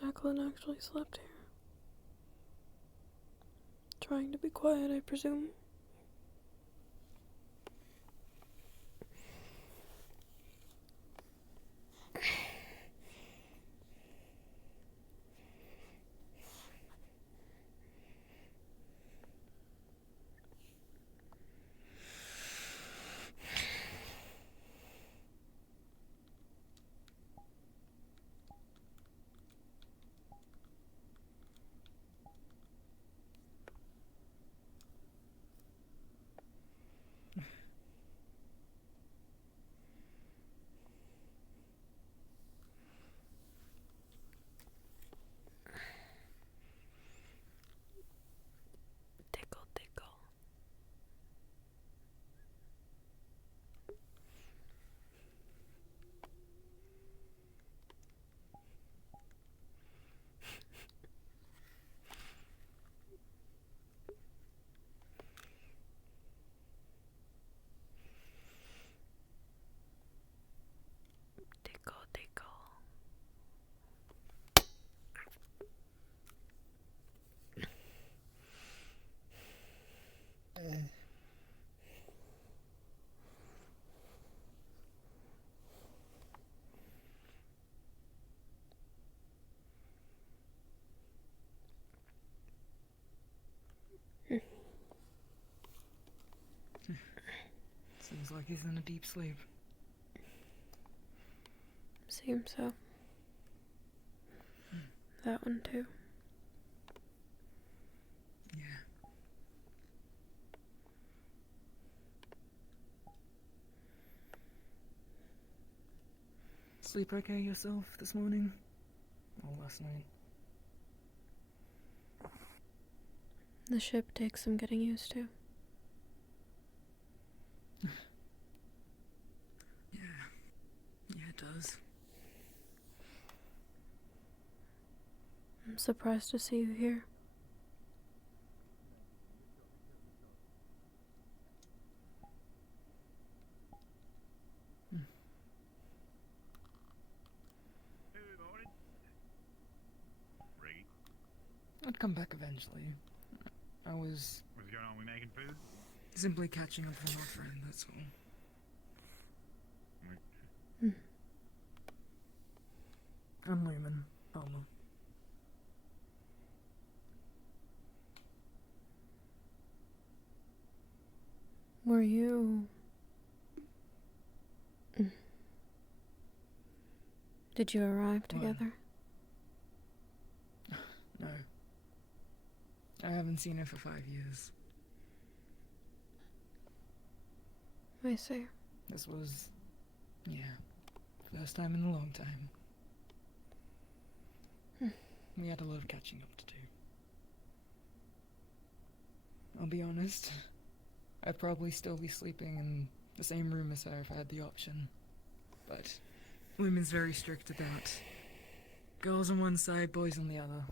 Jacqueline actually slept here. Trying to be quiet, I presume. Tickle, tickle. Tickle, tickle. Seems like he's in a deep sleep. Seems so. That one too. Yeah. Sleep okay yourself this morning? Or last night? The ship takes some getting used to. Yeah, it does. I'm surprised to see you here. I'd come back eventually. I was What's going on? We making food? simply catching up with my friend, that's all. I'm Lehman, Palmer. Were you... Did you arrive together? No. I haven't seen her for 5 years. I see. This was, first time in a long time. We had a lot of catching up to do. I'll be honest, I'd probably still be sleeping in the same room as her if I had the option. But women's very strict about girls on one side, boys on the other.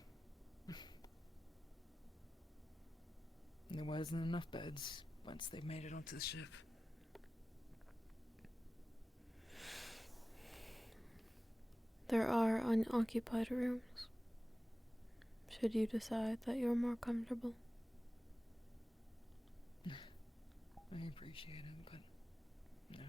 And there wasn't enough beds once they made it onto the ship. There are unoccupied rooms. Should you decide that you're more comfortable. I appreciate it, but no.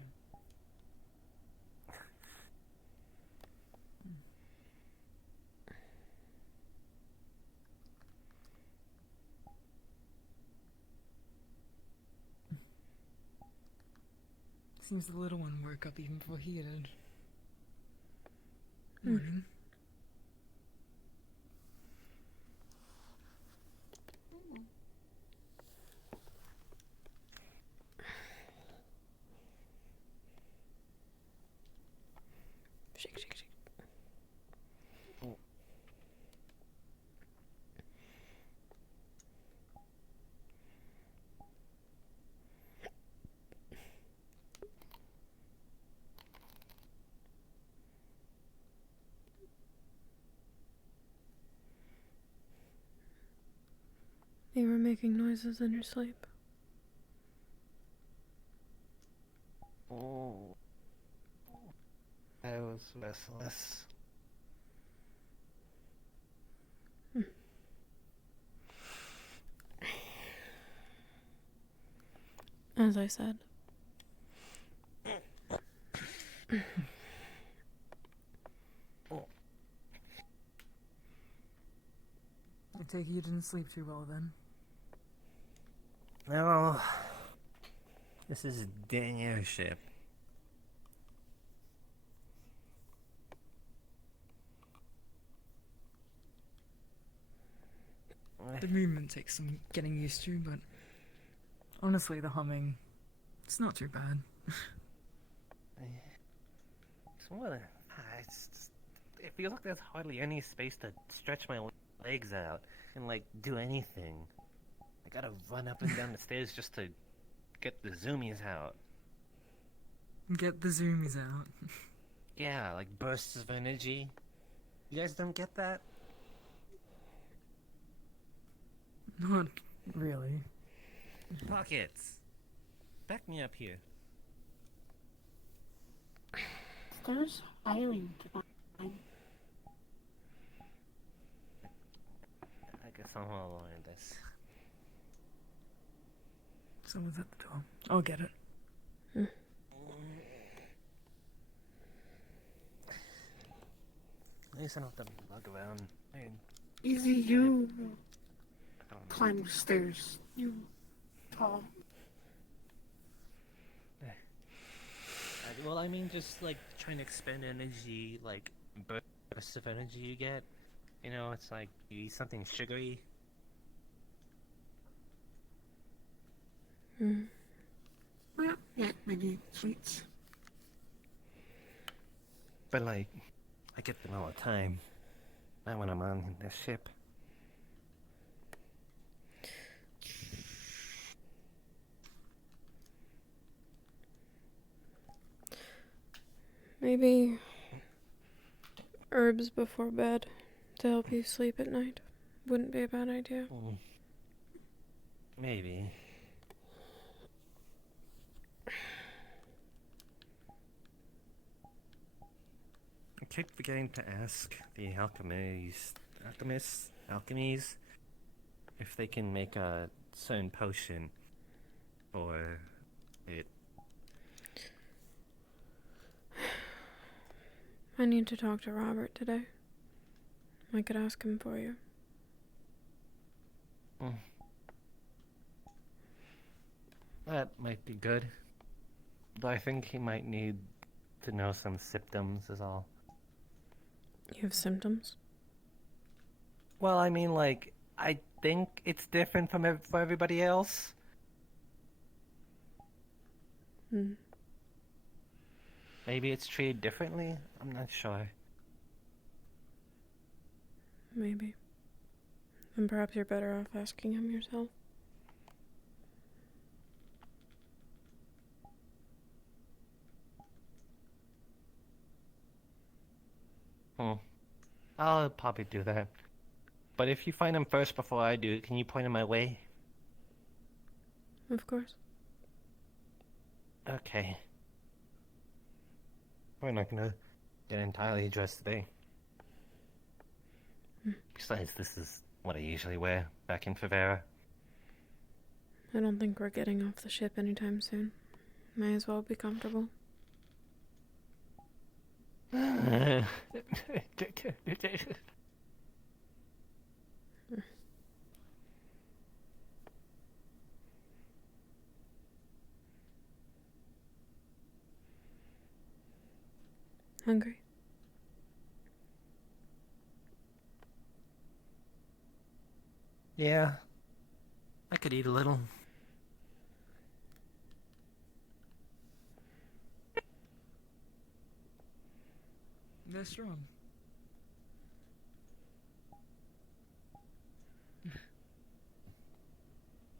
Seems the little one woke up even before he did. Morning. Shake, shake, shake. You were making noises in your sleep. I was restless. As I said. I take it you didn't sleep too well then. No, this is Daniel's ship. The movement takes some getting used to, but honestly, the humming, it's not too bad. It feels like there's hardly any space to stretch my legs out and, like, do anything. I gotta run up and down the stairs just to get the zoomies out. Get the zoomies out. Yeah, like bursts of energy. You guys don't get that? Not really. Pockets! Back me up here. There's island to find. I guess I'm all alone in this. Someone's at the door. I'll get it. At least I don't have to lug around. Easy, you climb the stairs. You tall. Well, I mean, just like trying to expend energy, like bursts of energy you get. You know, it's like you eat something sugary. Well, not many sweets. But like, I get them all the time. Not when I'm on this ship. Maybe herbs before bed to help you sleep at night wouldn't be a bad idea. Maybe. I keep forgetting to ask the alchemies, if they can make a certain potion for it. I need to talk to Robert today. I could ask him for you. That might be good. But I think he might need to know some symptoms is all. You have symptoms? Well, I mean, like, I think it's different from for everybody else. Maybe it's treated differently? I'm not sure. Maybe. Then perhaps you're better off asking him yourself. I'll probably do that. But if you find him first before I do, can you point him my way? Of course. Okay. We're not gonna get entirely dressed today. Besides, this is what I usually wear back in Favera. I don't think we're getting off the ship anytime soon. May as well be comfortable. Hungry? Yeah. I could eat a little. They're strong.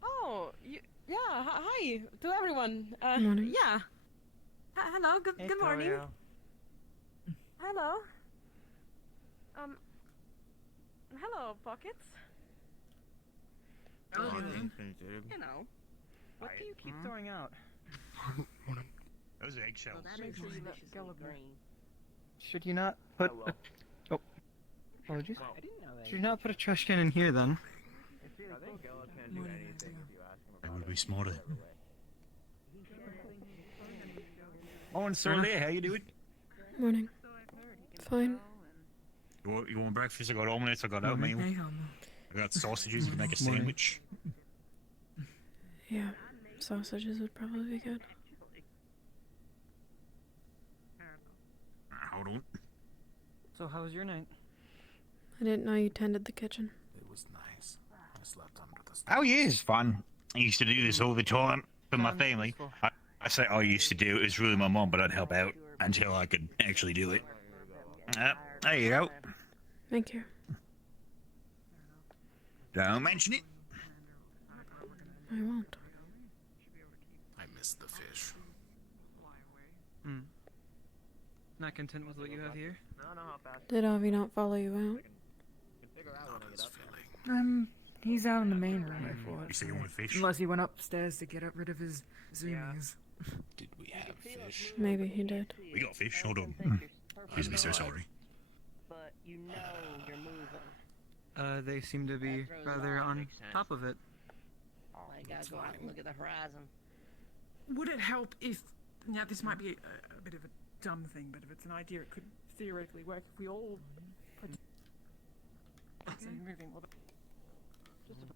Oh, yeah. Hi to everyone. Morning. Yeah. Hello. Good morning. Hello. Hello, Pockets. Oh, You know, what do you keep throwing out? Those eggshells. Make sure you let go of green. Should you not put a... Oh. Apologies. I didn't know that. Should you not put a trash can in here, then? It would be smarter. Morning, Sorley. How you doing? Morning. Fine. You want breakfast? I got omelets. I got oatmeal. Hey, I got sausages. You can make a Morning. sandwich. Yeah, sausages would probably be good. Hold on. So how was your night? I didn't know you tended the kitchen. It was nice. I slept under the stars. Oh yeah, it's fun. I used to do this all the time for my Fun, family. peaceful. I say I used to do it. It's really my mom, but I'd help out until I could actually do it. There you go. Thank you. Don't mention it. I won't. I miss the fish. Not content with what you have here? Did Avi not follow you out? Not as filling. He's out in the main room, I thought. You say you want fish? Unless he went upstairs to get rid of his zoomies. Did we have fish? Maybe he did. We got fish. Hold on. Please be so sorry. But you know you're moving. They seem to be rather on top of it. I gotta go out and look at the horizon. Would it help if, now this might be a bit of a dumb thing, but if it's an idea, it could theoretically work if we all put moving. Well, just a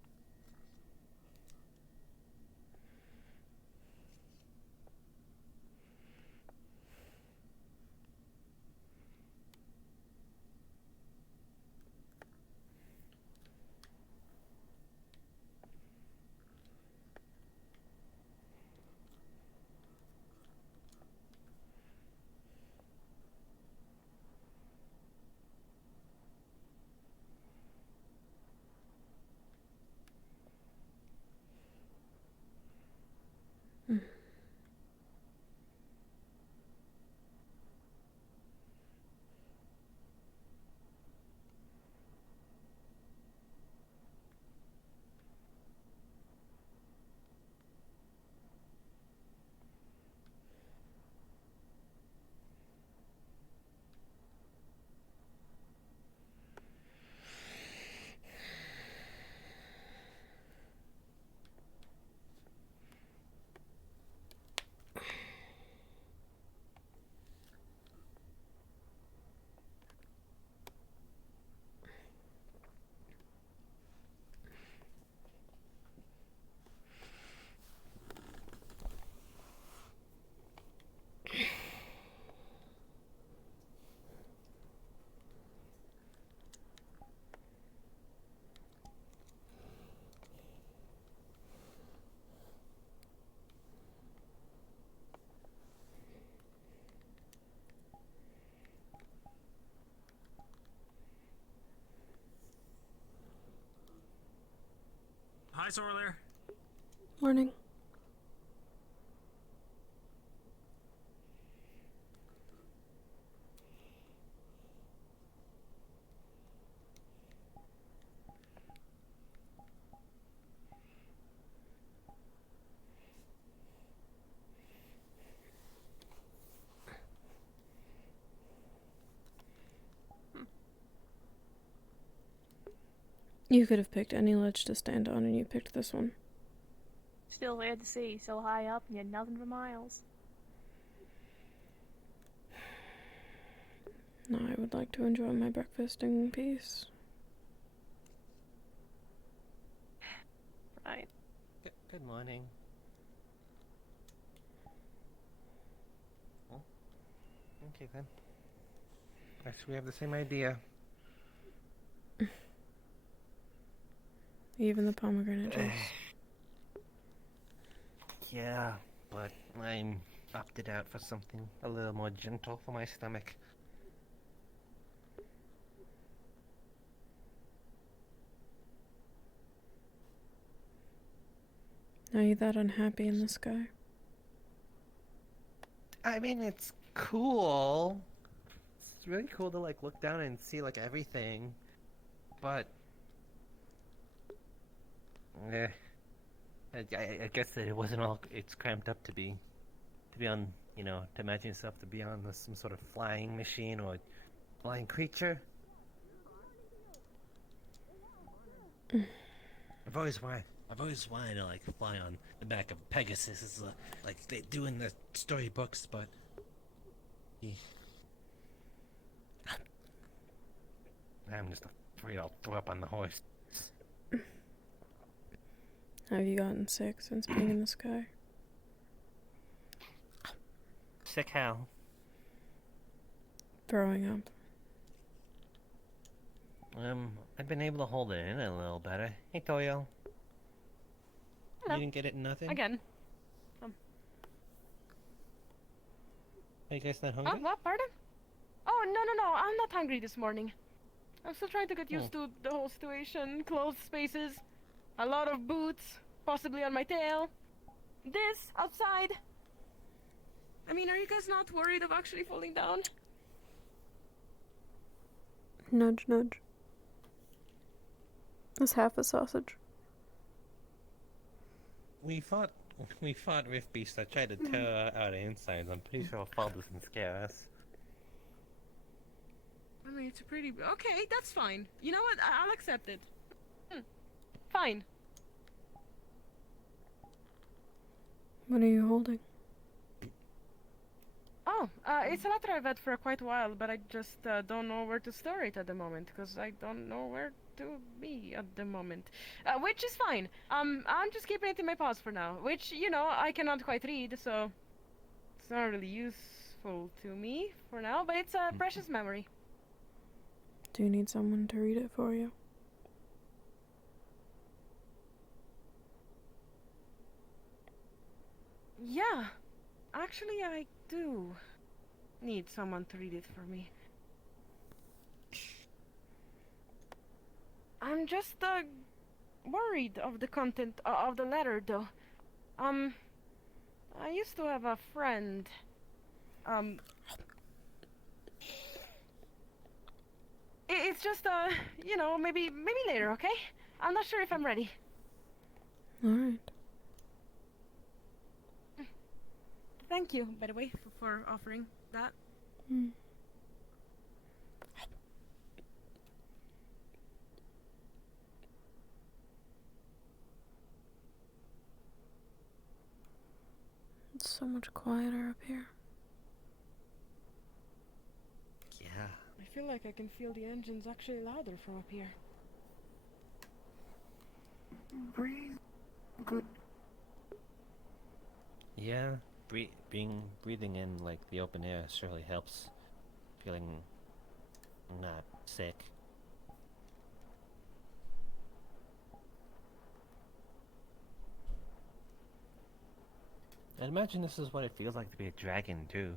Hi, Sorler. Morning. You could have picked any ledge to stand on, and you picked this one. Still there to see, so high up and yet nothing for miles. Now I would like to enjoy my breakfast in peace. Right. Good morning. Oh, okay then. Guess we have the same idea. Even the pomegranate juice. Yeah, but I'm opted out for something a little more gentle for my stomach. Are you that unhappy in the sky? I mean, it's cool. It's really cool to like look down and see like everything, but I guess that it wasn't all it's cramped up to be on, you know, to imagine yourself to be on some sort of flying machine or flying creature. I've always wanted to like fly on the back of Pegasus, like they do in the storybooks, but I'm just afraid I'll throw up on the horse. Have you gotten sick since being in the sky? Sick how? Throwing up. I've been able to hold it in a little better. Hey, Toyo. Hello. You didn't get it in nothing? Again. Are you guys not hungry? What? Pardon? Oh, no. I'm not hungry this morning. I'm still trying to get used to the whole situation. Closed spaces. A lot of boots. Possibly on my tail. This, outside. I mean, are you guys not worried of actually falling down? Nudge, nudge. That's half a sausage. We fought with beasts that tried to tear out our insides. I'm pretty sure a fall doesn't scare us. I mean, it's a pretty... Okay, that's fine. You know what? I'll accept it. Fine. What are you holding? Oh, it's a letter I've had for quite a while, but I just don't know where to store it at the moment, because I don't know where to be at the moment. Which is fine. I'm just keeping it in my paws for now, which, you know, I cannot quite read, so it's not really useful to me for now, but it's a precious memory. Do you need someone to read it for you? Yeah, actually I do need someone to read it for me. I'm just worried of the content of the letter, though. I used to have a friend. It's just you know, maybe later, okay? I'm not sure if I'm ready. All right. Thank you, by the way, for offering that. It's so much quieter up here. Yeah. I feel like I can feel the engines actually louder from up here. Breathe. Good. Yeah, breathing in like the open air surely helps. Feeling not sick. I'd imagine this is what it feels like to be a dragon too.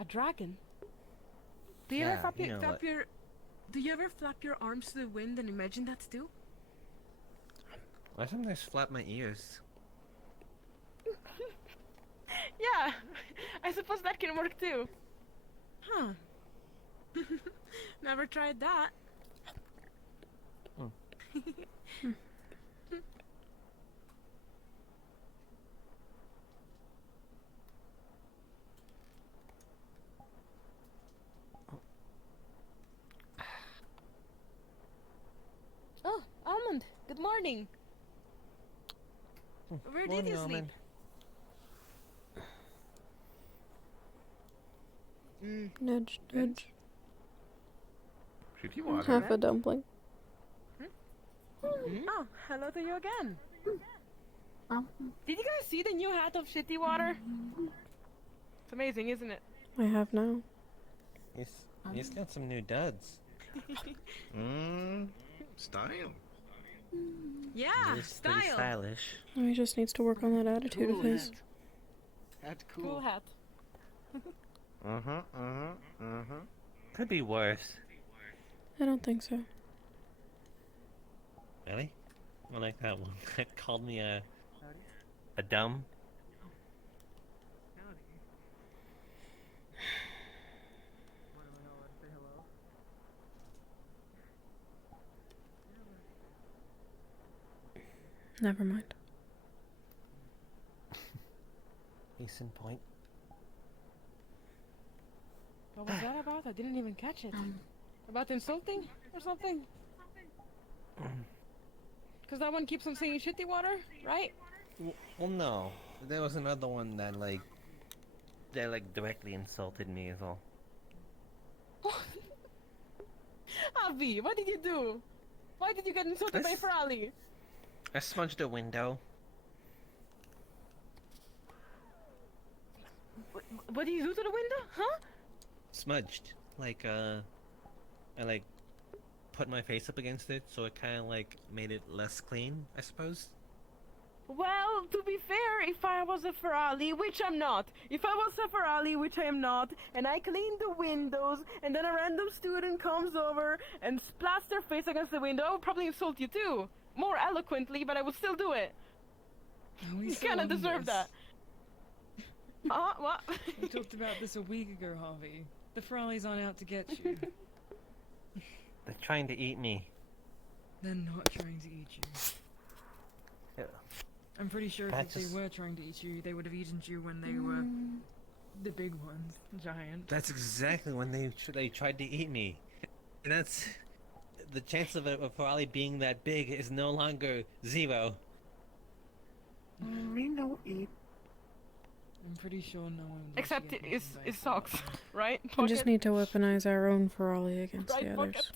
A dragon? Do you ever flap you know, your... Do you ever flap your arms to the wind and imagine that too? I sometimes flap my ears. Yeah, I suppose that can work too. Huh. Never tried that. Oh, Almond, good morning. Where did you sleep? Nudge, nudge. Should you water? Half a dumpling. Oh, hello to you again. Did you guys see the new hat of Shitty Water? It's amazing, isn't it? I have now. He's got some new duds. Style. Yeah, He's pretty style. stylish. He just needs to work on that attitude of his. That's cool. Cool hat. Could be worse. I don't think so. Really? I like that one. That called me a dumb. Never mind. Decent point. What was that about? I didn't even catch it. About insulting or something? Because that one keeps on saying Shitty Water, right? Well, no. There was another one that, like, they like directly insulted me as well. Avi, what did you do? Why did you get insulted by This- Ferali? I smudged a window. What did you do to the window? Huh? Smudged. Like, I like put my face up against it, so it kind of like made it less clean, I suppose. Well, to be fair, if I was a Ferali, which I'm not, if I was a Ferali, which I am not, and I clean the windows, and then a random student comes over and splats their face against the window, I would probably insult you too. More eloquently, but I would still do it. You kinda deserve that. What? We talked about this a week ago, Harvey. The Ferali's on out to get you. They're trying to eat me. They're not trying to eat you. Yeah. I'm pretty sure That's if just- they were trying to eat you, they would have eaten you when they were the big ones, giant. That's exactly when they tried to eat me. And that's the chance of a Ferrari being that big is no longer 0. We know eat. I'm pretty sure no one would Except let you get it eaten by a sucks, Ferali. right? We just need to weaponize our own Ferali against Right, the Pocket? others.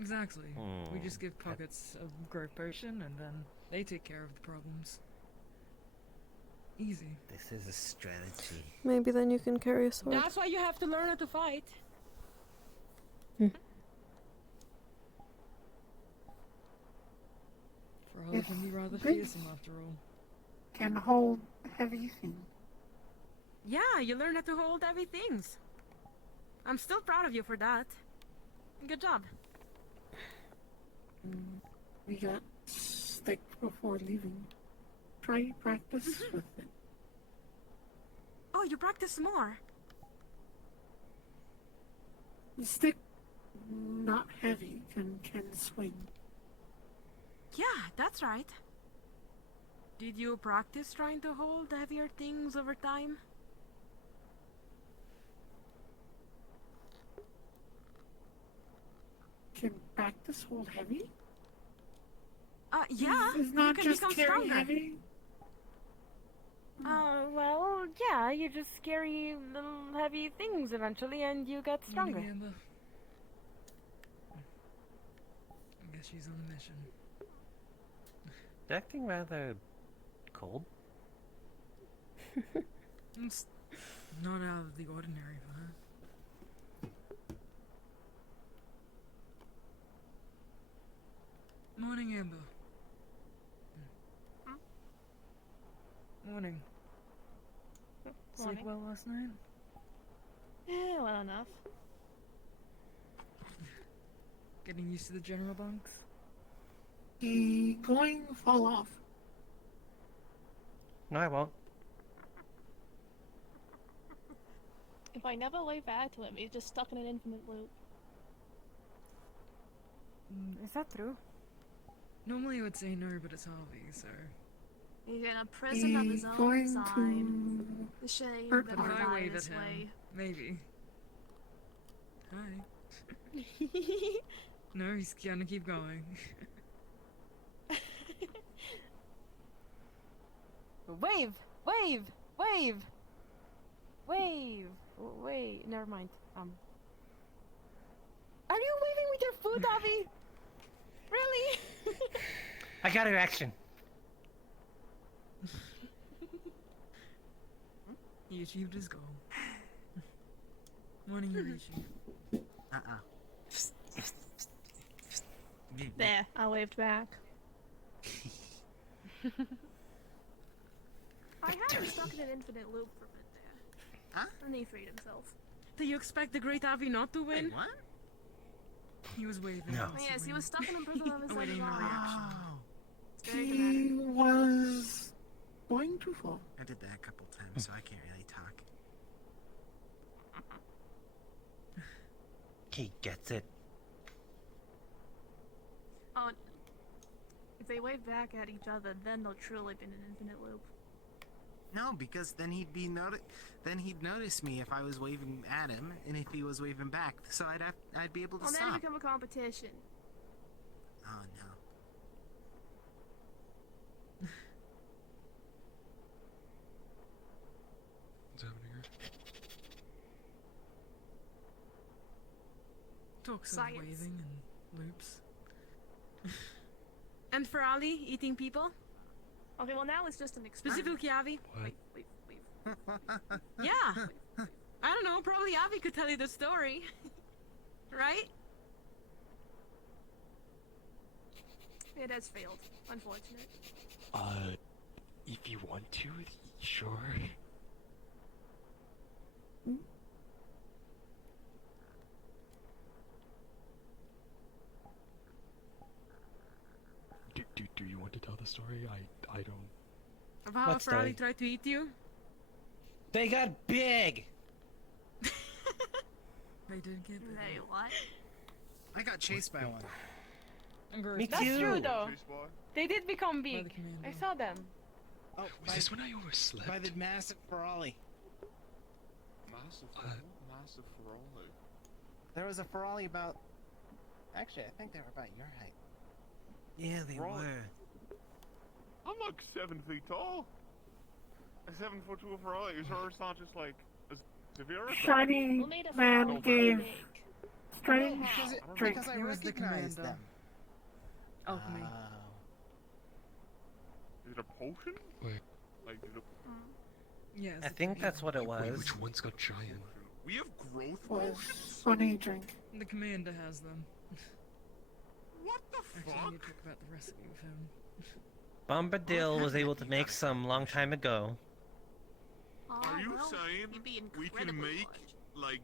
Exactly. We just give Hmm. Pockets a growth potion and then they take care of the problems. Easy. This is a strategy. Maybe then you can carry a sword. That's why you have to learn how to fight. Ferali can be rather fearsome after all. Can hold heavy things. Yeah, you learn how to hold heavy things. I'm still proud of you for that. Good job. We got stick before leaving. Try practice with it. Oh, you practice more. The stick, not heavy, can swing. Yeah, that's right. Did you practice trying to hold heavier things over time? Can practice hold heavy? Yeah. It's not you can just become carry stronger. heavy. Well, yeah, you just carry little heavy things eventually and you get stronger. Morning, Amber. I guess she's on a mission. They're acting rather cold. It's not out of the ordinary for her. Morning, Amber. Morning. Sleep Morning. well last night? Yeah, well enough. Getting used to the general bunks? He going fall off. No, I won't. If I never wave back to him, he's just stuck in an infinite loop. Is that true? Normally I would say no, but it's Harvey, so... He's in a prison of his own Going design. The shame hurt that But we're if I dying wave at this him, way. maybe. Hi. No, he's gonna keep going. Wave! Wave! Wave! Wave! Wait, never mind. Are you waving with your foot, Avi? Really? I got her action. He achieved his goal. Morning, Yuichi. There, I waved back. I had him stuck in an infinite loop for a bit there. Huh? And he freed himself. Do you expect the great Avi not to win? Wait, what? He was waving. No. Oh, yes, he was stuck in a prison of his own Awaiting your design. reaction. Oh, It's very He dramatic. was going to fall. I did that a couple times, so I can't really talk. He gets it. Oh, if they wave back at each other, then they'll truly be in an infinite loop. No, because then then he'd notice me if I was waving at him, and if he was waving back, so I'd be able to Well, then stop. it become a competition. Oh no. Talks of Science. waving and loops. And for Ali, eating people? Okay, well now it's just an experiment. Specifically Avi? What? Leave. Yeah. I don't know, probably Avi could tell you the story. Right? It has failed. Unfortunate. If you want to, sure. Do you want to tell the story? I don't. Of how What Ferrari story? tried to eat you? They got big! They did get big. Hey, what? I got chased by one. Me That's too! true though. They did become By the big. commando. I saw them. Oh, Was this when I overslept? by the massive Ferrari. Massive, massive Ferrari. There was a Ferrari about. Actually, I think they were about your height. Yeah, they were. I'm like 7 feet tall. A 7'2" Ferrari. You sure it's not just like as severe as Shiny Who made a man Ferrari gave big? strange drink. Because I He was the recognized commando. them. Alchemy. Is it a potion? Wait. Like, is it Yeah. I think that's what it Wait, was. which one's got giant? we have growth Was potions? funny drink. The commander has them. What the Actually, I fuck? need to talk about the recipe with him. Bombadil was able to make some long time ago. Oh, Are you well, saying you'd be we can incredibly make large.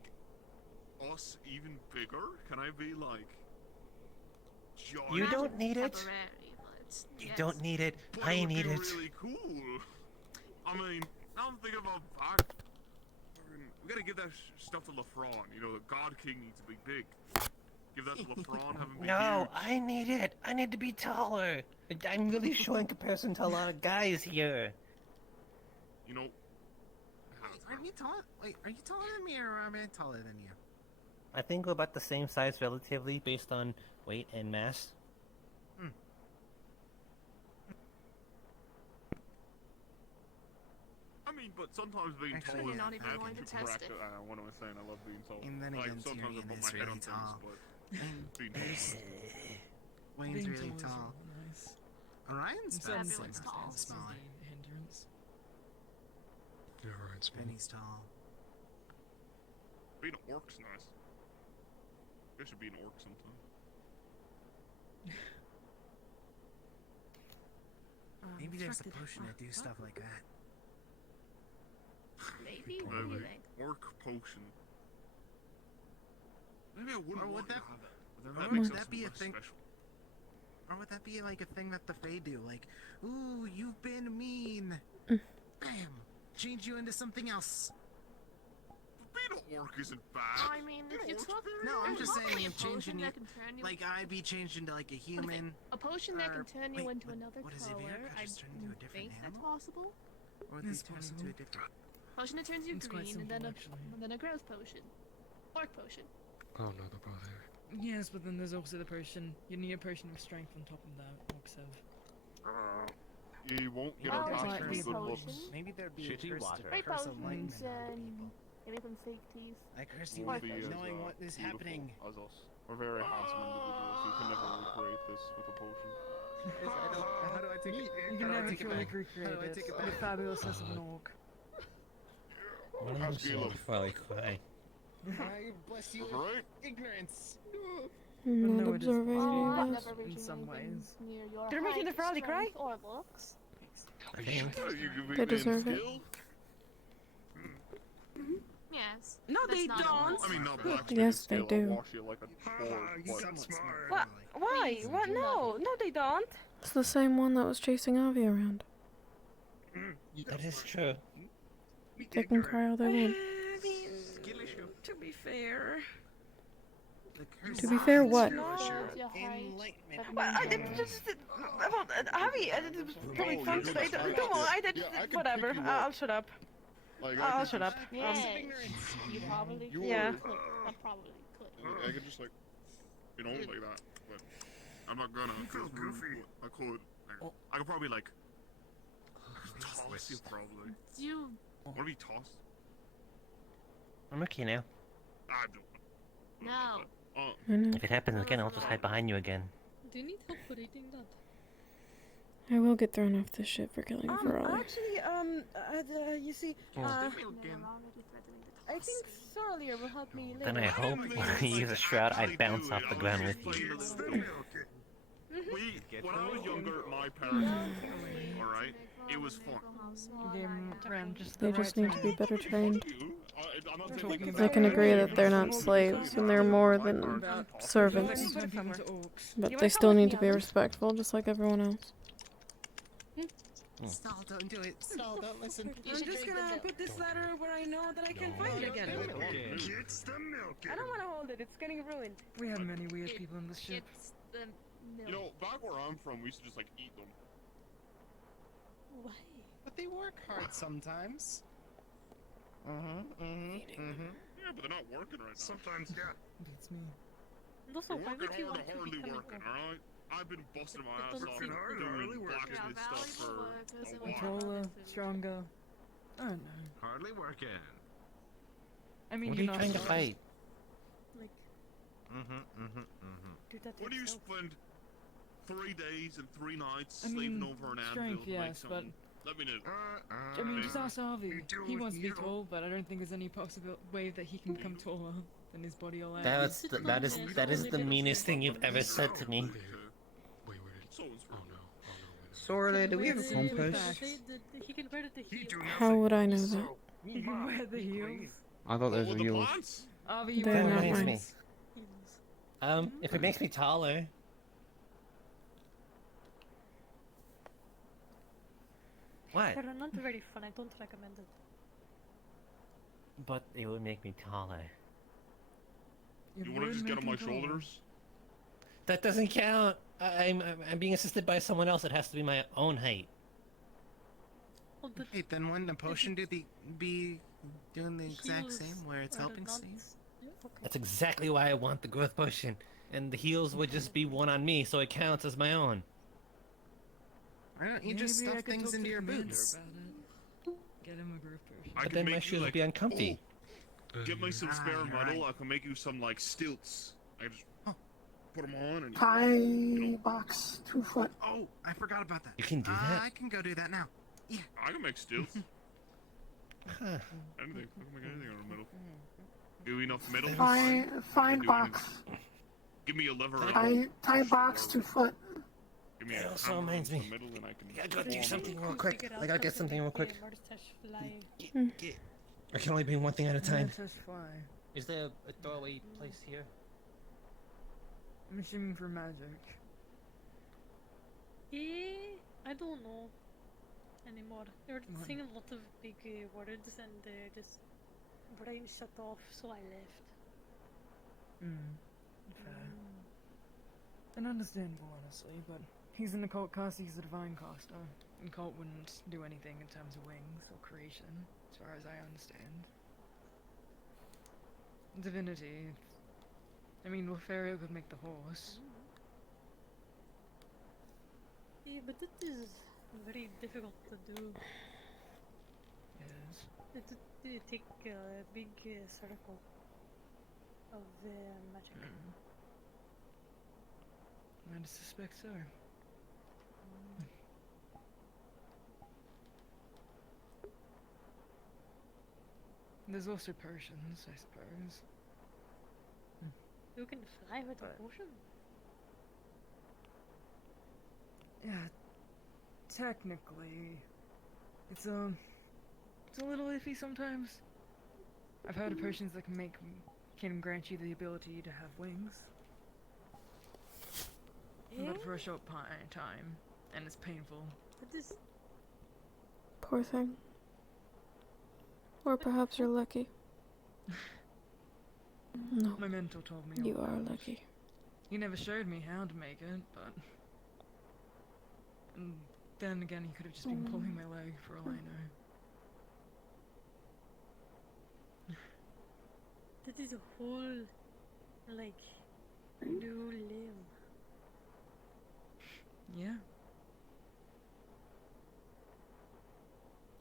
like us even bigger? Can I be like giant? You don't need it. Temporary, but You yes. don't need it. But I it would need be it. really cool. I mean, now I'm thinking about back. We gotta give that stuff to Lafron. You know, the God King needs to be big. Give that to Lafron, have him be No, huge. I need it. I need to be taller. I'm really short in comparison to a lot of guys here. You know. Aren't you taller? Wait, are you taller than me or am I taller than you? I think we're about the same size relatively based on weight and mass. I mean, but sometimes being Actually, tall you're is not even heavy going to test practice. it. What am I saying? I love being tall. And then like, again, sometimes I Tyrion put is my head really on tall. things, but And being there's Wayne's Being really tall is tall. nice. Orion's In about some the same Everyone's height, tall. he's smaller. The hindrance. Yeah, right, small. Penny's tall. being an orc's nice. I should be an orc sometime. Maybe there's a distracted. potion to do stuff like that. Maybe. What do you Maybe. think? Orc potion. Maybe I wouldn't Or want would to that- have that. But then or that would makes that us be a less thing- special. Or would that be like a thing that the Fae do? Like, ooh, you've been mean. Bam! Change you into something else. Being an orc isn't bad. I mean, if you took No, I'm just saying, probably a if changing potion you, that can turn you like I'd be changed into like a human, a potion that or- can turn you wait, into what- another what is it, color. Viera? I Just turn into a different think that's animal? possible. or would they It's turn into a possible. different. Potion that turns you It's quite green, and then simple, actually. a growth potion, orc potion. Oh no, they're both there. Yes, but then there's also the potion. You need a potion of strength on top of that, orcs have. You won't get Oh, a it's bash like from a good potion. books. Maybe there'd be Shitty a curse, water. Great curse of potions enlightenment on and people. everything safeties. I curse you Won't with be as, knowing what is beautiful happening. as us. We're very handsome individuals. You can never recreate this with a potion. How do I take it? You can never truly How recreate do I it. take it The back? fabulousness of an orc. One of them said before I cry. I bless you with Right? ignorance. I'm no, not it is observing possible. I've any of never this. reached in some anything ways. near your They're making height, the Ferrari cry? strength, or looks. I think Yeah, you can be They being deserve it. skilled. Yes. No, That's they not a don't. lot. I mean, not black Yes, they skill, do. I'll wash you like a whore, but Somewhat smart. What? Why? Please, What? do No, no, they don't. It's the same one that was chasing Avi around. that is true. They can cry all they want. Skill issue. To be fair, The curse To be of fair, what? No, exposure, your height. enlightenment. Well, I did just about Abby. It was probably Oh, fun you're today. gonna Don't worry, I did Yeah, I can whatever. pick you I'll up. shut up. like, I I'll could shut up. just- Yes. You probably could. Yeah. I probably could. I could just like, you know, like that. But I'm not gonna. You feel just goofy. move, but I could. Like, I could probably like toss you probably. Do you Wanna be tossed? I'm okay now. I don't. No. I know. If it happens again, I'll just hide behind you again. Do you need help with eating that? I will get thrown off this ship for killing a Ferrari. Actually, you see, I think Sorlier will help me later. Then I hope when you use a shroud, I bounce off the ground with you. When I was younger, my parents alright? It was fun. They just need to be better trained. I'm not saying I can agree that they're not slaves and they're more than servants. But they still need to be respectful, just like everyone else. Stall, don't do it. Stall, don't listen. I'm just gonna put this letter where I know that I can find it again. I don't want to hold it. It's getting ruined. We have many weird people in this ship. It's the milk. You know, back where I'm from, we used to just like eat them. Why? But they work hard sometimes. Yeah, but they're not working right now. Sometimes, yeah. Beats me. Also, They're why would working you hard want or to hardly become working, alright? I've been busting my ass off seem doing blacksmith stuff for a while. Controller, stronger. I don't know. Hardly working. I mean, What are you trying to not- fight? like do that What do you yourself? spend 3 days and 3 nights I mean, slaving over an anvil strength, to make yes, but something? Let me know. I mean, just ask Harvey. He wants to be tall, but I don't think there's any possible way that he can become taller than his body allows. That is the meanest thing you've ever said to me. Sorry, do we have a compass? He can wear the heels. How would I know that? You can wear the heels. I thought those were yours. Harvey, you They're wear not the mine. heels. If it makes me taller. What? They're not very fun. I don't recommend it. But it would make me taller. You wanna just get on my shoulders? That doesn't count. I'm being assisted by someone else. It has to be my own height. Wait, then wouldn't a potion be doing the exact same, where it's helping Steve? That's exactly why I want the growth potion. And the heels would just be one on me, so it counts as my own. Why don't you just Maybe I stuff could things talk into to your Commander boots? about it. Get him a growth potion. I But can then my make shoes you would like, be uncomfy. get me some spare you're metal. right. I can make you some like stilts. I just put them on and Tie box 2 foot. Oh, I forgot about that. You can do that? I can go do that now. Yeah. I can make stilts. Huh. Anything. I can make anything out of metal. Give me enough metal. Fine do box. Give me a lever. Tie box 2 foot. Give me That a also hammer and reminds me. some metal and I can. I gotta do form something it. real quick. I gotta get something real quick. Hmm. I can only be one thing at a time. Let's just fly. Is there a doorway place here? I'm assuming for magic. I don't know anymore. They were saying a lot of big words and just brain shut off, so I left. Fair. And understandable, honestly, but he's an occult caster, he's a divine caster. And cult wouldn't do anything in terms of wings or creation, as far as I understand. Divinity. I mean, Lothario could make the horse. Yeah, but it is very difficult to do. Yes. It take a big circle of magic. I suspect so. There's also potions, I suppose. You can fly with a potion? Yeah, technically, it's a little iffy sometimes. I've heard of potions that can grant you the ability to have wings, but for a short time, and it's painful. What is? Poor thing. Or perhaps you're lucky. No. My mentor told me. You all are about it. lucky. He never showed me how to make it, but. And then again, he could have just been pulling my leg for all I know. That is a whole, like, new limb. Yeah.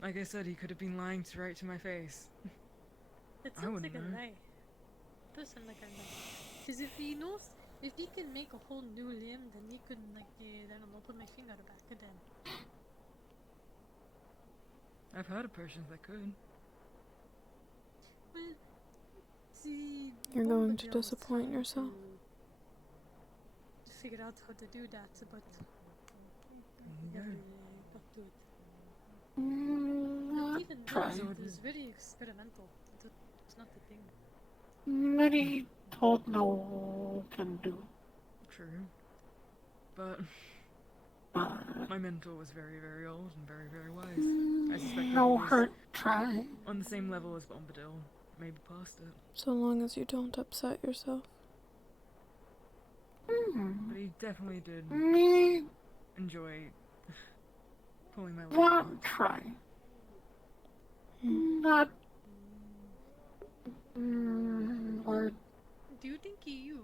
Like I said, he could have been lying right to my face. It I sounds wouldn't like a know. lie. It does sound like a lie. Because if he knows, if he can make a whole new limb, then he could, like, I don't know, put my finger back again. I've heard of potions that could. Well, see, You're going to Bombadil was disappoint trying yourself. to figure out how to do that, but never got to it. No, even Try. though it was very experimental. It's not the thing. Many told no can do. True. But my mentor was very, very old and very, very wise. I suspect No that he was hurt trying. on the same level as Bombadil, maybe past it. So long as you don't upset yourself. But he definitely did Me enjoy pulling my leg. want try. Not or Do you think you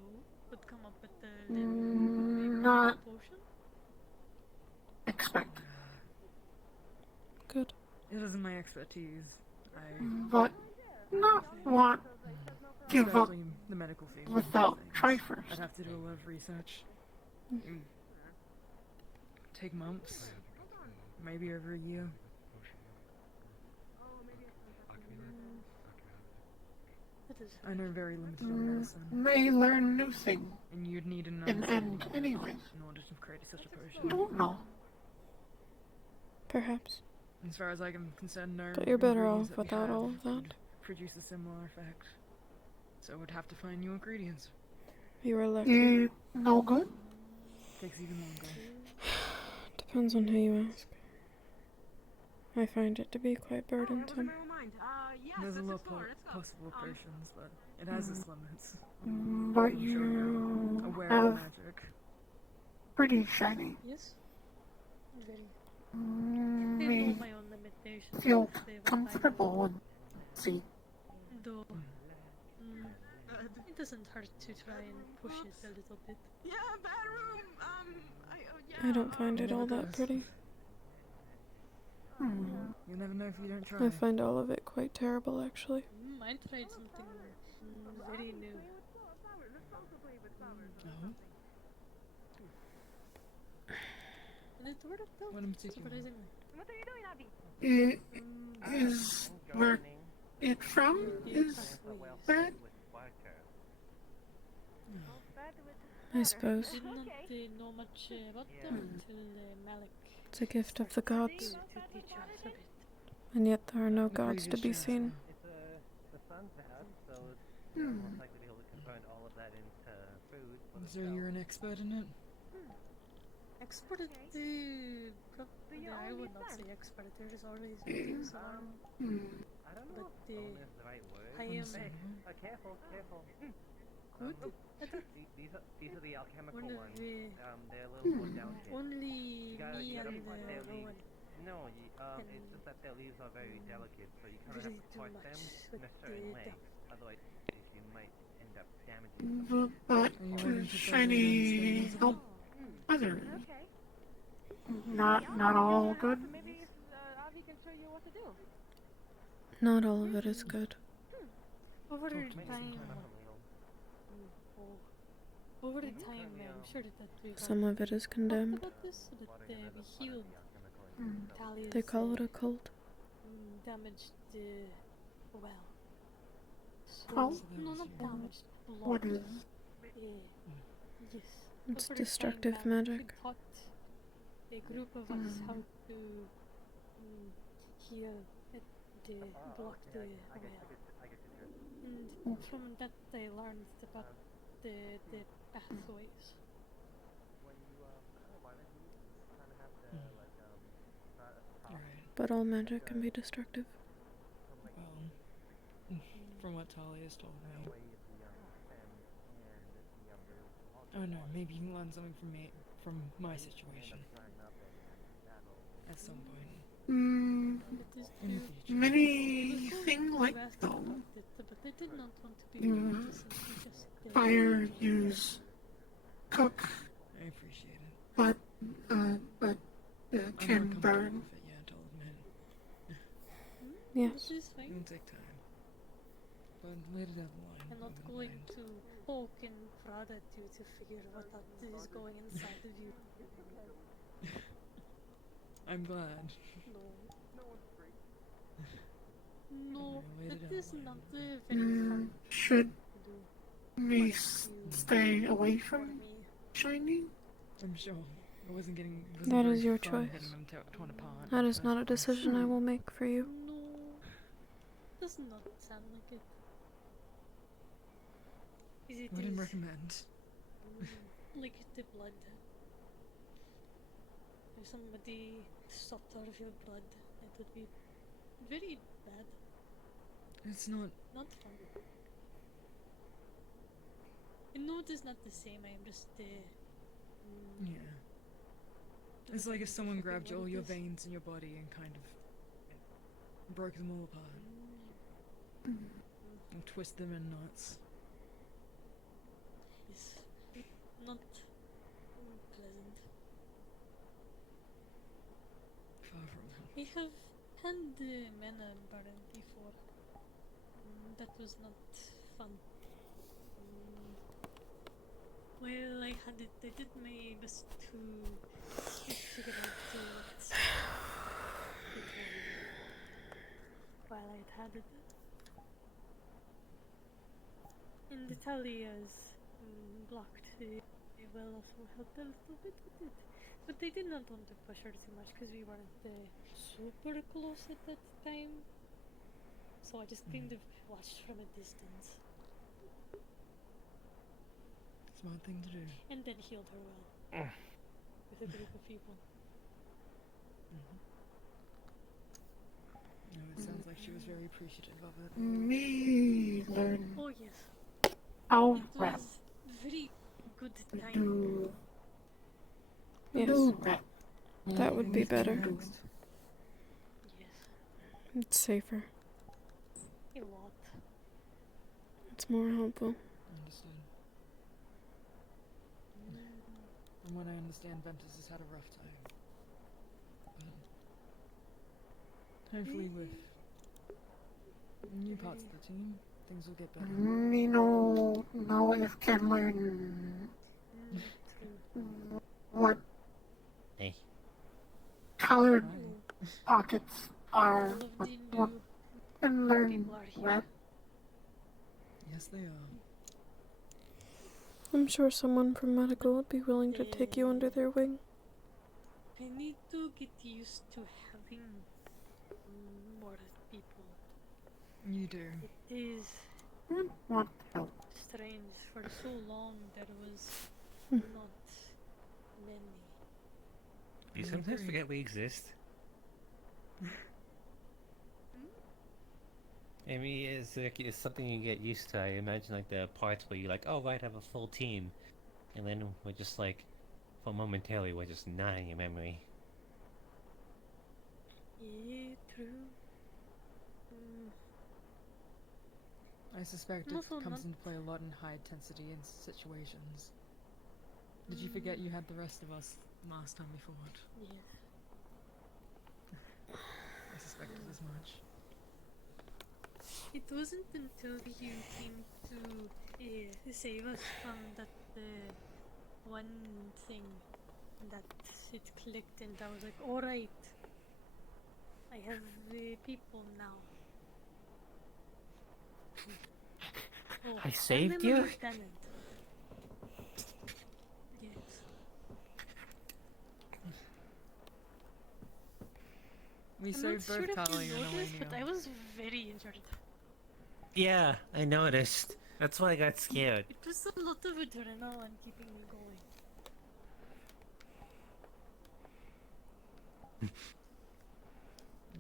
would come up with the limb not potion? expect. Good. It isn't my expertise. But not want give up Especially the medical field. without things. try first. I'd have to do a lot of research. It'd take months, maybe over a year. I know very limited on medicine. May learn new thing And you'd need an in understanding end anyways. in order to create such a potion. Don't know. Perhaps. As far as I'm concerned, no. But you're better ingredients off that we without have all of that. would produce a similar effect. So we'd have to find new ingredients. You were lucky. No good? Takes even longer. Depends on who you ask. I find it to be quite burdensome. There's a lot of possible potions, but it has its limits. But I'm sure you're you aware have of magic. pretty shiny. Yes. Very. I Me know my own limitations. feel they will comfortable and see. Though, it doesn't hurt to try and push it a little bit. Yeah, bad room. I don't find it all that pretty. You'll never know if you don't try. I find all of it quite terrible, actually. I tried something very new. And it worked out, What in particular? surprisingly. It is where it from is bad. I suppose. Did not know much about them until Malik It's a gift of the gods. to teach us a bit. And yet there are no gods to be seen. The sun's out, so it's most likely to be able to convert all of that into food. So you're an expert in it? Expert at the... I would not say expert. There is always things around. I don't know. But Is the right word. I am Careful. good. These are the alchemical One of ones. the- They're a little more delicate. Only You gotta me and cut their Rowan. leaves. No, it's just that their leaves are very delicate, so you kind of have Really to too part them much in a with certain the way. depth. Otherwise, you might end up damaging them. But too shiny help others. Not all good. Maybe Avi can show you what to do. Not all of it is good. Over Talk to me time, sometime. over the time, I'm sure that we Some of it is condemned. about this, so that we healed Talia's They call it a cult. damaged well. So, Cult? no, not damaged. What blocked. is? Yes. It's Over the destructive time, magic. We taught a group of us how to heal the block the well. And from that I learned about the pathways. But all magic can be destructive. From what Talia has told me. Oh no, maybe you can learn something from my situation. At some point. In the future. Many thing like though. But I did not want to be religious and just Fire, use, cook, I appreciate it. but I'm not can comfortable burn. with it yet, I'll admit. Yes. This is fine. It'll take time. But later down the line, I'm I not wouldn't going mind. to poke and prod at you to figure what that is going inside of you. I'm glad. No, wait it it is not very fun. Should to we watch you stay away for from me. Shiny? I'm sure. It wasn't That very is your fun choice. hitting them torn apart. That in the is not a first place. decision I will make for you. No, does not sound like it. It Wouldn't is recommend. like the blood. If somebody sucked out of your blood, it would be very bad. It's not. Not fun. I know it is not the same. I am just Yeah. It's like if someone grabbed all your veins in your body and kind of broke them all apart. And twist them in knots. It's not pleasant. Far from him. I have had mana burn before. That was not fun. Well, I had it. I did my best to figure out what's while I had it. And Italia's blocked will also help a little bit with it. But they did not want to push her too much because we weren't super close at that time. So I just kind of watched from a distance. Smart thing to do. And then healed her well. With a group of people. No, it sounds like she was very appreciative of it. Me learn Oh yes. how It was very good time. do Yes. rap. That would be better. Yes. It's safer. A lot. It's more helpful. Understood. From what I understand, Ventus has had a rough time. But hopefully with new parts of the team, things will get better. Me know now I can learn what Hey. colored pockets are, what and learn rap. Yes, they are. I'm sure someone from medical would be willing to take you under their wing. I need to get used to having more people. You do. It is What help? strange. For so long there was not many. You sometimes forget we exist. I mean, it's something you get used to. I imagine like the parts where you're like, oh right, I have a full team, and then we're just like, for momentarily, we're just not in your memory. Yeah, true. I suspect Also it comes not- into play a lot in high intensity in situations. Did you forget you had the rest of us last time we fought? Yeah. I suspected as much. It wasn't until you came to save us from that one thing that it clicked, and I was like, alright, I have people now. Oh, I saved and I'm a you? lieutenant. Yes. We I'm saved not both sure if Talia you and noticed, but I Elenia. was very injured. Yeah, I noticed. That's why I got scared. It was a lot of adrenaline keeping me going.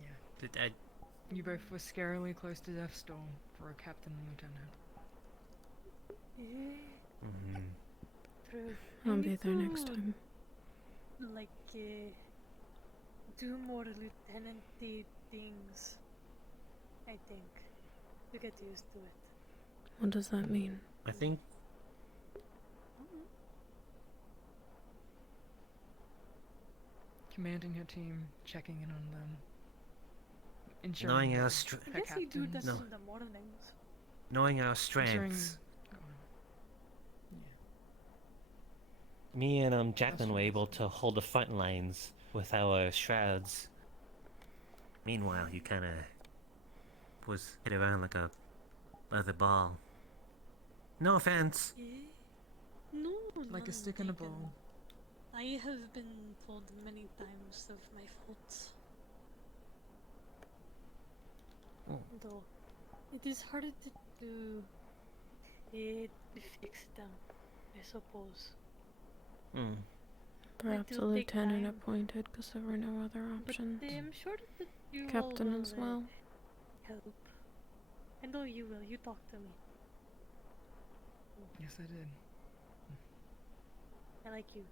Yeah. Did I... You both were scarily close to death's door for a captain and lieutenant. Yeah. True. I I'll need be there next to, time. Like, do more lieutenant-y things, I think, to get used to it. What does that mean? I think... Commanding her team, checking in on them. Knowing Ensuring our her str- I guess you do that captains- No. in the mornings. Knowing our ensuring- strengths. go on. Me and Jacqueline were able to hold the front lines with our shrouds. Meanwhile, you kind of was hit around like a leather ball. No offense. No, Like a none stick in a taken. bowl. I have been told many times of my faults. Though it is harder to fix them, I suppose. Perhaps a will take lieutenant time. appointed because there were no other options. But I'm sure that you Captain all will as well. help. I know you will. You talk to me. Yes, I did. I like you.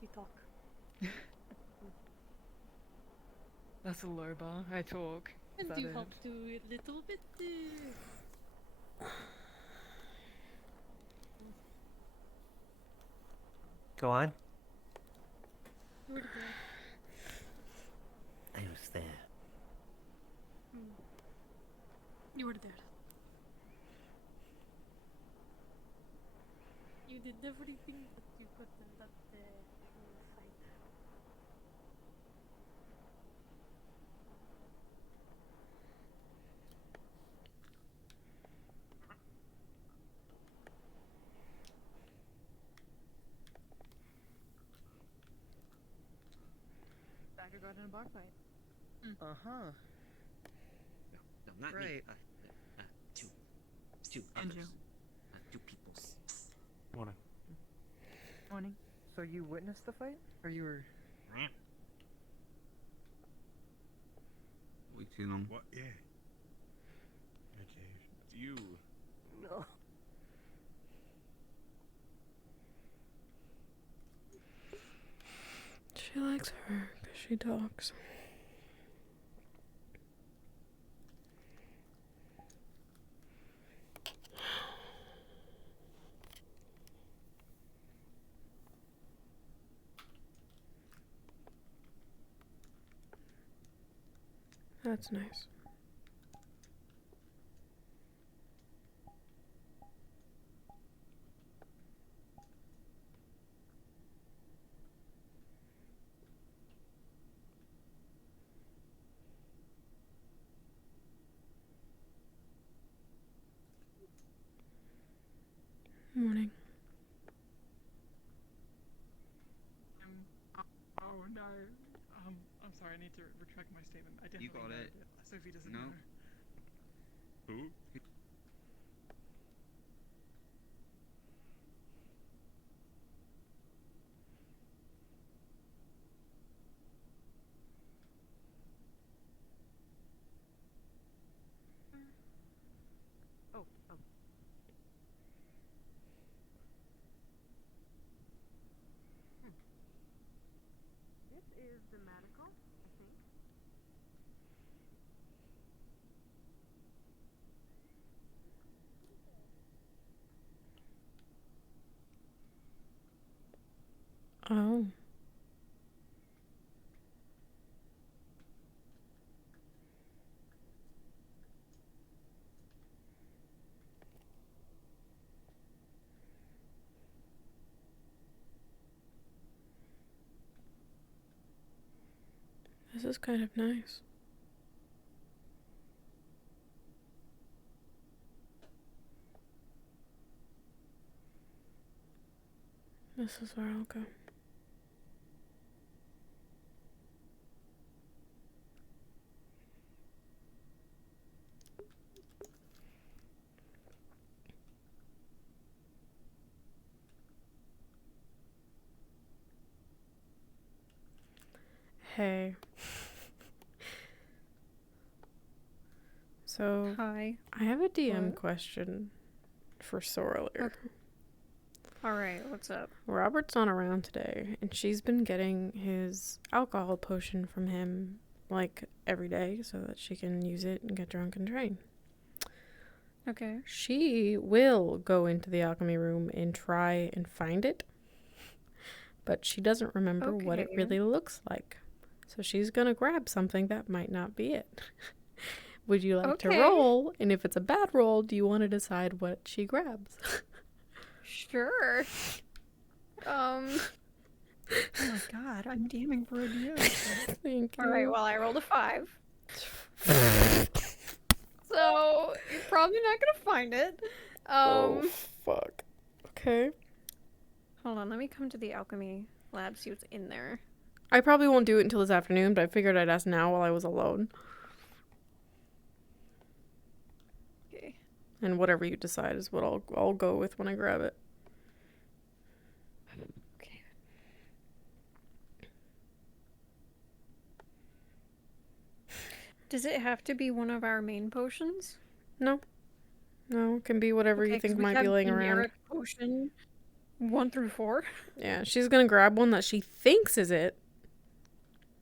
You talk. That's a low bar. I talk. Is And that you it? help do a little bit. Go on. You were there. I was there. You were there. You did everything that you could in that fight. Dagger got in a bar fight. Uh-huh. No, not me. Right. Two Andrew. others. Two peoples. Morning. Morning. So you witnessed the fight? Or you were... We seen him. What? Yeah. It's you. No. She likes her because she talks. That's nice. Morning. Oh no. I'm sorry. I need to retract my statement. I definitely got know it. that Sophie doesn't No. know. Who? Oh. This is the medical, I think. Oh. This is kind of nice. This is where I'll go. Hey. So, Hi. I have a DM What? question for Sorler. Alright, what's up? Robert's not around today, and she's been getting his alcohol potion from him, like, every day so that she can use it and get drunk and train. Okay. She will go into the alchemy room and try and find it, but she doesn't remember what it Okay. really looks like. So she's gonna grab something that might not be it. Would you like to Okay. roll? And if it's a bad roll, do you want to decide what she grabs? Sure. Oh my god, I'm damning for a DM. Thank you. Alright, well, I rolled a 5. So, you're probably not gonna find it. Oh, fuck. Okay. Hold on, let me come to the alchemy lab, see what's in there. I probably won't do it until this afternoon, but I figured I'd ask now while I was alone. Okay. And whatever you decide is what I'll go with when I grab it. Okay. Does it have to be one of our main potions? No. No, it can be whatever you think might be laying around. Potion 1 through 4. Yeah, she's gonna grab one that she thinks is it.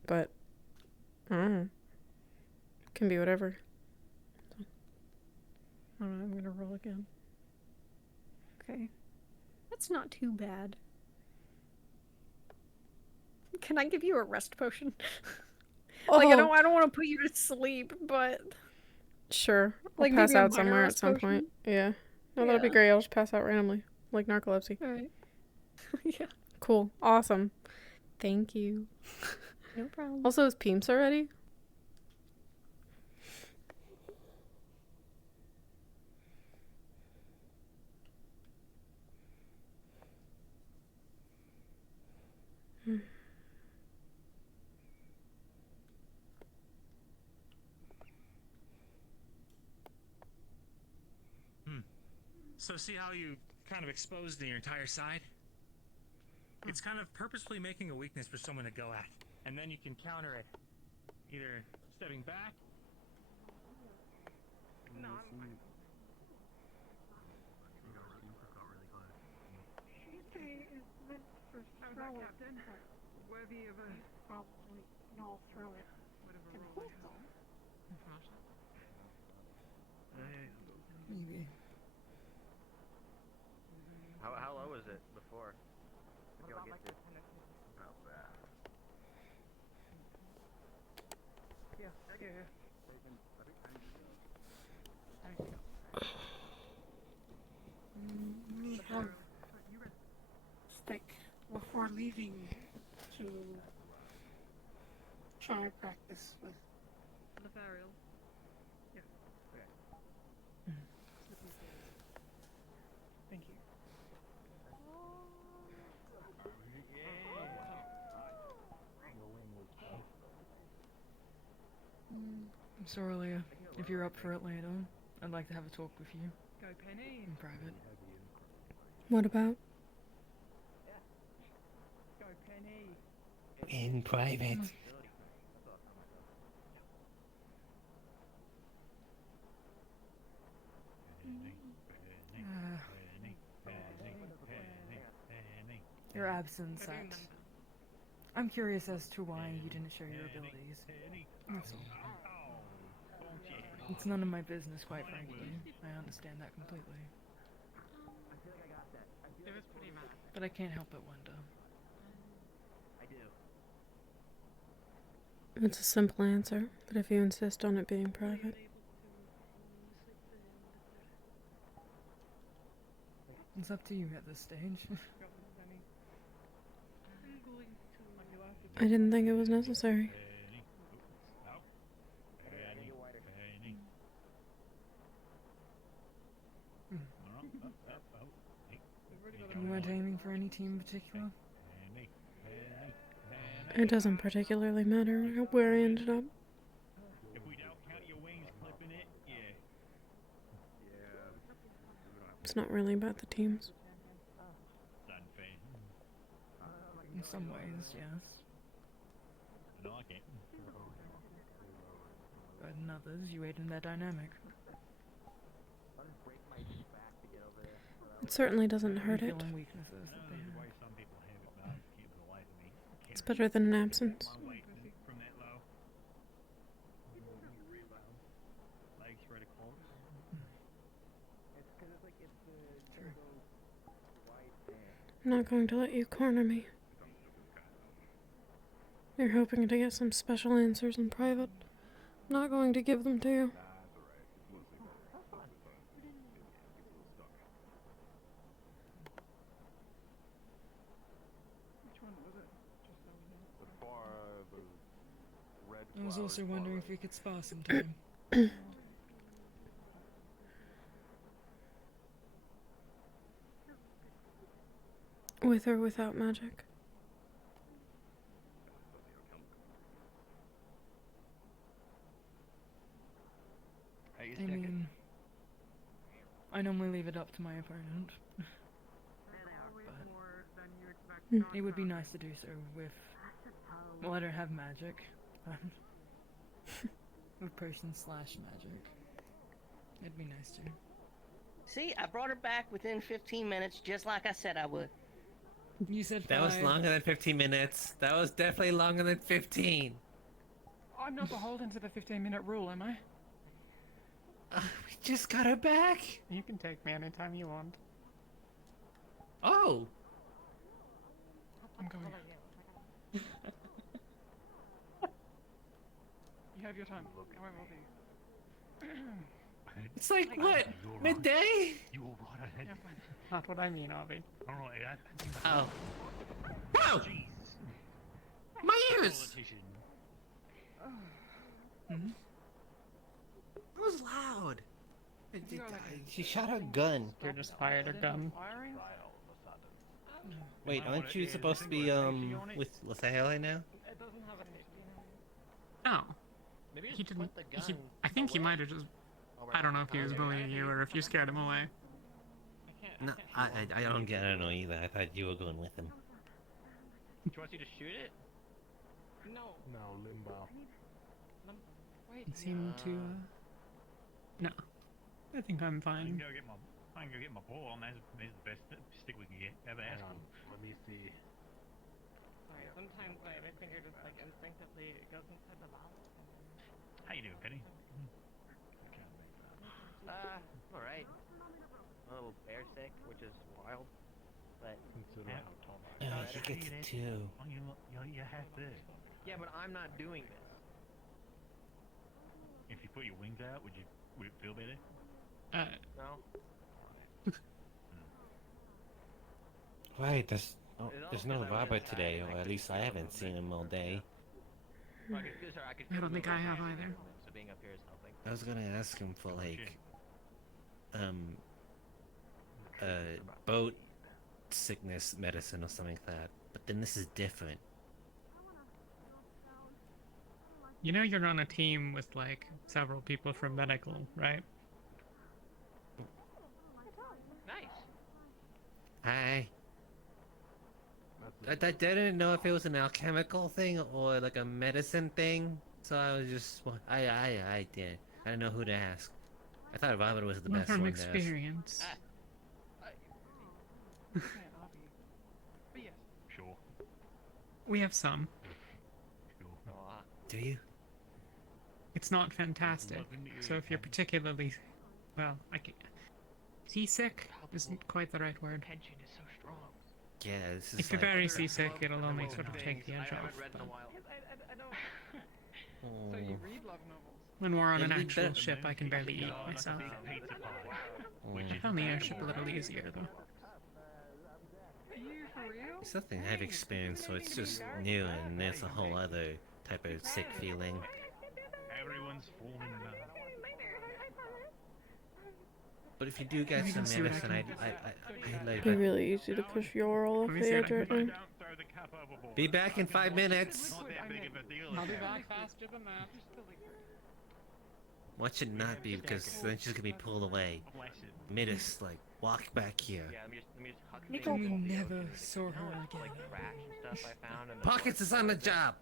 But, I don't know. Can be whatever. Alright, I'm gonna roll again. Okay. That's not too bad. Can I give you a rest potion? Like, I don't want to put you to sleep, but... Sure. I'll Like, pass maybe a out minor somewhere at rest some potion? point. Yeah. No, that'll be great. I'll just pass out randomly. Like narcolepsy. Alright. Yeah. Cool. Awesome. Thank you. No problem. Also, is Peems already? So see how you kind of exposed your entire side? It's kind of purposefully making a weakness for someone to go at. And then you can counter it. Either stepping back. No, I'm fine. She is meant for throw it, Captain. Worthy of a... probably no throw it. Whatever Can role hold though. Maybe. How low was it before? Did y'all get to? About that. Yeah. We have stick before leaving to try practice with The burial. Yeah. Thank you. So Aurelia, if you're up for it later, I'd like to have a talk with you. Go Penny. In private. What about? Go Penny. In private. Your absence at... I'm curious as to why you didn't share your abilities. That's all. It's none of my business, quite frankly. I understand that completely. It was pretty mad. But I can't help but wonder. It's a simple answer, but if you insist on it being private. It's up to you at this stage. I didn't think it was necessary. You weren't aiming for any team in particular? It doesn't particularly matter where I ended up. It's not really about the teams. In some ways, yes. But in others, you aid in their dynamic. It certainly doesn't hurt it. Feeling weaknesses that they have. It's better than an absence. I'm not going to let you corner me. You're hoping to get some special answers in private. I'm not going to give them to you. I was also wondering if we could spar some time. With or without magic? I mean, I normally leave it up to my opponent. But it would be nice to do so with... Well, I don't have magic. With potion/magic. It'd be nice to. See, I brought her back within 15 minutes, just like I said I would. You said 5. That was longer than 15 minutes. That was definitely longer than 15. I'm not beholden to the 15-minute rule, am I? We just got her back. You can take me anytime you want. Oh. I'm going. You have your time. I won't bother you. It's like, what? Midday? You all right ahead? Yeah, fine. Not what I mean, Avi. Alright, Oh. Whoa! My ears! Who's loud? She shot her gun. You just fired a gun. Wait, aren't you supposed to be, with Lasahele now? No. He didn't. I think he might have just. I don't know if he was bullying you or if you scared him away. No, I don't know either. I thought you were going with him. Do you want you to shoot it? No. No, limbo. Wait. It seemed to. No. I think I'm I can fine. go get my ball on. That's the best stick we can get. Have an Hang on, let me see. Sorry, sometimes my finger just like instinctively goes inside the valve. How you doing, Penny? Alright. A little bear sick, which is wild. But Consider how tall I Oh, am. you get to two. You have to. yeah, but I'm not doing this. If you put your wings out, would it feel better? No. Right, there's no Robert today, or at least I haven't seen him all day. I don't think I have either. So being up here is helping. I was gonna ask him for like, boat sickness medicine or something like that, but then this is different. You know you're on a team with like several people from medical, right? Nice. I didn't know if it was an alchemical thing or like a medicine thing, so I was just I didn't know who to ask. I thought Robert was the Well, best from one to ask. experience. Sure. We have some. Do you? It's not fantastic. So if you're particularly, well, seasick isn't quite the right word. Tension is so strong. Yeah, this is If you're like... very seasick, it'll only sort of take the edge I off. haven't read in a but while. So you read love novels? When we're on an It'd be actual better- ship, I can barely eat myself. I found the airship a little easier, though. Are you for real? It's nothing I've experienced, so it's just new, and there's a whole other type of sick feeling. Everyone's falling in love. But if you do get We some can see what I medicine, can- I'd like It'd be really easy to push Yoral off Let me the see what edge I right can now. Throw the cup overboard. be back in 5 minutes. Not that big of a deal. I'll is be it? back faster than that. What should not be, because then she's gonna be pulled away. Bless it. Midas, like, walk back here. Yeah, let me just hug Nicole. things off the Never ocean. saw her You know, again. like trash and stuff I found in the Pockets is on the job.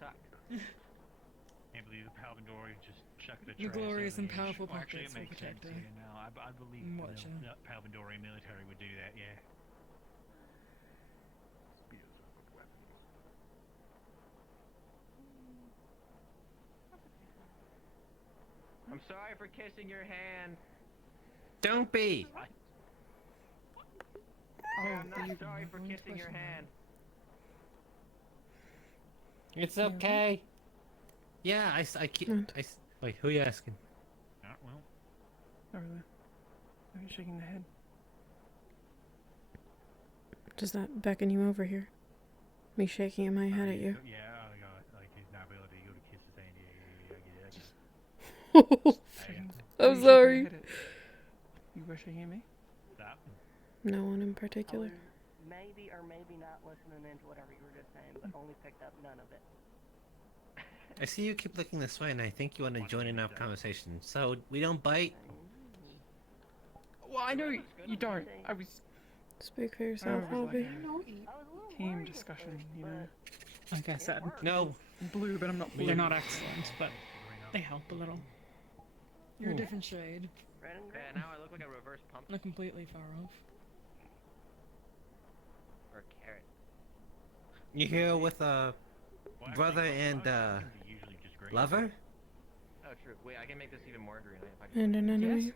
Suck. Can't believe the Palvindori just chucked the The trash glorious over and the edge. powerful Well, actually, pockets it will makes protect sense her. here now. I believe Watch her. the Palvindori military would do that, yeah. I'm sorry for kissing your hand. Don't be. I'm not sorry for kissing your hand. It's okay. Yeah, wait, who are you asking? Well, Oh, really? Are you shaking the head? Does that beckon you over here? Me shaking my head at you. yeah, like his ability, you gotta I'm sorry. You wish to hear me? No one in particular. Maybe or maybe not listening into whatever you were just saying, but only picked up none of it. I see you keep looking this way, and I think you want to join in our conversation. So we don't bite. Well, I know you don't. I was. Speak for yourself, I was Bobby. like team discussion, you know. Like I said, No, I'm blue, but I'm not blue. they're not excellent, but they help a little. You're a different shade. Yeah, now I look like a reverse pumpkin. Not completely far off. Or a carrot. You here with a brother and lover? Oh, true. Wait, I can make this even more green if I And an enemy. Yes?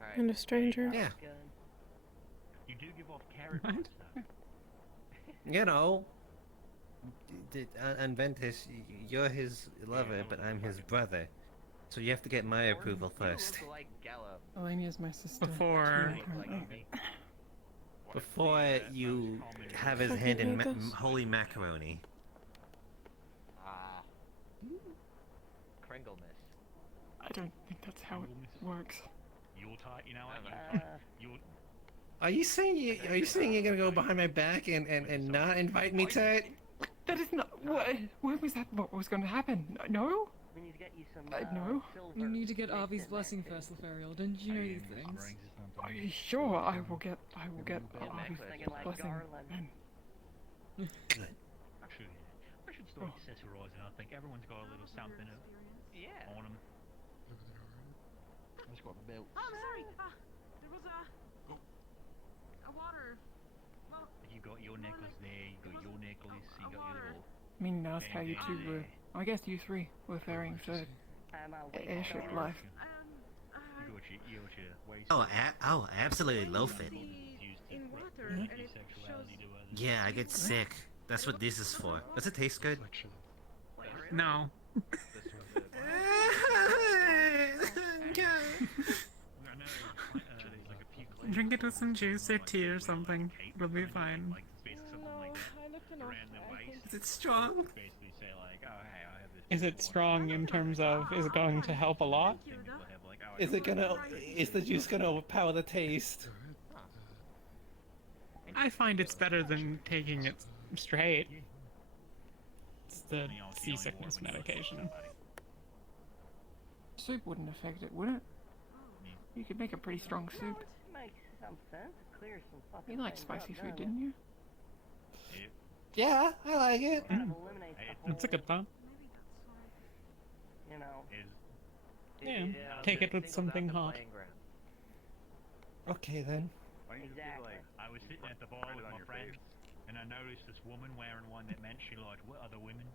Alright. And a stranger. Yeah. You do give off carrot vibes, though. You know, Unventus, you're his lover, but I'm his brother. So you have to get my approval first. Elenia's my sister. Before you have his hand in holy macaroni. Kringleness. I don't think that's how it works. You're tight, you know. Are you saying you're gonna go behind my back and not invite me to it? That is not. What was that? What was going to happen? No. We need to get you some. No. You need to get Avi's blessing first, Lefariel. Didn't you know these things? Sure, I will get Avi's blessing. Good. Actually, I should start accessorizing. I think everyone's got a little something on them. Let's go up a belt. Oh, I'm sorry. There was a water. Well, You got your necklace there, you got your necklace, you got your little... I mean, ask how you two were. I guess you three were faring for airship life. Oh, absolutely loaf it. in water, and it shows. Yeah, I get sick. That's what this is for. Does it taste good? No. Drink it with some juice or tea or something. It'll be fine. Is it strong? Is it strong in terms of, is it going to help a lot? Is the juice gonna overpower the taste? I find it's better than taking it straight. It's the seasickness medication. Soup wouldn't affect it, would it? You could make a pretty strong soup. Makes some sense. Clear some fucking. You liked spicy food, didn't you? Yeah, I like it. It's a good thought. You know. Yeah, take it with something hot. Okay then. Exactly. I was sitting at the bar with my friends, and I noticed this woman wearing one that meant she liked other women.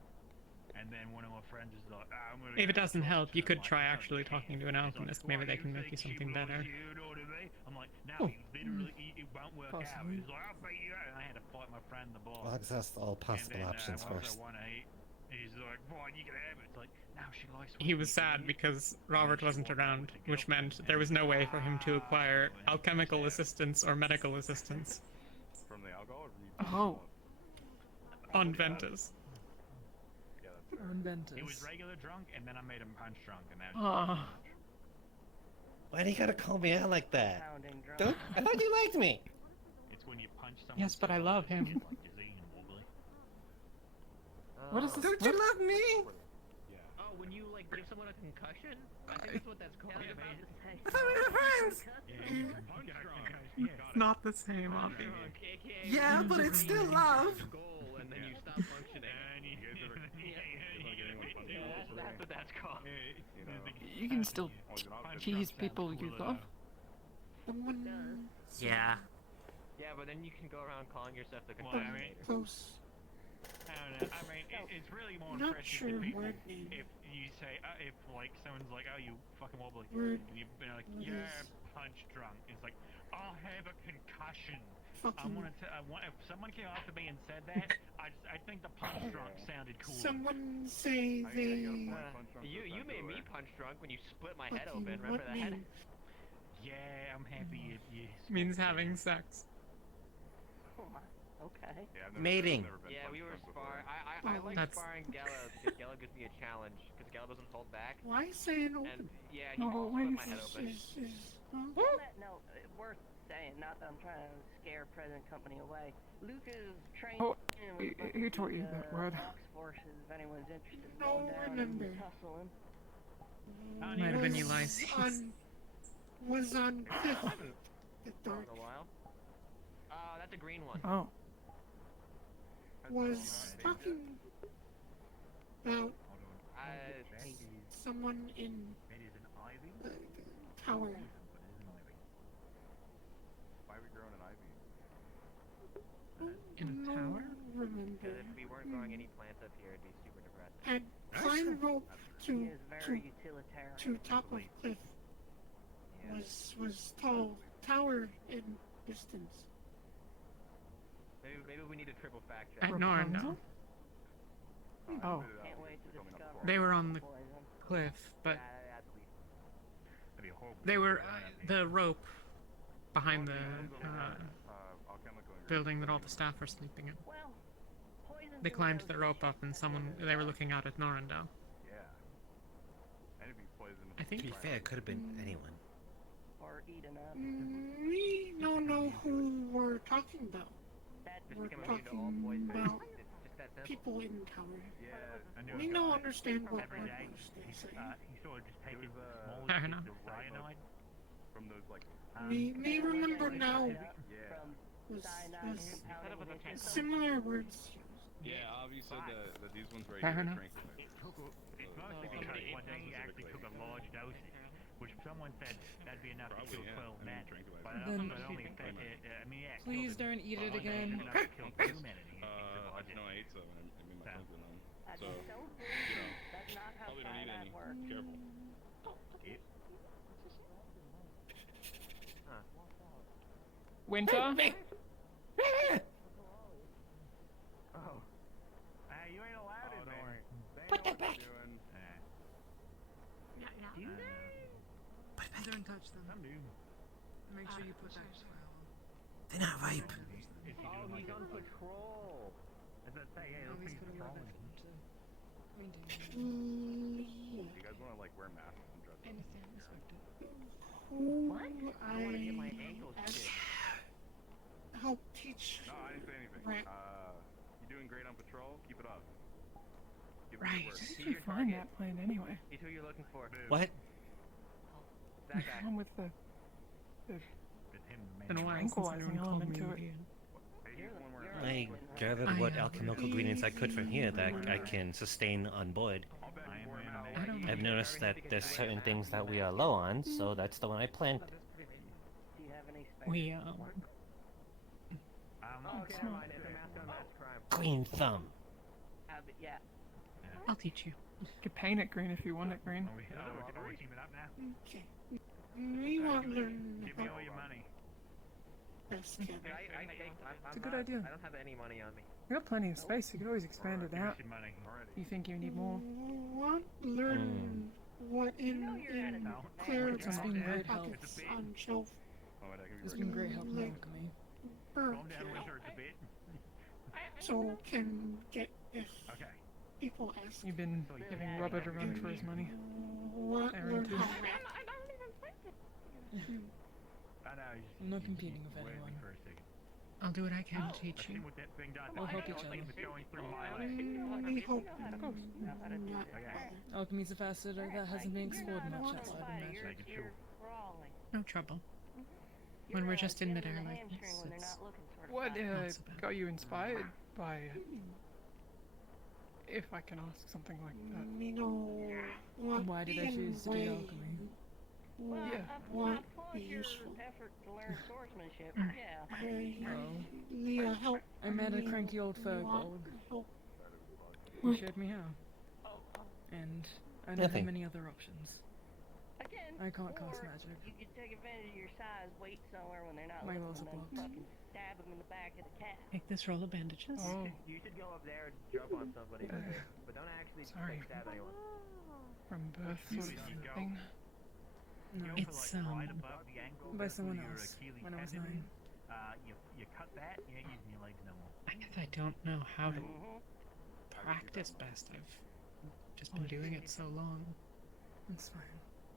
And then one of my friends is like, I'm gonna If it doesn't help, you could try actually talking to an alchemist. Maybe they can make you something better. You know what I mean? I'm like, no, you literally, it won't work out. He's like, I'll beat you out. And I had to fight my friend the bar. Well, exhaust all possible options once first. I won he's like, fine, you can have it. It's like, no, she likes He was sad because Robert wasn't around, which meant there was no way for him to acquire alchemical assistance or medical assistance. From the alcohol? Oh. On Ventus. He was regular drunk, and then I made him punch drunk, and that was Why do you gotta call me out like that? I thought you liked me. It's when you punch someone. Yes, but I love him. What is this? Don't you love me? Oh, when you like give someone a concussion? I think that's what that's called. I thought we were friends. It's not the same, Avi. Yeah, but it's still love. And then you stop functioning. That's what that's called. You can still tease people you love. Yeah. Yeah, but then you can go around calling yourself the Well, concussion. I mean, Close. I don't know. I mean, it's really more Not impressive sure to people what if you say, if like someone's like, oh, you fucking wobbly, Word and you've been like, yeah, punch drunk. It's like, I'll have a concussion. If someone came after me and said that, I think the punch drunk sounded cool. Someone say they. You made me punch drunk when you split my head open. Remember that? Yeah, I'm happy if you. Means having sex. Okay. Yeah, Mating. Yeah, we were sparring. I like That's- sparring Gela because Gela gives me a challenge because Gela doesn't hold back. Why say it And open? yeah, he No, split wait, my head open. On that note, worth saying, not that I'm trying to scare present company away. Luke is trained Oh, with who taught you that word? Ox forces. If anyone's interested in No, going down remember. and tussling. Might have been Ulysses. Was on Cliff. The In dark. a while. That's a green one. Oh. Was talking about someone in the tower. Why are we growing an ivy? In a No, tower? remember. Because if we weren't growing any plants up here, it'd be super depressing. Had climbed rope He is very utilitarian. to top of cliff. Was tall tower in distance. Maybe we need a triple fact check. At Norndale. Oh. Can't wait to discover. They were on the cliff, but they were the rope behind the building that all the staff are sleeping in. They climbed the rope up, and they were looking out at Norndale. Yeah. And it'd be poison. To be fair, it could have been anyone. Or eaten up. We don't know who we're talking about. We're talking about people in tower. Yeah. We don't understand what every we're day. saying. He sort of just taking small Fair enough. cyanide From those like. We remember now. Yeah. Was similar words. Yeah, Avi said that these ones right Fair here are enough. tranquilizers. It's mostly because one day he actually took a large dosage, which someone said that'd be enough to kill 12 men. But Then only affect it. I mean, yeah. please don't eat it again. I know I ate some and I made my tongue go numb. So, you know, That's not how probably don't eat any. Careful. Winter? Oh. Hey, you ain't allowed it, man. Put that back. Don't touch them. Some do. Make sure you put that. They're not ripe. He's on patrol. As I say, yeah, Always he's put a patrolling. You guys want to like wear masks and dress up? Anything respected. Who I want to get my ankles kicked. help teach. No, I didn't say anything. Right. You're doing great on patrol. Keep it up. Give it Right. good work. How did you find that plane anyway? He's who you're looking for. What? That guy. One with the Been a while since tranquilizing anyone called element me to it. Indian. I gathered what alchemical ingredients I could from here that I can sustain on board. I've noticed that there's certain things that we are low on, so that's the one I planted. Do you have any We, Oh, okay, never mind. It's a mask on mask crime. Green thumb. But yeah. I'll teach you. You could paint it green if you want it green. Are we teaming up now? Okay. We want to learn Give me all your money. best Dude, I'm It's a good not- idea. I don't have any money on me. We got plenty of space. You could always expand it out. Money. You think you need more? Want to learn what in clear It's been great help. pockets on shelf. Oh, that could be It's right. been great help Like- alchemy. Bird Calm down, wizards a bit. so can get if Okay. people ask You've been giving Robert a run for his money. what learn Arrington. how I know. I'm not competing with Wait anyone. for a second. I'll do what I can to I teach seen you. what that thing does. We'll help each It's like other. it's going through my leg. we hope Of course. not Alchemy's a facet that hasn't been explored much outside of magic. Making sure. No trouble. When we're just in midair like this, it's What not so bad. got you inspired by it? If I can ask something like that. we know what Why did I choose to do alchemy? Yeah, what be useful. Effort to learn swordsmanship. Mm. Yeah. Well, Need a help. I met a cranky old furbolg. He showed me how. And I don't Nothing. have many other options. Again, I can't cast or magic. You could take advantage of your size, wait somewhere when they're not My looking, walls are and then blocked. fucking stab them in the back of the calf. Take this roll of bandages. Oh, You should go up there and jump on somebody, but don't actually Sorry. stab anyone. from birth sort of thing. No, It's Right above the ankle. by that's where someone your else Achilles when I was tendon 9. You cut that, you ain't using your legs no more. I guess I don't know how to practice best. I've just been doing it so long. It's fine.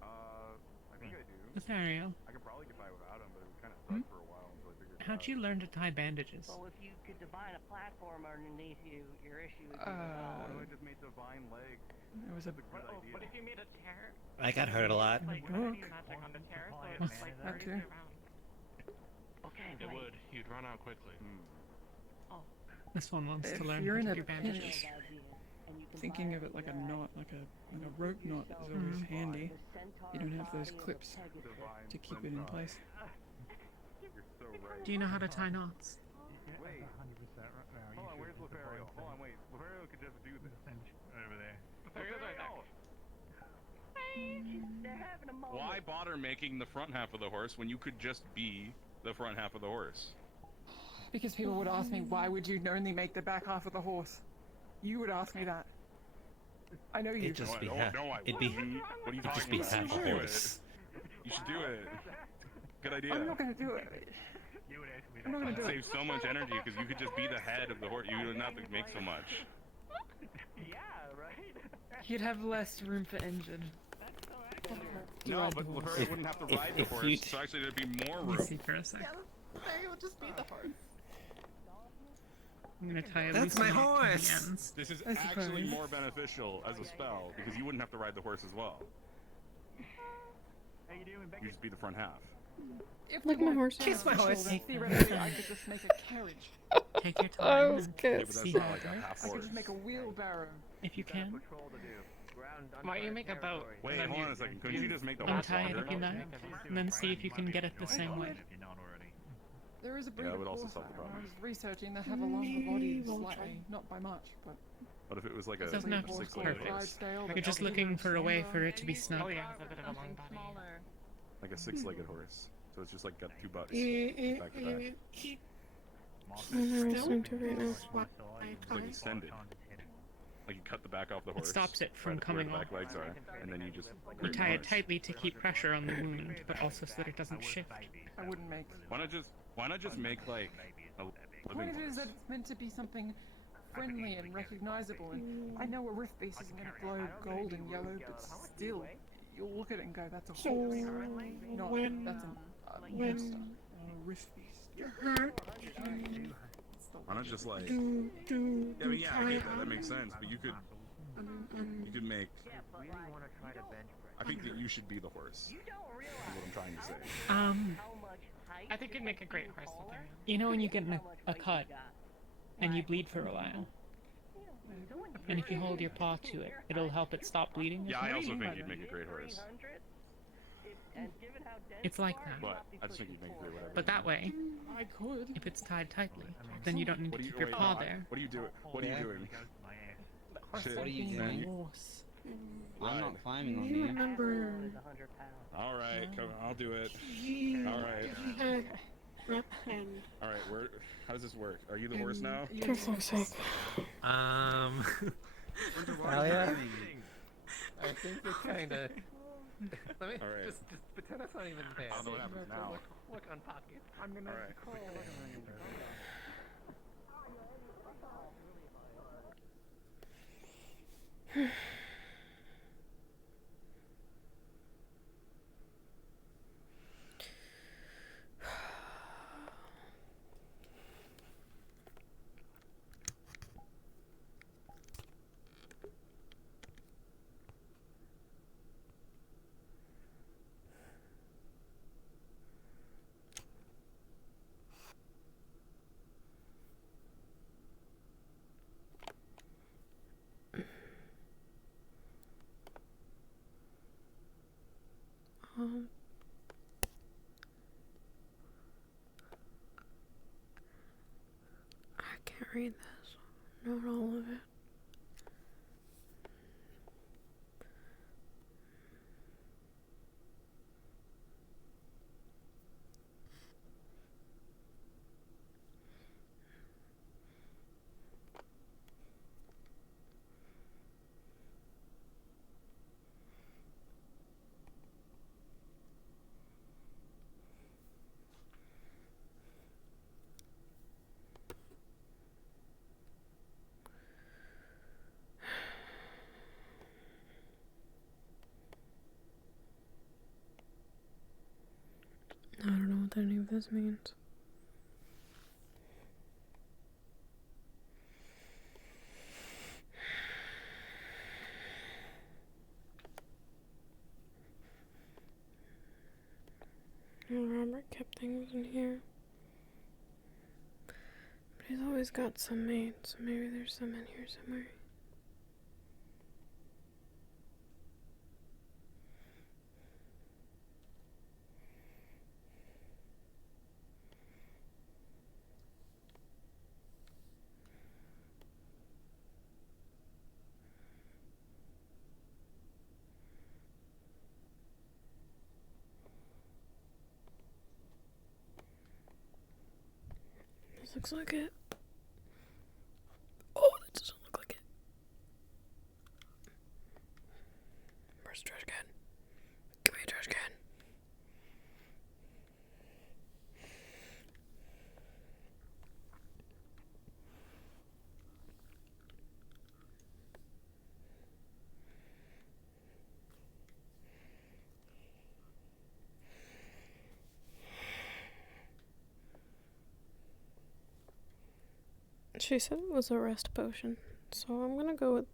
I think I do. Nathaniel, I could probably get by without him, but it would kind of suck for a while until I figured it how'd out. you learn to tie bandages? Well, if you could divine a platform underneath you, your issue would be What resolved. if I just made divine legs? It was a That's a good idea. What if you made a chair? I got hurt a lot. Like, book. magic on the chair, so What's it's like that turns too? around. Okay, It wait. would. You'd run out quickly. Oh, This one wants If to learn you're how in to a do bandages. pinch, thinking of it like a knot, like a rope knot is always handy. You don't have those clips to keep it in place. You're so right. Do you know how to tie knots? Wait. 100% right now. Hold on, where's Lothario? Hold on, wait. Lothario could just do this. Over there. Lothario! They're having a moment. Why bother making the front half of the horse when you could just be the front half of the horse? Because people would ask me, why would you only make the back half of the horse? You would ask me that. I know you. It'd just be half. No, I It'd be. wouldn't. What are you It'd just talking be about? half You a should do horse. it. You should do it. Good idea. I'm not gonna do it. I'm not gonna do It'd it. save so much energy because you could just be the head of the horse. You wouldn't have to make so much. Yeah, right? You'd have less room for engine. No, but Lothario wouldn't have to ride the horse, so actually there'd be more Let me room. see for a sec. There will just be the horse. I'm gonna tie at That's least my one at the horse! ends. This is I actually suppose. more beneficial as a spell because you wouldn't have to ride the horse as well. How you doing, Becky? You just be the front half. If Like we my had horse. kiss my horse, Take- theoretically I could just make a carriage. Take your I time. was and Yeah, but kissed. that's not like a half I could horse. just make a wheelbarrow. If you can, Patrol to do. Ground why don't you uncharted make a boat? territory. Wait, and then hold you on a second. Couldn't you just make the horse untie it longer? if you like, and then see if you can get it the same way. If you're not already. There is a breed Yeah, it of would also horse solve the when I problem. was researching that have a longer body slightly, not by much, but What if it was like a Doesn't have to be six-legged perfect. horse? You're just looking for a way for it to be snug. Oh yeah, it's a bit of a long body. Smaller. Like a six-legged horse. So it's just like got two butts. Back to back. I'm listening to it right now. It's like extended. Like you cut the back off the horse. It stops it from right where coming the off. back legs are, and then you just You grip the tie it horse. tightly to keep pressure on the wound, but also so that it doesn't shift. I wouldn't make. Why not just make like a The living point is that horse? it's meant to be something friendly and recognizable, and I know a rift beast isn't going to glow gold and yellow, but still, you'll look at it and go, that's a horse. Not, that's a monster. A rift beast. Why not just like? Do Yeah, I mean, yeah, I get that. That makes sense. But you could make. I think that you should be the horse. Is what I'm trying to say. I think it'd make a great horse. You know when you get in a cut and you bleed for a while, and if you hold your paw to it, it'll help it stop bleeding. Yeah, I also think you'd make a great horse. It's like that. But I just think you'd make a great whatever. But that way, I could. if it's tied tightly, then you don't need to What do you? keep your Wait, paw no, there. What are you doing? What are you doing? Shit, What are you man. doing? I'm Right. not climbing on You you. remember All right, come, I'll do it. he All right. had rep and All right, where? How does this work? Are you the horse now? For fuck's sake. Talia? I think we're kinda... Let me All right. just pretend that's not even there. I don't know what happens now. Look on pocket. I'm gonna All right. call. I can't read this. Not all of it. what any of this means. Robert kept things in here. But he's always got some made, so maybe there's some in here somewhere. This looks like it. Oh, that doesn't look like it. Where's the trash can? Give me a trash can. She said it was a rest potion, so I'm gonna go with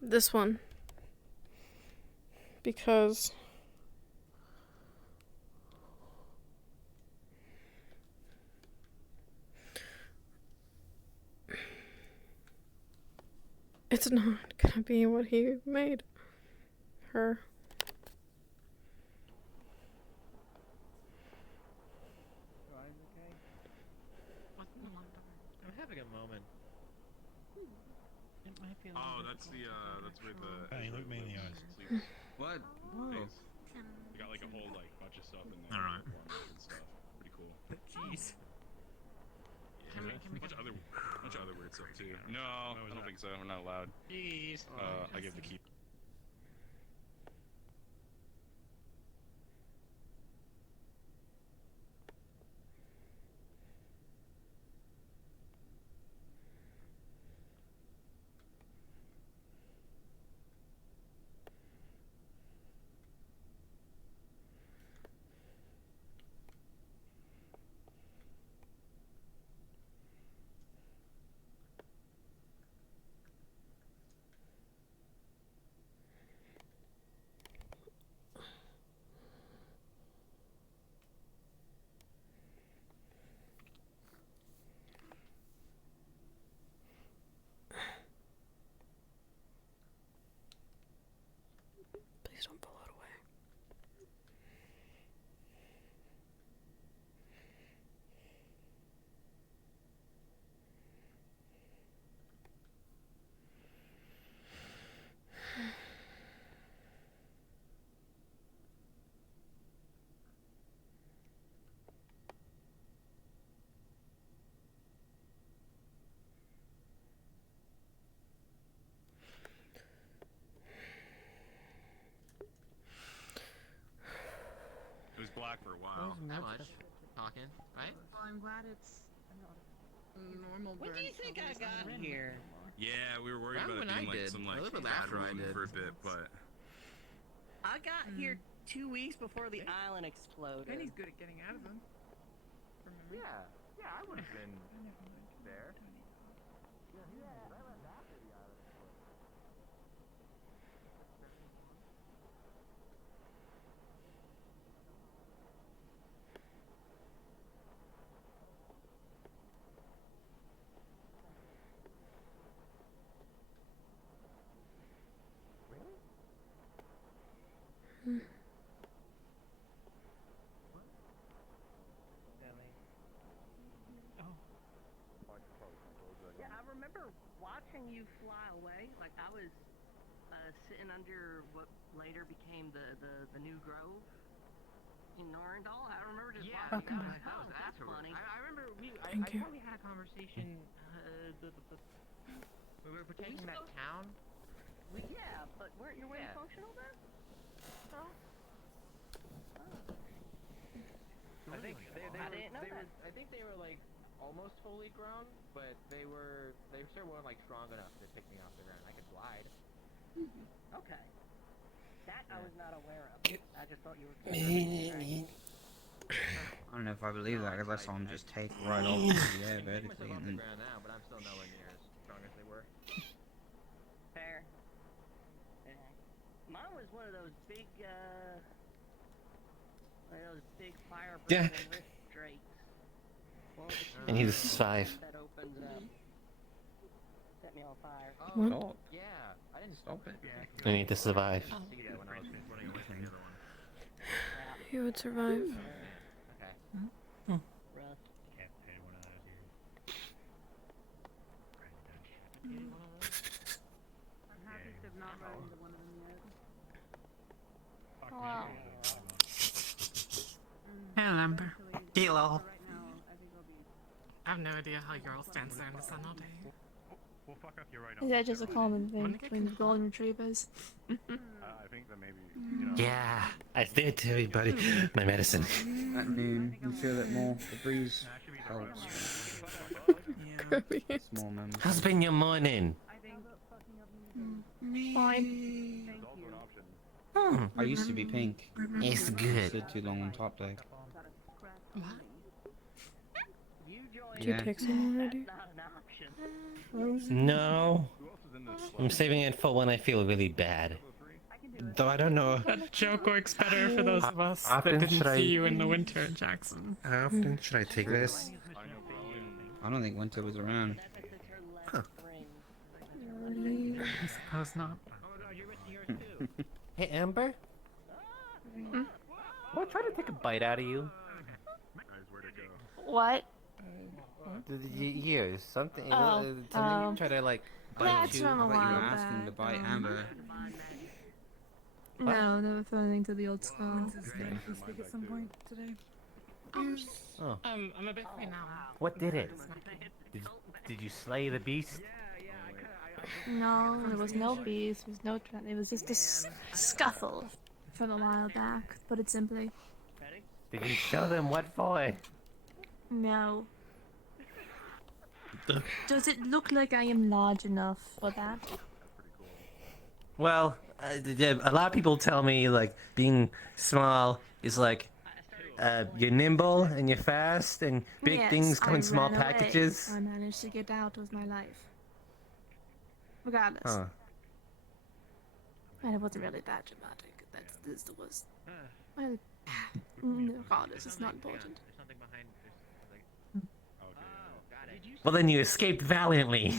this one. Because it's not gonna be what he made her. I'm having a moment. It might be a Oh, little that's where the. Hey, look me in the eyes. Sleeps. What? Whoa. We got like a whole like bunch of stuff in there. Alright. And stuff. Pretty cool. Jeez. Yeah, bunch of other weird stuff too. No, I don't think so. We're not allowed. Jeez. I give the key. Please don't pull it away. It was black for a while. That much. Talking, right? Well, I'm glad it's normal. When do you think I got here? Yeah, we were worried Around about when it I being like did. some A like little bit bad after I room did. for a bit, but I got here 2 weeks before the island exploded. Penny's good at getting out of them. Yeah, I would have been there. Yeah, I remember watching you fly away. Like I was sitting under what later became the new grove in Norendal. I remember just watching you. Like, oh, that's funny. I remember I thought we had a conversation. We were protecting that town. Yeah, but weren't your wings functional then? No. I think I didn't know that. I think they were like almost fully grown, but they still weren't like strong enough to pick me off the ground. I could glide. Okay. That I was not aware of. I just thought you were. don't know if I believe that, because I saw him just take right off the air vertically and then... now, but I'm still nowhere near as strong as they were. Fair. Yeah. Mine was one of those big fire Yeah. rift drakes. I need to survive. That opens up. Set me on fire. What? Stop. Yeah, I didn't Stop it. I need to survive. see that when I was putting the other one. You would survive. Okay. Hmm. Rough. I'm happy to have not run into one of them yet. Wow. Hey, Amber. Hello. I have no idea how your girl stands there in the sun all day. We'll fuck up your right Is that just a common thing between the golden retrievers? I think that maybe, you know. Yeah, I did tell everybody my medicine. At noon, you feel it more. The breeze helps. Small members. How's been your morning? Fine. Hmm. I used to be pink. It's good. Stood too long on top deck. Do you pick someone already? No. I'm saving it for when I feel really bad. Though I don't know. That joke works better for those of us that Often didn't should I- see you in the winter, Jackson. How often should I take this? I don't think winter was around. Huh. I suppose not. Hey, Amber? What? Try to take a bite out of you? What? The years. Something. Oh, something try to like bite that's you. from a I thought you were while asking to back. bite Amber. No, never throw anything to the old skull. We speak at some point today. Oh. I'm a bit free now. What did it? Did you slay the beast? No, there was no bees, there was no it was just a scuffle from a while back, to put it simply. Did you show them what for? No. Does it look like I am large enough for that? Well, a lot of people tell me like being small is like you're nimble and you're fast and big Yes, things come in I small ran away. packages. I managed to get out with my life. Regardless. Huh. And it wasn't really that dramatic. This was. Well, regardless, it's not important. Well, then you escaped valiantly.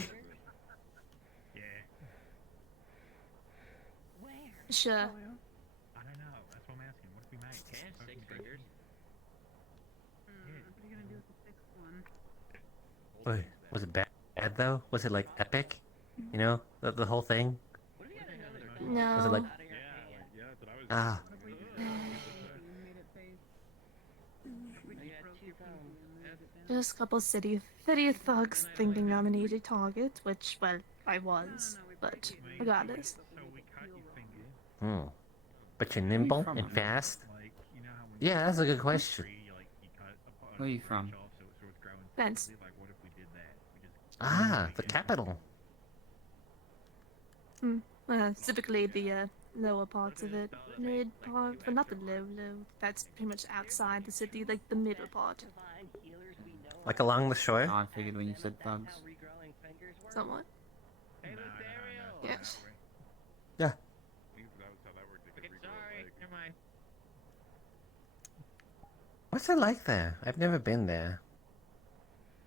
Sure. I don't know. That's what I'm asking. What if we make? Yeah, 6 fingers. What are you gonna do with the sixth one? Wait, was it bad though? Was it like epic? You know, the whole thing? No. Was it like... Ah. Just a couple city thugs thinking I'm an easy target, which, well, I was, but regardless. Hmm. But you're nimble and fast? Yeah, that's a good question. Where are you from? Vents. Ah, the capital. Typically the lower parts of it. Mid part, but not the low. That's pretty much outside the city, like the middle part. Like along the shore? I figured when you said thugs. Somewhat. Yes. Yeah. Sorry, never mind. What's it like there? I've never been there.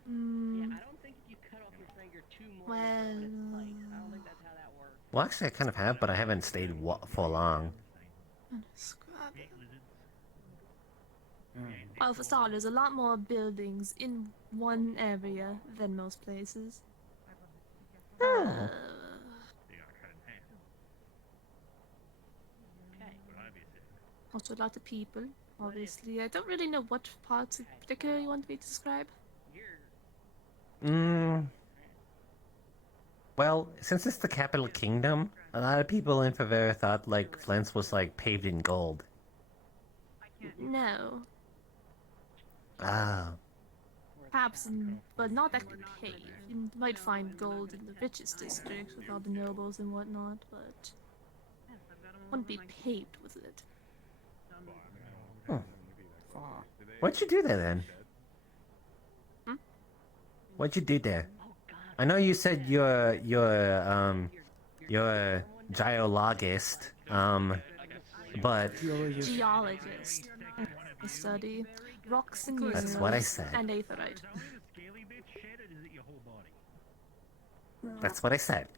Yeah, I don't think if you cut off your finger too more, Well, I don't think that's how that works. Well, actually, I kind of have, but I haven't stayed for long. Well, for starters, a lot more buildings in one area than most places. Oh. Also, a lot of people, obviously. I don't really know what parts in particular you want me to describe. Well, since it's the capital kingdom, a lot of people in Favera thought like Flint's was like paved in gold. No. Ah. Perhaps, but not actually paved. You might find gold in the richest districts with all the nobles and whatnot, but wouldn't be paved with it. Hmm. What'd you do there then? Hmm? What'd you do there? I know you said you're a geologist, but Geologist. I study rocks and That's what I minerals said. and aetherite. That's what I said.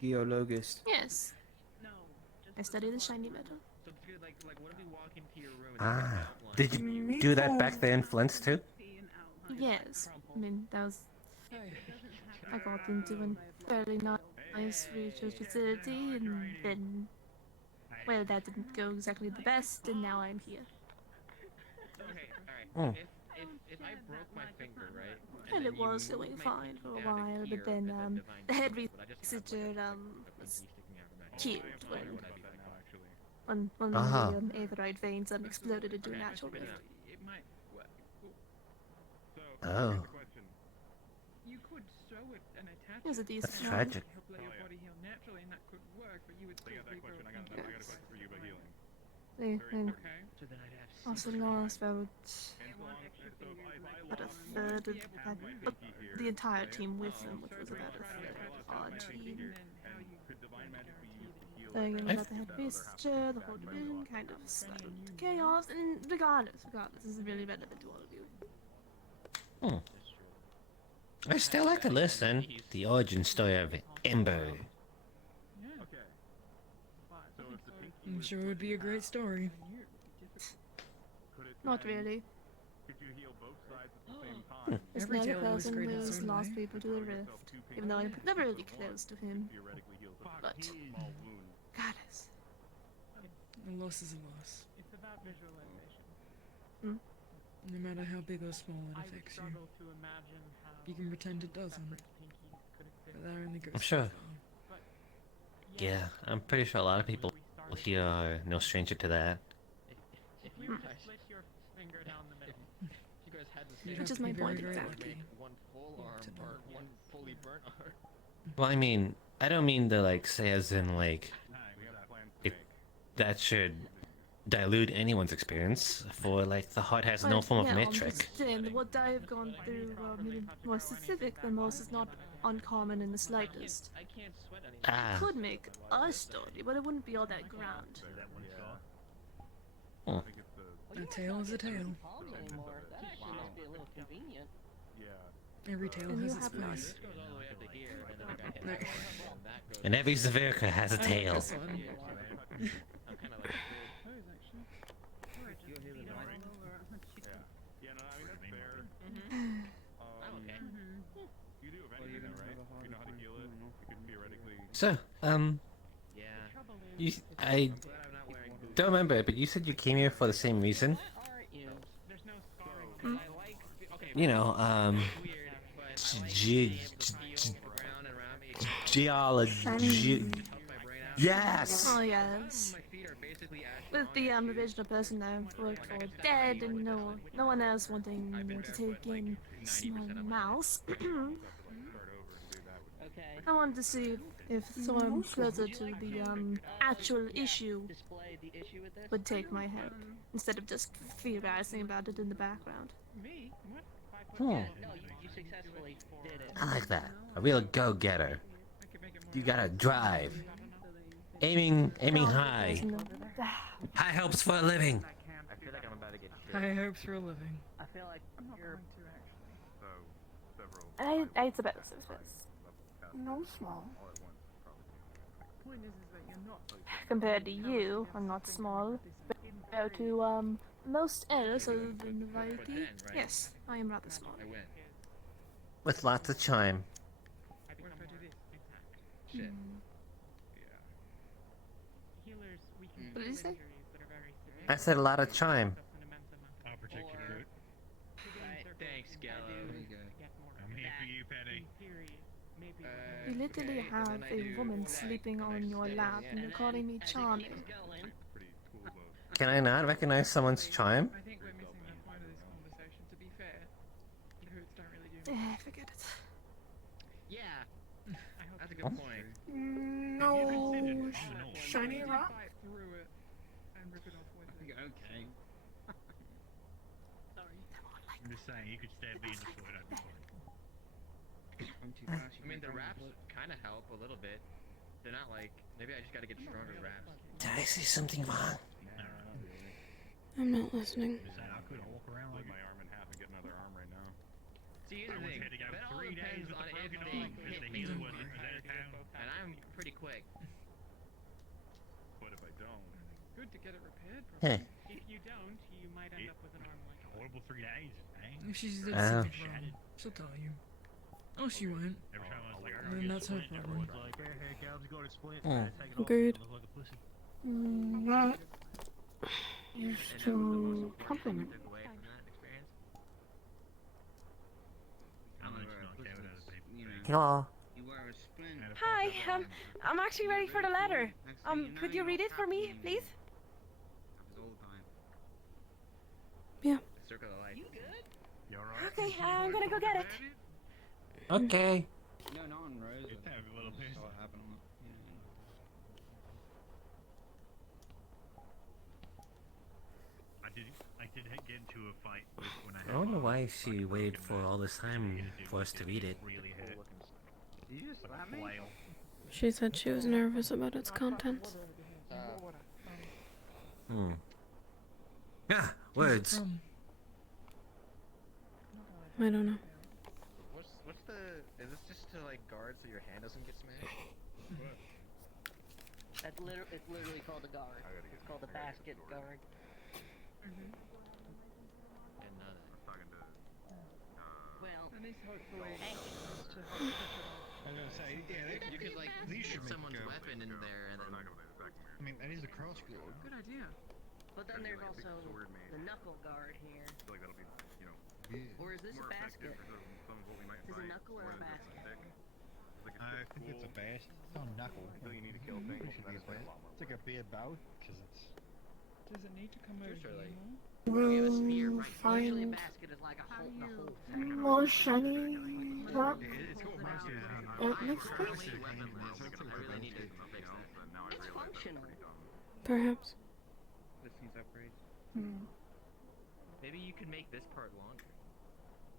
Geologist. Yes. I study the shiny metal. Ah, did you do that back there in Flint's too? Yes. I mean, that was. I got into a fairly nice research facility, and then. Well, that didn't go exactly the best, and now I'm here. Oh. If I broke my finger, right? And it was going fine for a while, but then the head researcher was killed when one of the aetherite veins exploded into a natural rift. Oh. You could sew it and attach It was a it. decent That's tragic. Help let your body heal naturally, and that could work, but you would still be broken. I got a question for you about healing. And So then I'd have also lost about a third of that, but the entire team with them, which was about a third of our team. Then about the head researcher, the whole division kind of split into chaos, and regardless, this is really relevant to all of you. I still like to listen. The origin story of Ember. I'm sure it would be a great story. Not really. Could you heal both sides at the same time? This Every other tale always person great in its was own lost way. people to the rift, even though I'm never really close to him. But goddess. A loss is a loss. It's about visualization. No matter how big or small it I affects you. struggle to imagine how You can pretend it doesn't. separate pinkies could exist. But that only goes I'm so sure. far. Yeah, I'm pretty sure a lot of people here are no stranger to that. If we were to split your finger down the middle, you guys had the You'd same. have Which is to my be very, point very exactly. lucky. One full arm to or know. one fully burnt arm. Well, I mean, I don't mean to like say as in like it that should dilute anyone's experience. For like the heart has no But, form yeah, of I'm metric. just saying, what I have gone through, maybe more specific than most, is not uncommon in the slightest. I can't sweat anymore. Ah. It could make a story, but it wouldn't be all that grand. Oh. A tale is a tale. Palms anymore. That actually must be a little convenient. Every tale And you has its have place. This goes all the way up to here, and then I got hit. No. And that goes. And every Zavirka has a I like tail. this one. I'm kind of like Yeah, no, I mean that's fair. I'm okay. You do eventually, though, right? If you know how to heal it, you could theoretically. So, Yeah. you, I don't remember it, but you said you came here for the same reason. Aren't you? there's no scarring. 'Cause I like. Okay. You know, Weird, but I like feel around and around me. geology. Help my brain out. Yes. Oh yes. My feet are basically ashy. With the original person I worked for dead, and no one else wanting more to take in small mouse. Okay. I wanted to see if someone closer to the actual issue Display the issue with this. would take my help instead of just theorizing about it in the background. Me? What? Hmm. No, you successfully did it. I like that. A real go-getter. You gotta drive. Aiming high. High hopes for a living. I feel like I'm about to get High hopes for a living. I feel like you're. It's about success. No small. Point is that you're not. Compared to you, I'm not small. Compared to most else other than variety, yes, I am rather small. I win. With lots of charm. What if I do this? Shit. Healers, we can What did you say? injuries that are very severe. I said a lot of charm. That's an immense amount. I'll protect your fruit. Thanks, Gallo. Get more. I'm here for you, Penny. In theory, maybe. You literally have a woman sleeping on your lap and you're calling me charming. Can I not recognize someone's charm? I think we're missing the point of this conversation. To be fair, the hoots don't really do much. Forget it. Yeah. I hope That's a you good point. No shiny rock. Fight through it. just saying, you could stab me in the foot, I'd be fine. I mean, the wraps kind of help a little bit. They're not like, maybe I just gotta get stronger wraps. Did I say something wrong? I'm not listening. I could walk around like my arm in half and get another arm right now. See, here's the thing. had to go It all 3 days depends with on the if broken they arm because hit the me healer first. wasn't out of town. And I'm pretty quick. But if I don't, Good to get it repaired. Heh. If you don't, you might end up with an arm like Horrible 3 days, man. If she's did Oh. something wrong, she'll tell you. Oh, she won't. Every time I was like, Then that's her problem. everyone's like, hey, Gab's got a splint. Mm. Take it off, Agreed. you look like a pussy. That is to compliment. Took away from that experience. I'm just not care what other people think. Hello. You wear a splint. Hi, I'm actually ready for the letter. Could you read it for me, please? Happens all the time. Yeah. Circle of life. You good? You alright? Okay, I'm gonna go get it. Okay. No, not on Rosewood. It's a little Just bit. saw it happen on, I did get into a fight when I had I wonder my- why she waited for all this time for us to read it. really hurt. Did you just Like slap a me? flail. She said she was nervous about its contents. Hmm. Yeah, words. I don't know. What's the? Is this just to like guard so your hand doesn't get smashed? It's literally called a guard. It's called a basket guard. Didn't know that. Well, At least hopefully hey. it's to help push it off. I was gonna say, yeah, You could like these get should make someone's go. weapon in there and then. I mean, that is a crossbow. Good idea. But then there's also the knuckle guard here. I feel like that'll be, you know, Yeah. Or is this a more effective basket? for some of what we might Is it fight. knuckle or a whereas it's basket? thick. It's like I it's think it's a cool bass. It's not knuckle. until you need to kill things, and then it's like a lot more. It's like a beard bow, because it's. Does it need to come over Sure, here like- more? Give a sphere, Will right? Usually a find basket is like a whole, the whole thing. more shiny rock It's got at next Currently, place. weaponless. I really need to fix that. But now I It's realize functional. Perhaps. This needs upgrades. Hmm. Maybe you could make this part longer.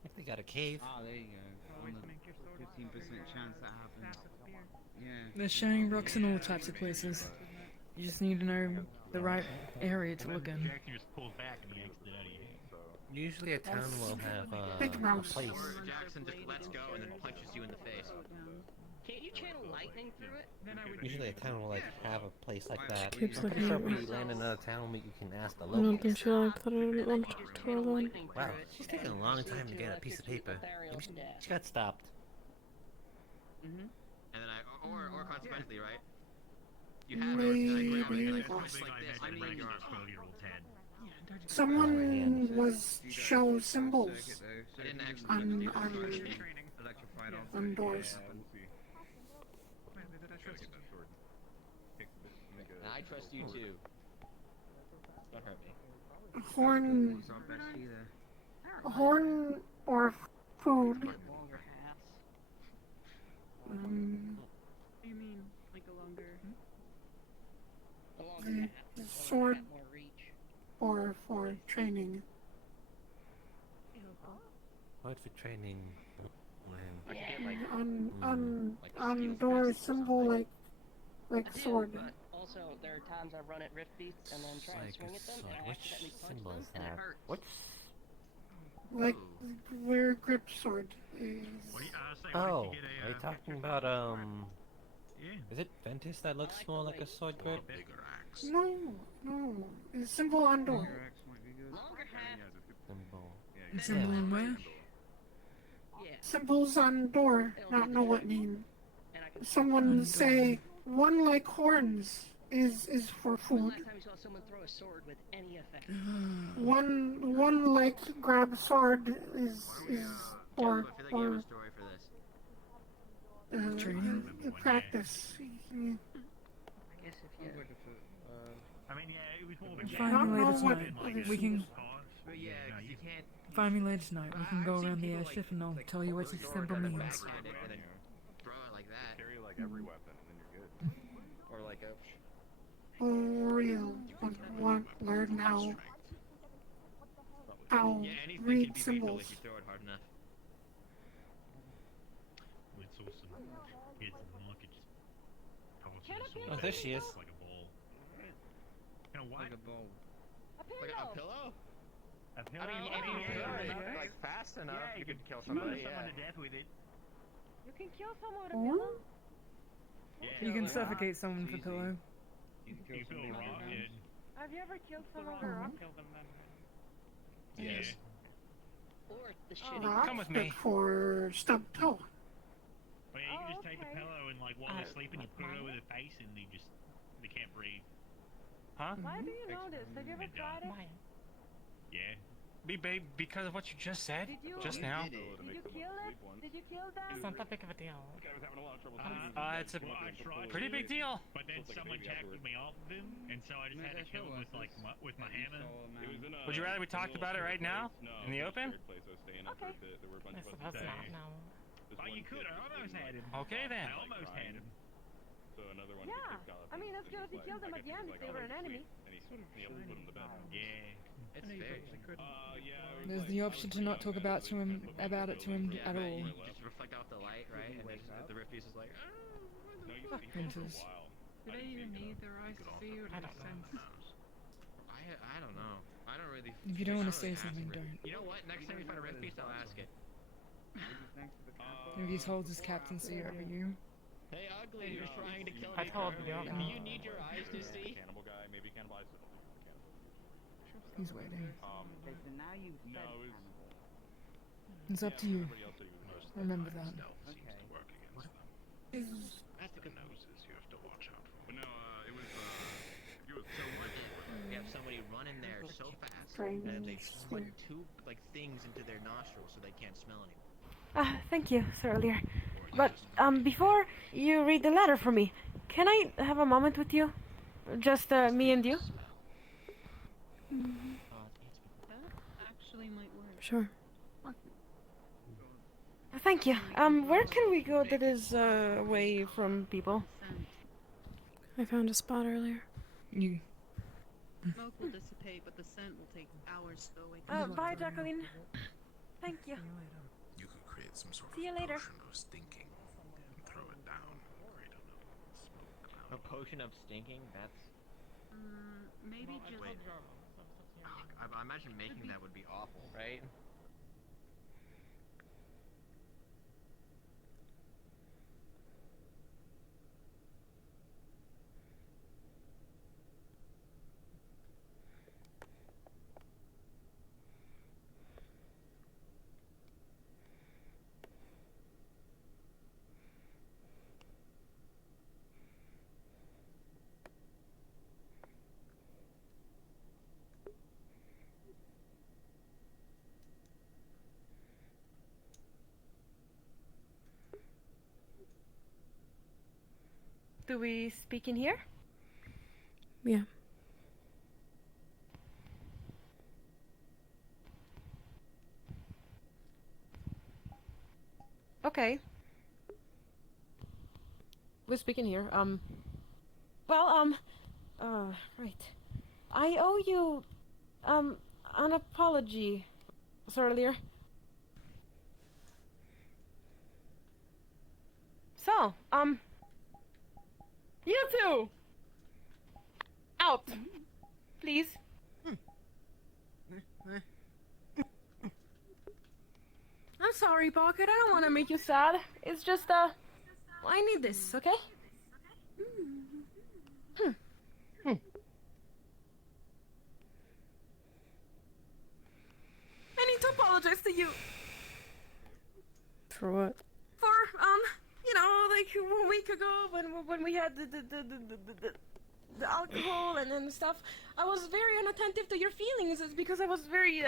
If they got a cave. Ah, there you go. On the 15% chance that happens. Yeah. There's shining rocks in all types of places. You just need to know the right area to look in. Jackson just pulls back and yanks it out of your hand. Usually a town will have Big a mouse. place. Or Jackson just lets go and then punches you in the face. Can't you channel lightning through it? Then I would Usually a town will like have a place like that. Keeps I'm pretty looking sure at if me. we land in another town, you can ask the I don't locals. think she liked that I didn't want to talk to her then. Wow, she's taking a long time to get a piece of paper. Maybe she got stopped. And then or consequently, right? You have it, and I grab it, and I twist like this, and break your arm. 12-year-old head. Someone was show symbols I didn't actually on electrified also. on doors. And I trust you too. Don't hurt me. Horn, It's not best either. horn or food. Longer hats. You mean like a longer? A longer hat. Sword More reach. or for training. What for training? When? I could get like On door symbol like I do, sword. but also there are times I run at rift beats and then try and Like swing a at them sword. and I Which accidentally punch symbol them is and it that? hurts. What's Like where grip sword is. What do you, say, Oh, what if you get are you a, talking about Yeah. is it Ventus that looks more like a sword grip? Bigger axe. No, no. It's symbol on door. Longer hat. Symbol. Symbol in where? Yeah. Symbols on door. Not know what name. And I can Someone say one like horns is for When food. last time you saw someone throw a sword with any effect? One like grab sword is I feel like you have a story for this. Training? Practice. I guess if you I mean, yeah, it was more of a Find me later what- tonight. We can But yeah, 'cause you can't. find me later tonight. We can go around the airship and I'll tell you what the symbol means. Backhand it and then throw it like that. Carry like every weapon, and then you're good. Or like a. For real. Want learn how. I'll Yeah, anything read can be lethal symbols. if you throw it hard enough. It's awesome. It's like it just pops Can in it so be Oh, there she is. like a ball. You know what? Like a bowl. A pillow. Like a pillow? A pillow? I mean, Yeah, if you yeah, throw it yeah. like fast enough, Yeah, you could kill murder somebody. someone Yeah. to death with it. You can kill someone with a Oh? pillow? Yeah. You can like, suffocate someone with a pillow. You feel right, yeah. Have you ever killed someone with a rock? Yeah. Or the Oh. shitty. Rock Come with me. for stub toe. But yeah, you can just take okay. a pillow and like while they're sleeping, you put it over their face and they can't breathe. Huh? Why do you know this? Have you ever And tried it? Yeah. Because of what you just said? Did you? Just now? Did you kill it? Did you kill them? It's not that big of a deal. It's a Well, I tried pretty to, big deal. But then someone tackled me off them, and so I just had to kill them with like with my hammer. Would you rather we talked about it right now? In the open? Okay. I suppose not, no. Oh, you could. I almost had him. Okay then. I almost had him. Yeah. I mean, that's good if you killed them at the end if they were an enemy. Yeah. It's fair. There's the option to not talk about it to him at all. But you just reflect off the light, right? And then the Rift is like, Printers. Do they even need their eyes to see or their sense? I don't know. I don't really. If you don't I want to say really ask something, Rift. don't. You know what? Next time we find a Rift piece, I'll ask it. If he holds his captaincy over you. Hey, ugly, you're trying to kill I me. told you. Do you need your eyes to see? Cannibal guy, maybe cannibalized. He's waiting. Okay, so now you said It's up to you. Remember that. Is That's the noses you have to watch out for. But no, it was So what if we have somebody run in there so fast Strange. that they put two like things into their nostrils so they can't smell anymore? Thank you, Sir Earlier. But, before you read the letter for me, can I have a moment with you? Just, me and you? That actually might work. Sure. Thank you. Where can we go that is, away from people? I found a spot earlier. You. Smoke will dissipate, but the scent will take hours to go away. Bye, Jacqueline. Thank you. You could create some sort See you of later. potion of stinking and throw it down. Great on the smoke cloud. A potion of stinking? That's. Maybe just. Wait. I imagine making that would be awful, right? Do we speak in here? Yeah. Okay. We're speaking here. Right. I owe you, an apology, Sir Earlier. So, you two! Out! Please. I'm sorry, Pocket. I don't want to make you sad. It's just, I need this, okay? I need to apologize to you For what? for, like a week ago when we had the alcohol and stuff. I was very unattentive to your feelings. It's because I was very,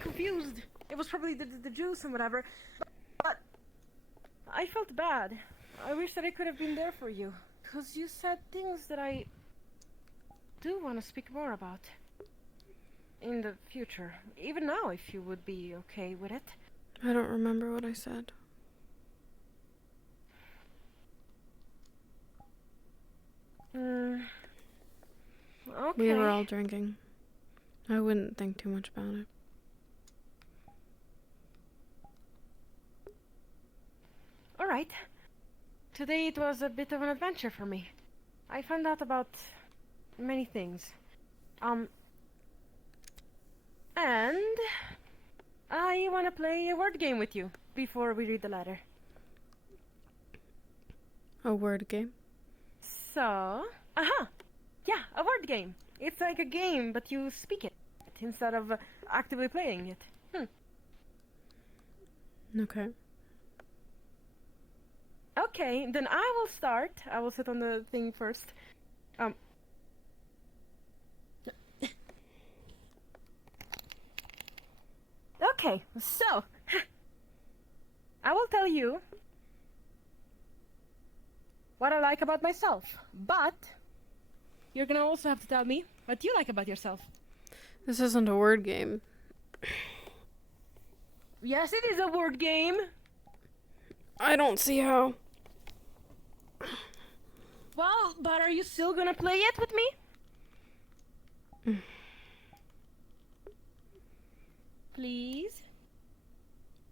confused. It was probably the juice and whatever. But I felt bad. I wish that I could have been there for you. Because you said things that I do want to speak more about. In the future. Even now, if you would be okay with it. I don't remember what I said. Okay. We were all drinking. I wouldn't think too much about it. right. Today it was a bit of an adventure for me. I found out about many things. And I want to play a word game with you before we read the letter. A word game? So, yeah, a word game. It's like a game, but you speak it instead of actively playing it. Okay. Okay, then I will start. I will sit on the thing first. Okay, so I will tell you what I like about myself, but you're gonna also have to tell me what you like about yourself. This isn't a word game. Yes, it is a word game. I don't see how. Well, but are you still gonna play it with me? Please?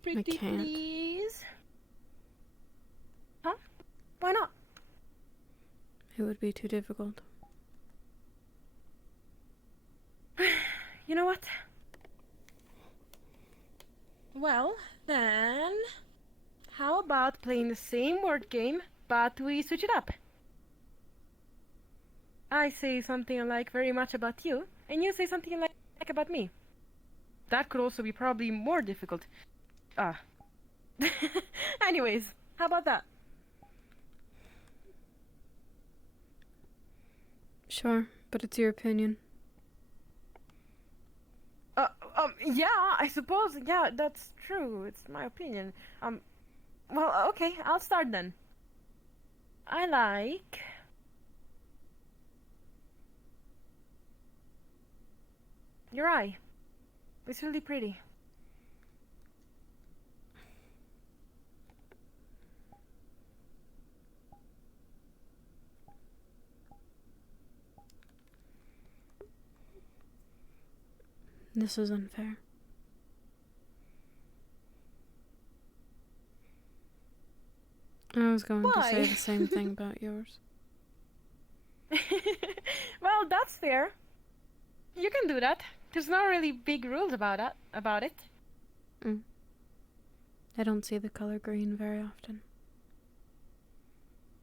Pretty can't. please? Huh? Why not? It would be too difficult. You know what? Well, then... how about playing the same word game, but we switch it up? I say something I like very much about you, and you say something I like about me. That could also be probably more difficult. Anyways, how about that? Sure, but it's your opinion. Yeah, I suppose, yeah, that's true. It's my opinion. Well, okay, I'll start then. I like... your eye. It's really pretty. This is unfair. I was going to say the same thing about yours. Well, that's fair. You can do that. There's not really big rules about it. I don't see the color green very often.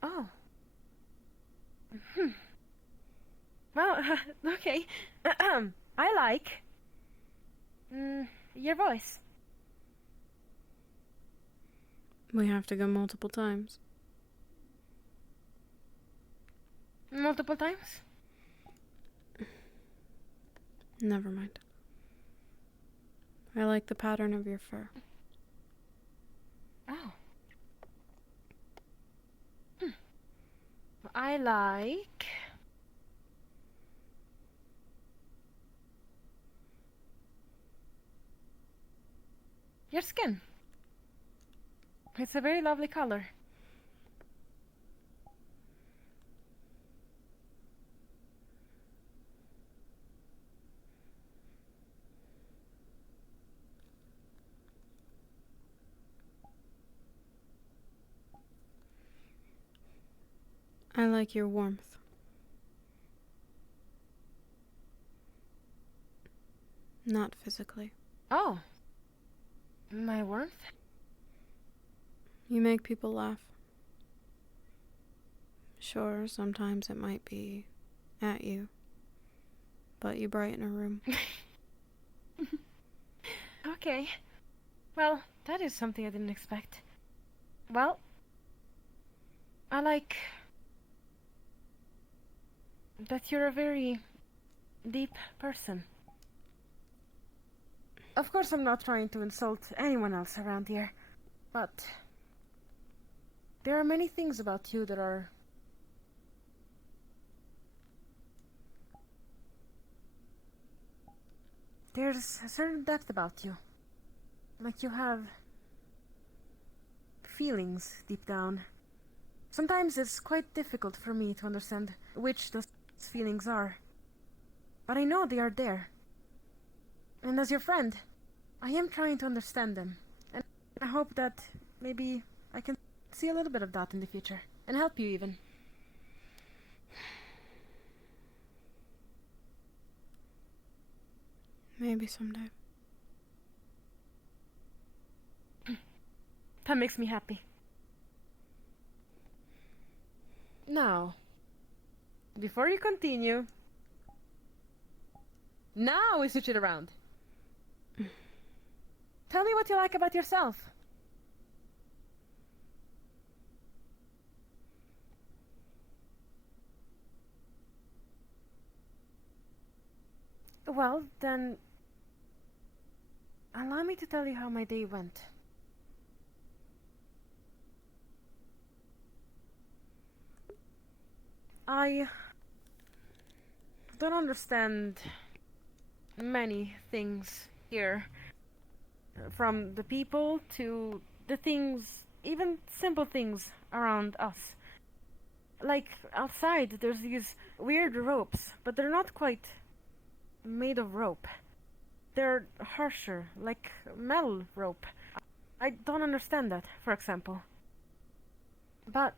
Oh. Well, okay. I like... your voice. We have to go multiple times. Multiple times? Never mind. I like the pattern of your fur. Oh. I like... your skin. It's a very lovely color. I like your warmth. Not physically. Oh. My warmth? You make people laugh. Sure, sometimes it might be at you, but you brighten a room. Okay. Well, that is something I didn't expect. Well, I like... that you're a very deep person. Of course I'm not trying to insult anyone else around here, but... there are many things about you that are... there's a certain depth about you. Like you have... feelings deep down. Sometimes it's quite difficult for me to understand which those feelings are. But I know they are there. And as your friend, I am trying to understand them. And I hope that maybe I can see a little bit of that in the future. And help you even. Maybe someday. That makes me happy. Now, before you continue, now we switch it around. Tell me what you like about yourself. Well, then, allow me to tell you how my day went. I don't understand many things here. From the people to the things, even simple things around us. Like outside, there's these weird ropes, but they're not quite made of rope. They're harsher, like metal rope. I don't understand that, for example. But,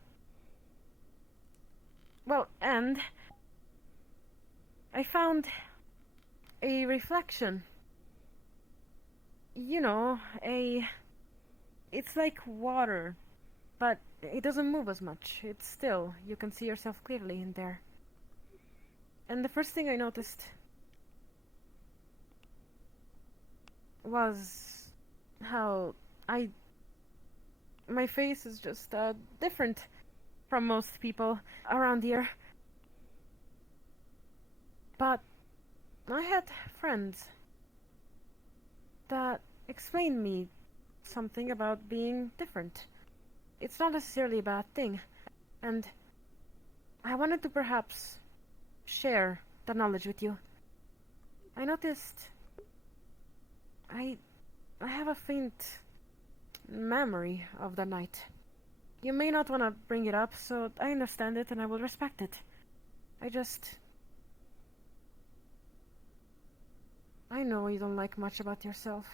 well, and I found a reflection. You know, it's like water, but it doesn't move as much. It's still, you can see yourself clearly in there. And the first thing I noticed was how my face is just different from most people around here. But I had friends that explained me something about being different. It's not necessarily a bad thing, and I wanted to perhaps share the knowledge with you. I noticed I have a faint memory of the night. You may not want to bring it up, so I understand it and I will respect it. I know you don't like much about yourself.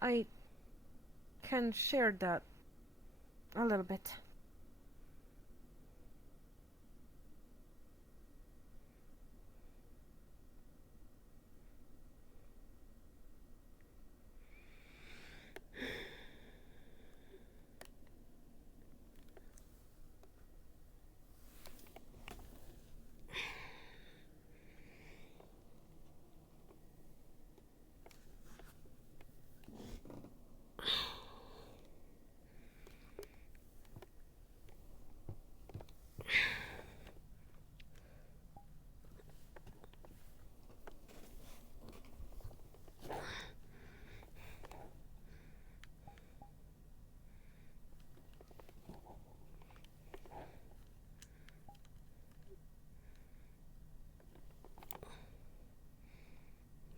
I can share that a little bit.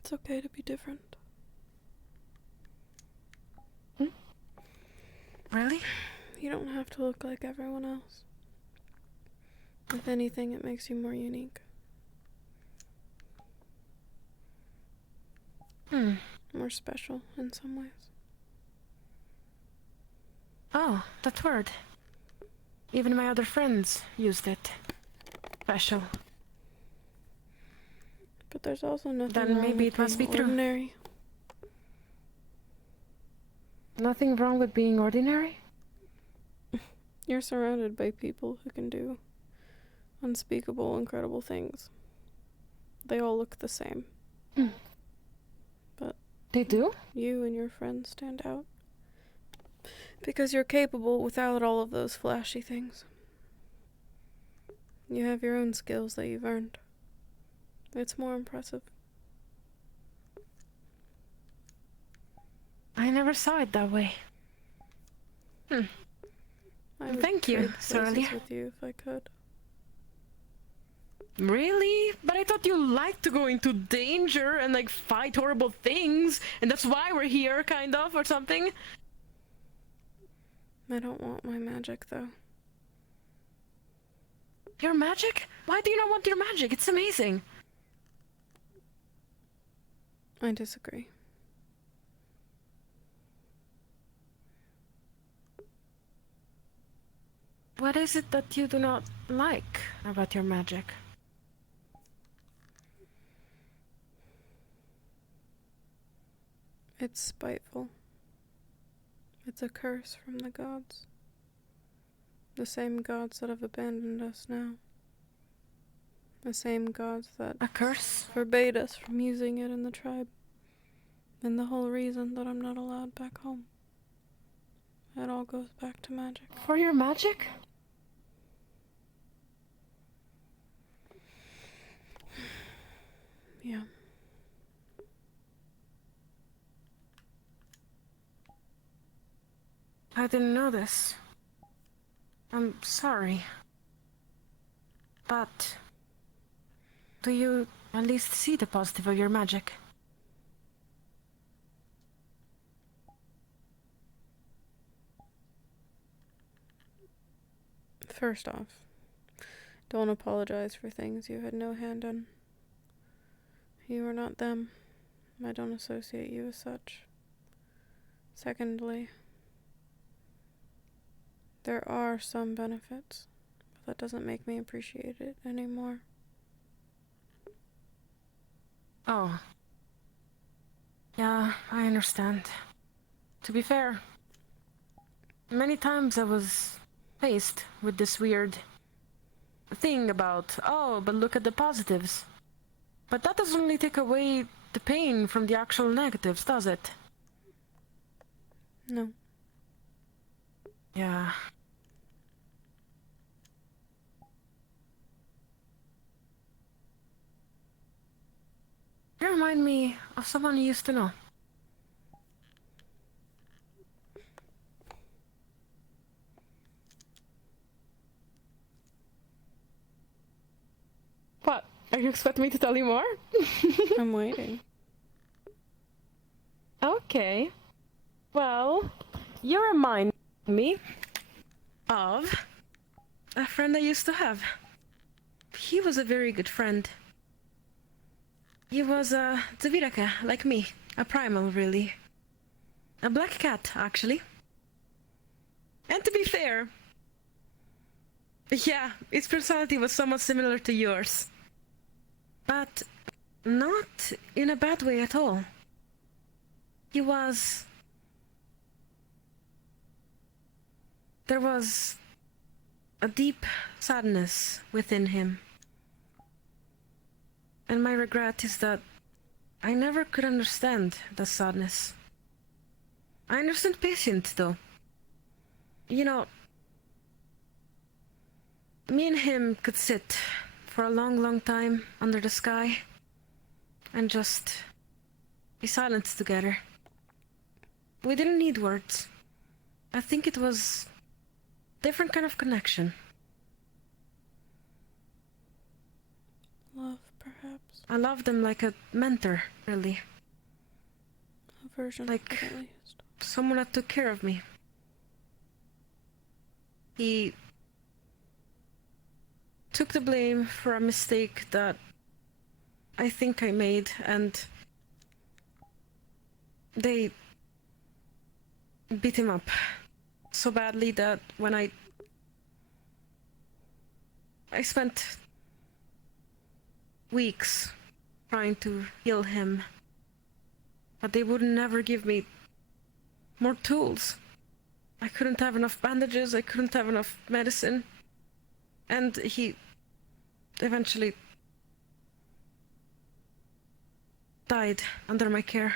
It's okay to be different. Really? You don't have to look like everyone else. If anything, it makes you more unique. More special in some ways. Oh, that word. Even my other friends used it. Special. But there's also nothing Then wrong maybe with it must be being true. ordinary. Nothing wrong with being ordinary? You're surrounded by people who can do unspeakable, incredible things. They all look the same. But they do? You and your friends stand out. Because you're capable without all of those flashy things. You have your own skills that you've earned. It's more impressive. I never saw it that way. I would Thank you, trade Sorely. places with you if I could. Really? But I thought you liked to go into danger and like fight horrible things, and that's why we're here, kind of, or something. I don't want my magic, though. Your magic? Why do you not want your magic? It's amazing. I disagree. What is it that you do not like about your magic? It's spiteful. It's a curse from the gods. The same gods that have abandoned us now. The same gods that a curse forbade us from using it in the tribe. And the whole reason that I'm not allowed back home. It all goes back to magic. For your magic? Yeah. I didn't know this. I'm sorry. But do you at least see the positive of your magic? First off, don't apologize for things you had no hand in. You are not them. I don't associate you as such. Secondly, there are some benefits, but that doesn't make me appreciate it anymore. Oh. Yeah, I understand. To be fair, many times I was faced with this weird thing about, oh, but look at the positives. But that doesn't really take away the pain from the actual negatives, does it? No. Yeah. You remind me of someone you used to know. What? Are you expecting me to tell you more? I'm waiting. Okay. Well, you remind me of a friend I used to have. He was a very good friend. He was a Zaviraka, like me. A primal, really. A black cat, actually. And to be fair, yeah, his personality was somewhat similar to yours. But not in a bad way at all. He was... There was a deep sadness within him. And my regret is that I never could understand the sadness. I understand patient, though. You know, me and him could sit for a long, long time under the sky and just be silent together. We didn't need words. I think it was a different kind of connection. Love, perhaps. I loved him like a mentor, really. A version like of it, at least. Someone that took care of me. He took the blame for a mistake that I think I made, and they beat him up so badly that when I spent weeks trying to heal him, but they would never give me more tools. I couldn't have enough bandages, I couldn't have enough medicine, and he eventually died under my care.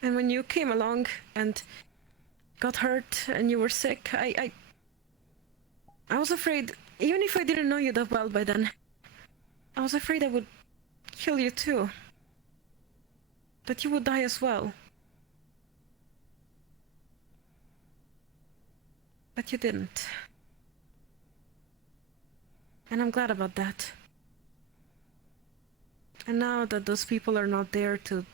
And when you came along and got hurt and you were sick, I was afraid, even if I didn't know you that well by then, I was afraid I would kill you too. That you would die as well. But you didn't. And I'm glad about that. And now that those people are not there to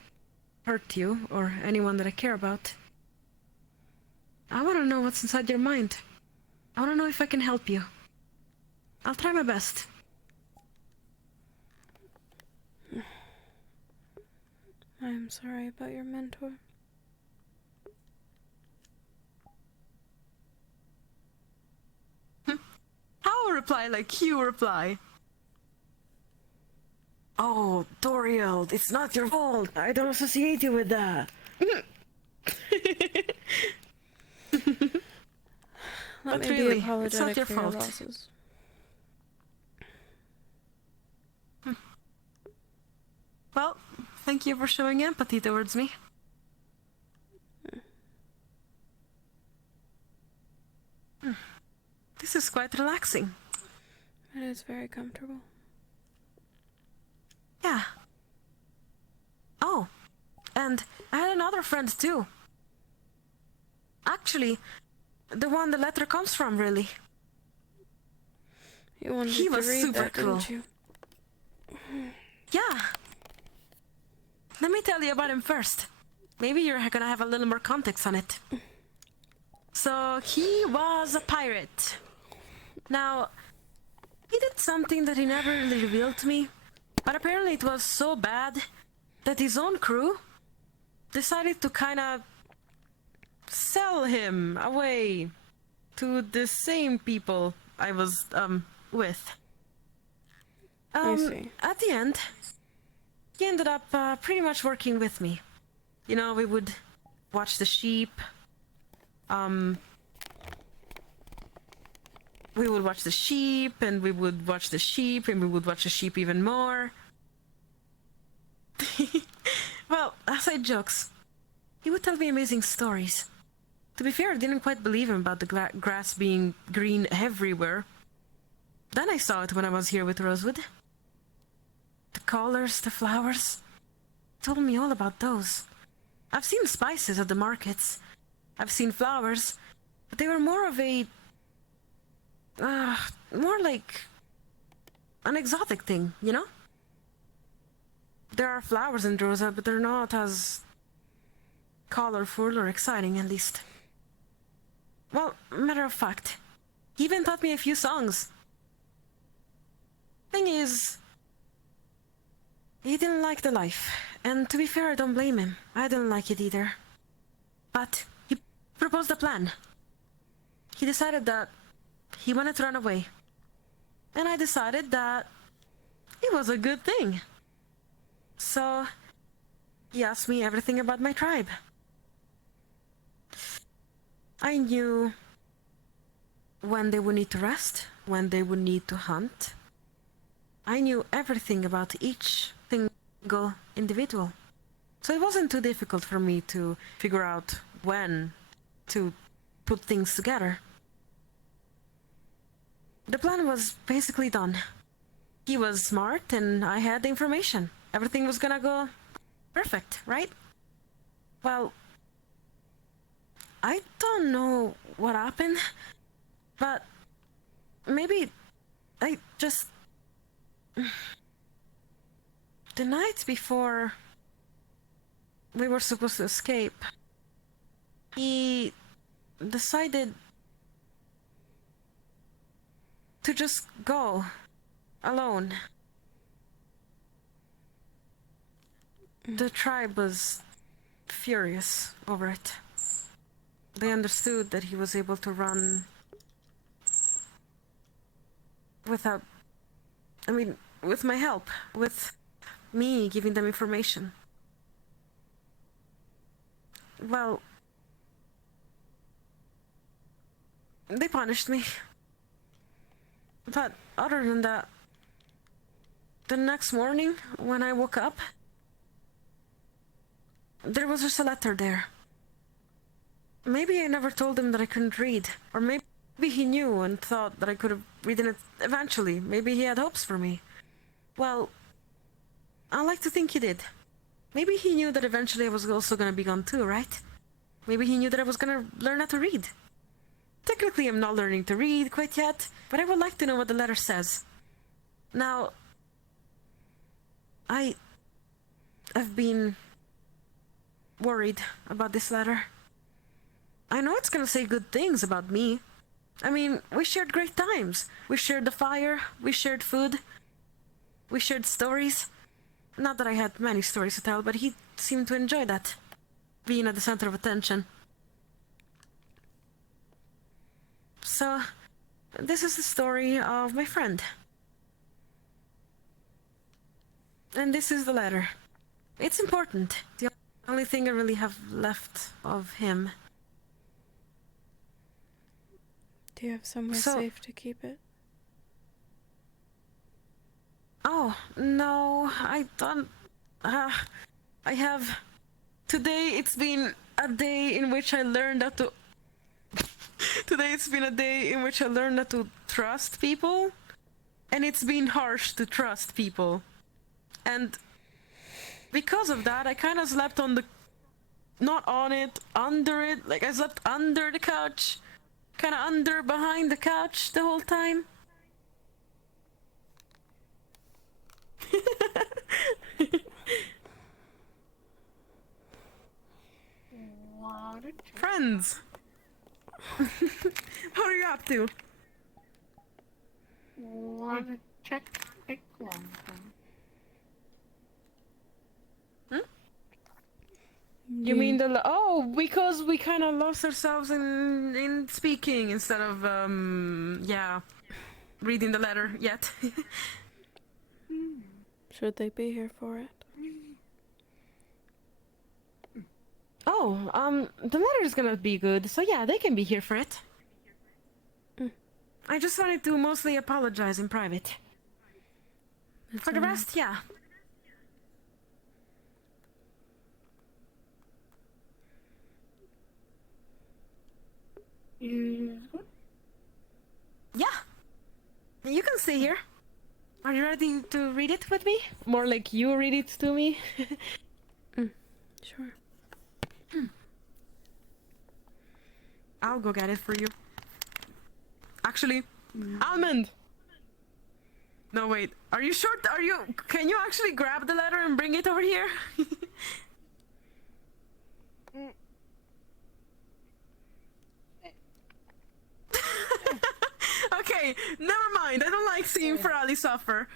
hurt you or anyone that I care about, I want to know what's inside your mind. I want to know if I can help you. I'll try my best. I am sorry about your mentor. reply like you reply. Oh, Doriel, it's not your fault. I don't associate you with that. Let But me really, be apologetic it's not your for fault. your losses. Well, thank you for showing empathy towards me. This is quite relaxing. It is very comfortable. Yeah. Oh, and I had another friend too. Actually, the one the letter comes from, really. You wanted He to was read super that, cool. didn't you? Yeah. Let me tell you about him first. Maybe you're gonna have a little more context on it. So, he was a pirate. Now, he did something that he never really revealed to me, but apparently it was so bad that his own crew decided to kind of sell him away to the same people I was, with. I see. At the end, he ended up pretty much working with me. You know, we would watch the sheep. We would watch the sheep, and we would watch the sheep, and we would watch the sheep even more. Well, aside jokes, he would tell me amazing stories. To be fair, I didn't quite believe him about the grass being green everywhere. Then I saw it when I was here with Rosewood. The colors, the flowers. He told me all about those. I've seen spices at the markets. I've seen flowers, but they were more of a... more like an exotic thing, you know? There are flowers in Rosa, but they're not as colorful or exciting, at least. Well, matter of fact, he even taught me a few songs. Thing is, he didn't like the life, and to be fair, I don't blame him. I didn't like it either. But he proposed a plan. He decided that he wanted to run away. And I decided that it was a good thing. So, he asked me everything about my tribe. I knew when they would need to rest, when they would need to hunt. I knew everything about each single individual. So it wasn't too difficult for me to figure out when to put things together. The plan was basically done. He was smart and I had the information. Everything was gonna go perfect, right? Well, I don't know what happened, but maybe I just... The night before we were supposed to escape, he decided to just go alone. The tribe was furious over it. They understood that he was able to run without... I mean, with my help, with me giving them information. Well, they punished me. But other than that, the next morning, when I woke up, there was just a letter there. Maybe I never told him that I couldn't read, or maybe he knew and thought that I could have read it eventually. Maybe he had hopes for me. Well, I like to think he did. Maybe he knew that eventually I was also gonna be gone too, right? Maybe he knew that I was gonna learn how to read. Technically, I'm not learning to read quite yet, but I would like to know what the letter says. Now, I've been worried about this letter. I know it's gonna say good things about me. I mean, we shared great times. We shared the fire, we shared food, we shared stories. Not that I had many stories to tell, but he seemed to enjoy that, being at the center of attention. So, this is the story of my friend. And this is the letter. It's important. The only thing I really have left of him. Do you have somewhere safe to keep it? Oh, no, I don't. I have. Today it's been a day in which I learned how to. Today it's been a day in which I learned how to trust people. And it's been harsh to trust people. And because of that, I kind of slept on the. Not on it, under it. Like I slept under the couch. Kind of under, behind the couch the whole time. Friends! What are you up to? Wanna check the closet? You mean the because we kind of lost ourselves in speaking instead of reading the letter yet. Should they be here for it? Oh, the letter's gonna be good, so yeah, they can be here for it. I just wanted to mostly apologize in private. For the rest, yeah. Yeah. You can stay here. Are you ready to read it with me? More like you read it to me. Sure. I'll go get it for you. Actually, Almond! No, wait. Are you sure? Can you actually grab the letter and bring it over here? Okay, never mind. I don't like seeing Ferali suffer.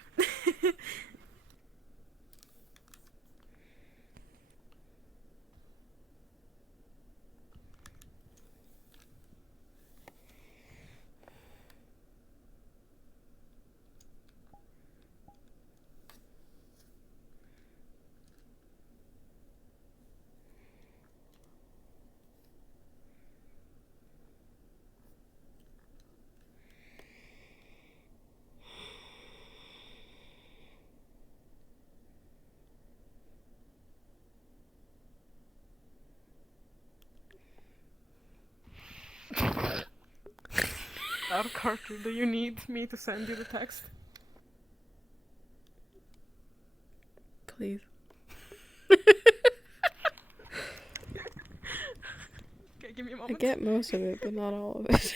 Carter, do you need me to send you the text? Please. Okay, give me a moment. I get most of it, but not all of it.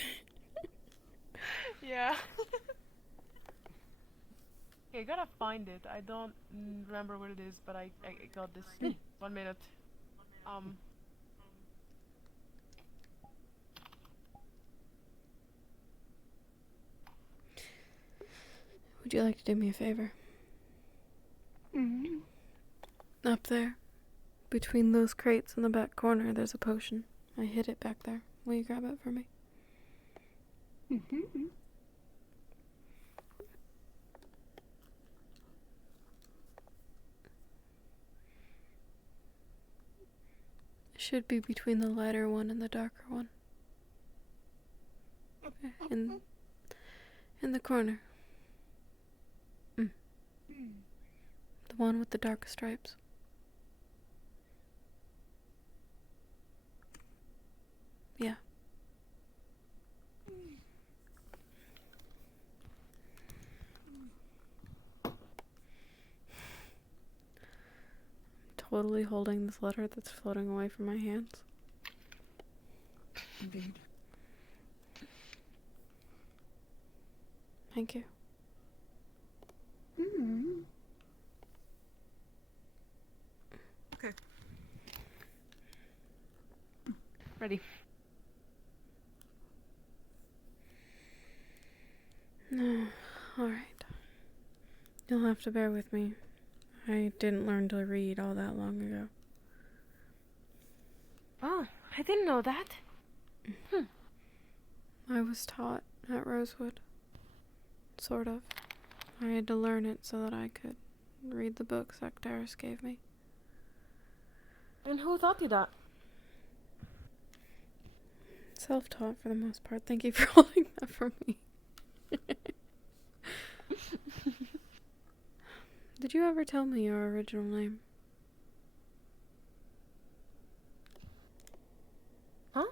Yeah. Okay, I gotta find it. I don't remember what it is, but I got this. 1 minute. Would you like to do me a favor? Up there, between those crates in the back corner, there's a potion. I hid it back there. Will you grab it for me? It should be between the lighter one and the darker one. In the corner. The one with the dark stripes. Yeah. Totally holding this letter that's floating away from my hands. Indeed. Thank you. Okay. Ready. No, alright. You'll have to bear with me. I didn't learn to read all that long ago. Oh, I didn't know that. I was taught at Rosewood. Sort of. I had to learn it so that I could read the books Actaris gave me. And who taught you that? Self-taught for the most part. Thank you for holding that from me. Did you ever tell me your original name? Huh?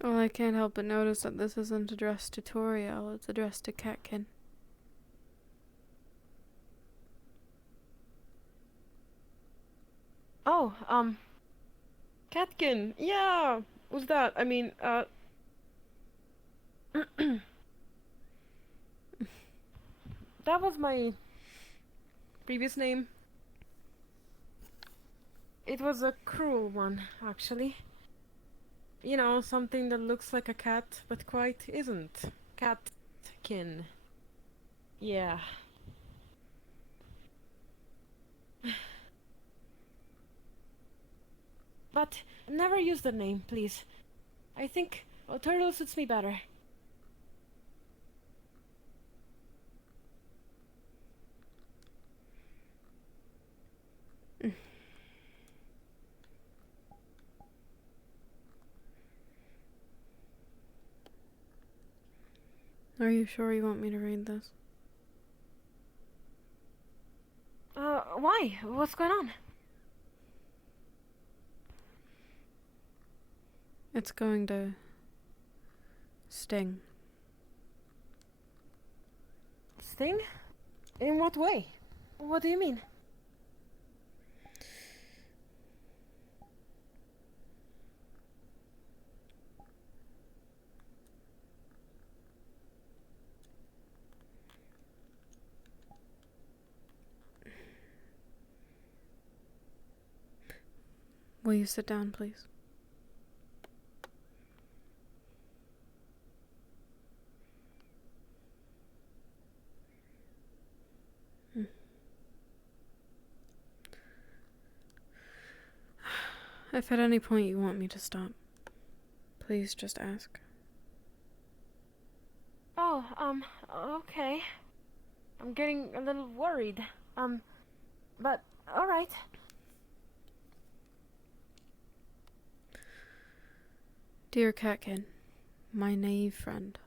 Well, I can't help but notice that this isn't addressed to Toriel, it's addressed to Catkin. Oh, Catkin. Yeah. Who's that? I mean, that was my previous name. It was a cruel one, actually. You know, something that looks like a cat, but quite isn't. Catkin. Yeah. But never use the name, please. I think turtle suits me better. Are you sure you want me to read this? Why? What's going on? It's going to sting. Sting? In what way? What do you mean? Will you sit down, please? If at any point you want me to stop, please just ask. Oh, okay. I'm getting a little worried. But, alright. Dear Catkin, my naive friend,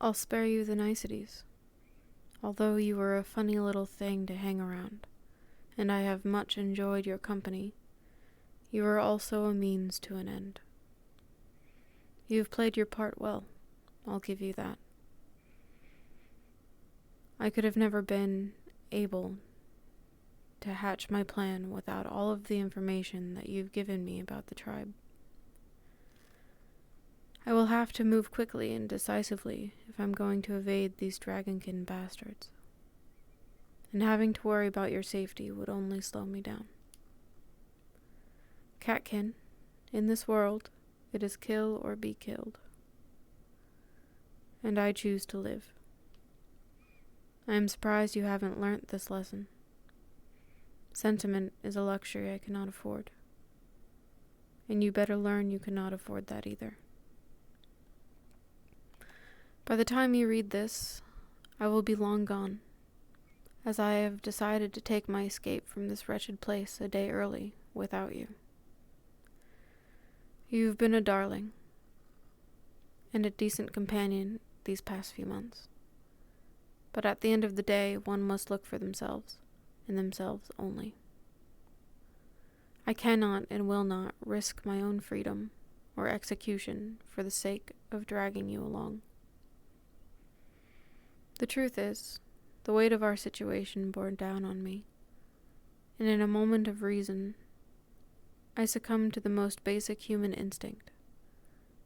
I'll spare you the niceties. Although you were a funny little thing to hang around, and I have much enjoyed your company, you are also a means to an end. You've played your part well, I'll give you that. I could have never been able to hatch my plan without all of the information that you've given me about the tribe. I will have to move quickly and decisively if I'm going to evade these dragonkin bastards. And having to worry about your safety would only slow me down. Catkin, in this world, it is kill or be killed. And I choose to live. I am surprised you haven't learnt this lesson. Sentiment is a luxury I cannot afford. And you better learn you cannot afford that either. By the time you read this, I will be long gone, as I have decided to take my escape from this wretched place a day early without you. You've been a darling, and a decent companion these past few months. But at the end of the day, one must look for themselves, and themselves only. I cannot and will not risk my own freedom or execution for the sake of dragging you along. The truth is, the weight of our situation bore down on me, and in a moment of reason, I succumbed to the most basic human instinct,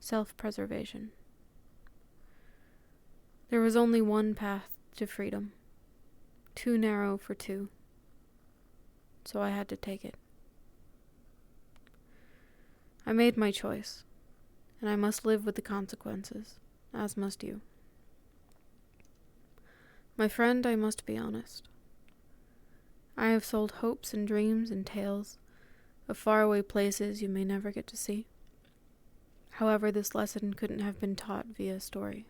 self-preservation. There was only one path to freedom, too narrow for two, so I had to take it. I made my choice, and I must live with the consequences, as must you. My friend, I must be honest. I have sold hopes and dreams and tales of faraway places you may never get to see. However, this lesson couldn't have been taught via story.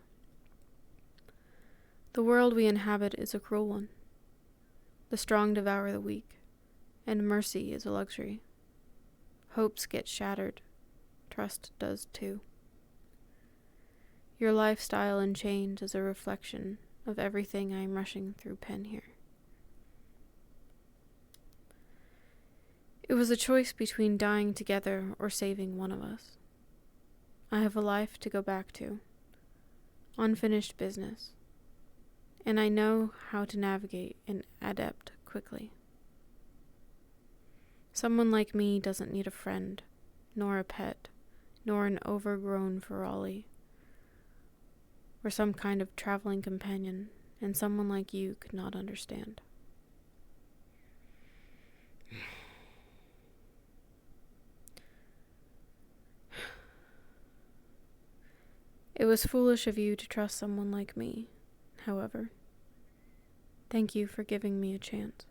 The world we inhabit is a cruel one. The strong devour the weak, and mercy is a luxury. Hopes get shattered. Trust does too. Your lifestyle and change is a reflection of everything I am rushing through pen here. It was a choice between dying together or saving one of us. I have a life to go back to, unfinished business, and I know how to navigate and adapt quickly. Someone like me doesn't need a friend, nor a pet, nor an overgrown Ferrari, or some kind of traveling companion, and someone like you could not understand. It was foolish of you to trust someone like me, however. Thank you for giving me a chance.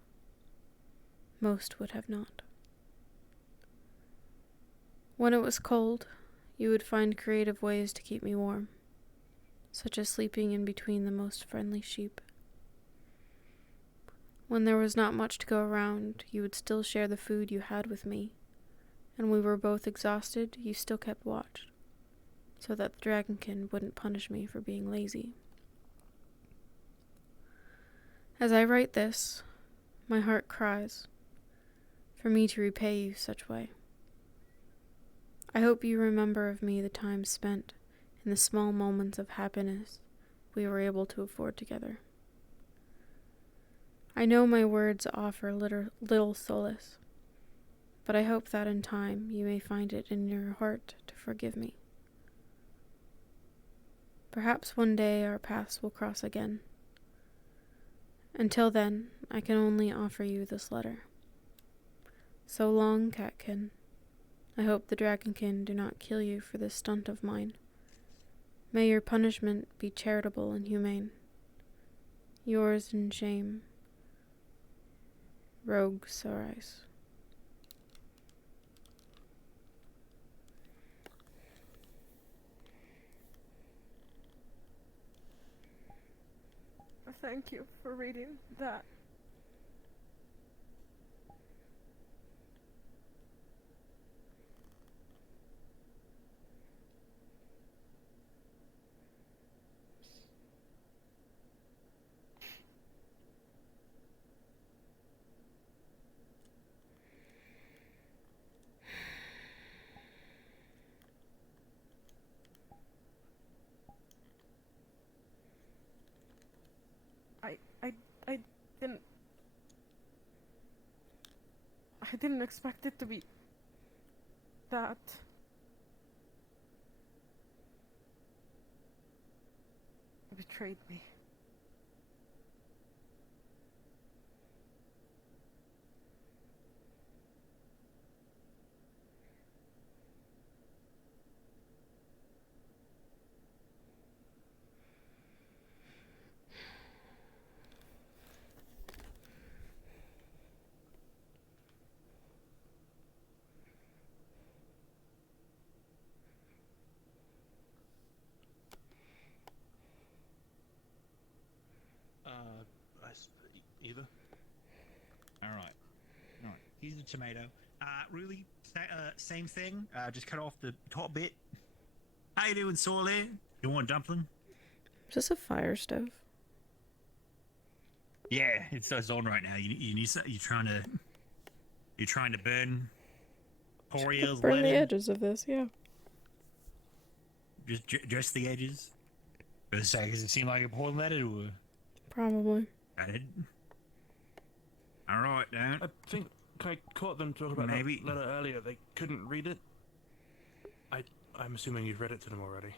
Most would have not. When it was cold, you would find creative ways to keep me warm, such as sleeping in between the most friendly sheep. When there was not much to go around, you would still share the food you had with me, and we were both exhausted, you still kept watch, so that the dragonkin wouldn't punish me for being lazy. As I write this, my heart cries for me to repay you such way. I hope you remember of me the time spent in the small moments of happiness we were able to afford together. I know my words offer little solace, but I hope that in time you may find it in your heart to forgive me. Perhaps one day our paths will cross again. Until then, I can only offer you this letter. So long, Catkin. I hope the Dragonkin do not kill you for this stunt of mine. May your punishment be charitable and humane. Yours in shame, Rogue Sorais. Thank you for reading that. I didn't... I didn't expect it to be that. You betrayed me. Either. All right. Here's the tomato. Really, same thing. Just cut off the top bit. How you doing, Sorley? You want a dumpling? Is this a fire stove? Yeah, it's on right now. You need you're trying to burn Coriel's Burn the lettuce. edges of this, yeah. Just the edges. Does it seem like important letter or? Probably. I did. All right, Dan. I think I caught them talking about Maybe. that letter earlier. They couldn't read it. I'm assuming you've read it to them already.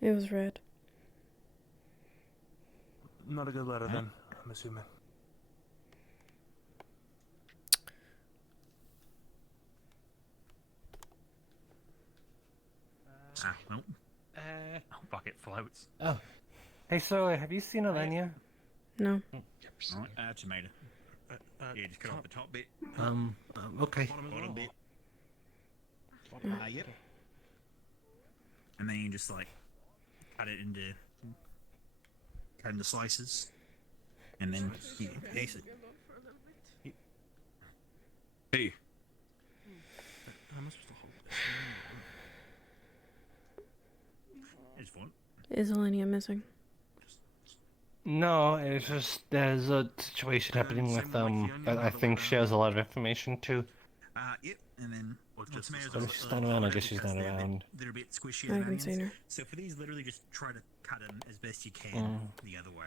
It was red. Not a good letter then, I'm assuming. Well. Bucket floats. Oh. Hey, so have you seen Elenia? No. Right, tomato. Yeah, just cut off the top bit. Okay. Bottom bit. Mm. Yep. and then you just like cut it into slices, and then you taste it. Hey. How am I supposed to hold this? It's fun. Is Elenia missing? No, it's just there's a situation happening with that I think shares a lot of information too. Yep, and then tomatoes But if she's not around, I guess she's not around. They're a bit squishy I as haven't onions. seen her. So for these, literally just try to cut them as best you can the other way.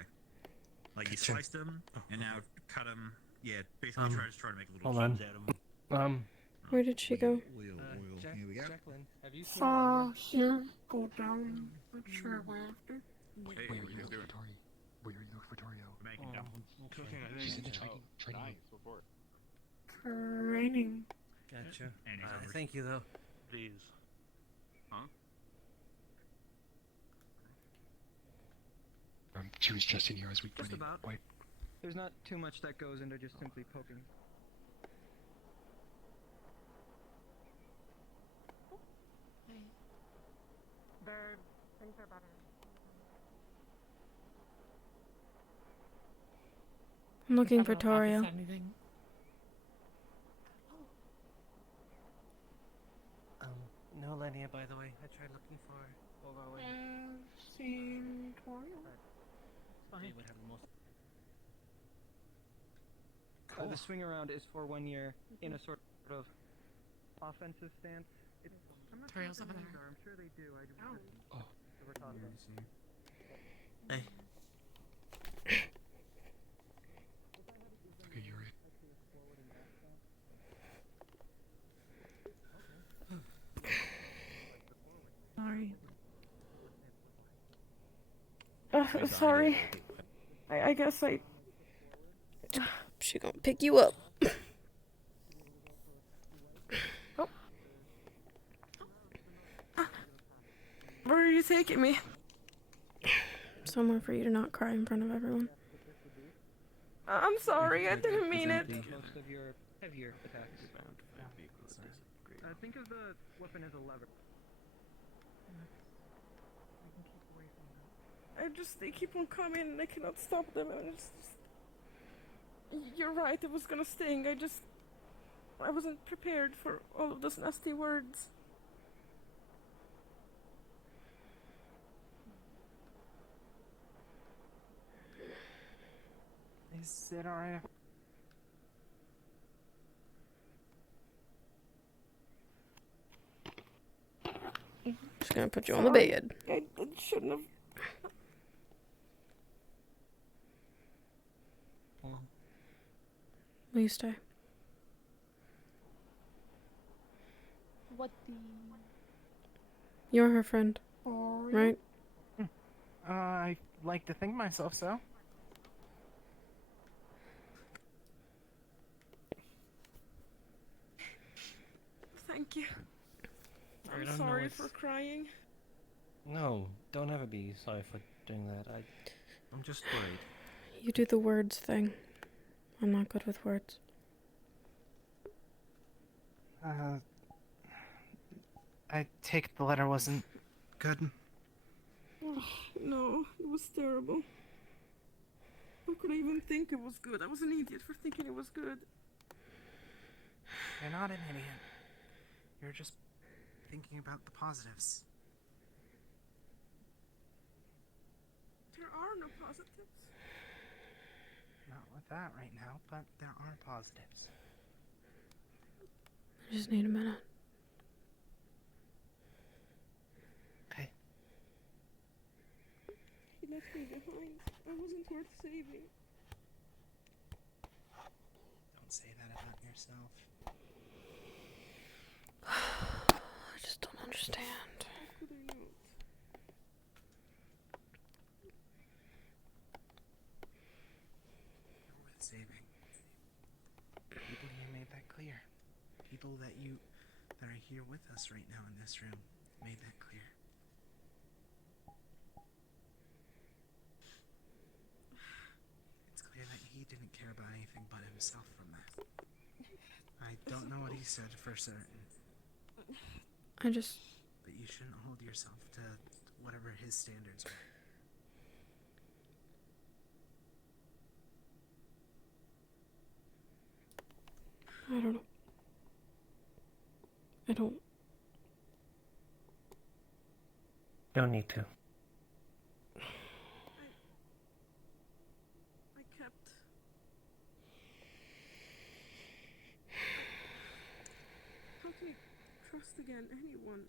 Like you slice them, and now cut them. Yeah, basically try to make little Hold on. cubes out of them. Where did she go? Here we go. Jacqueline, have you seen Fall here, go down, not sure where after. Hey, what are you guys doing? Where are you looking for Torio? Making Cooking, I think. She's in the training. Nice, what for? Training. Gotcha. Thank you though. Please. Huh? She was just in here as we Just went in. about. Wait. There's not too much that goes into just simply poking. Things are better. I'm looking I for don't know if Torio. it's anything. No Lenia, by the way. I tried looking for her. Seen Torio. They would have the most. The swing around is for when you're in a sort of offensive stance. I'm not sure Trails what over the there. names are. I'm sure they do. I just Oh. never taught them. Hey. Okay, you're it. Sorry. Sorry. I guess I... She gonna pick you up. Oh. Where are you taking me? Somewhere for you to not cry in front of everyone. I'm sorry, I didn't mean it. Most of your heavier attacks. Think of the weapon as a lever. They keep on coming and I cannot stop them. And you're right, it was gonna sting. I wasn't prepared for all of those nasty words. Is it alright? Just gonna put you on the bed. I shouldn't have. Will you stay? What the... You're her friend, right? I like to think myself so. Thank you. I I'm don't sorry know, for crying. No, don't ever be sorry for doing that. I'm just worried. You do the words thing. I'm not good with words. I take the letter wasn't good. Oh, no, it was terrible. How could I even think it was good? I was an idiot for thinking it was good. You're not an idiot. You're just Thinking about the positives. There are no positives. not with that right now, but there are positives. I just need a minute. Okay. He left me behind. I wasn't worth saving. Don't say that about yourself. I just don't understand. How could I not? You're worth saving. People here made that clear. People that are here with us right now in this room made that clear. It's clear that he didn't care about anything but himself from that. I don't know what he said for certain. I just but you shouldn't hold yourself to whatever his standards were. I don't know. I don't. Don't need to. I kept... How can you trust again anyone?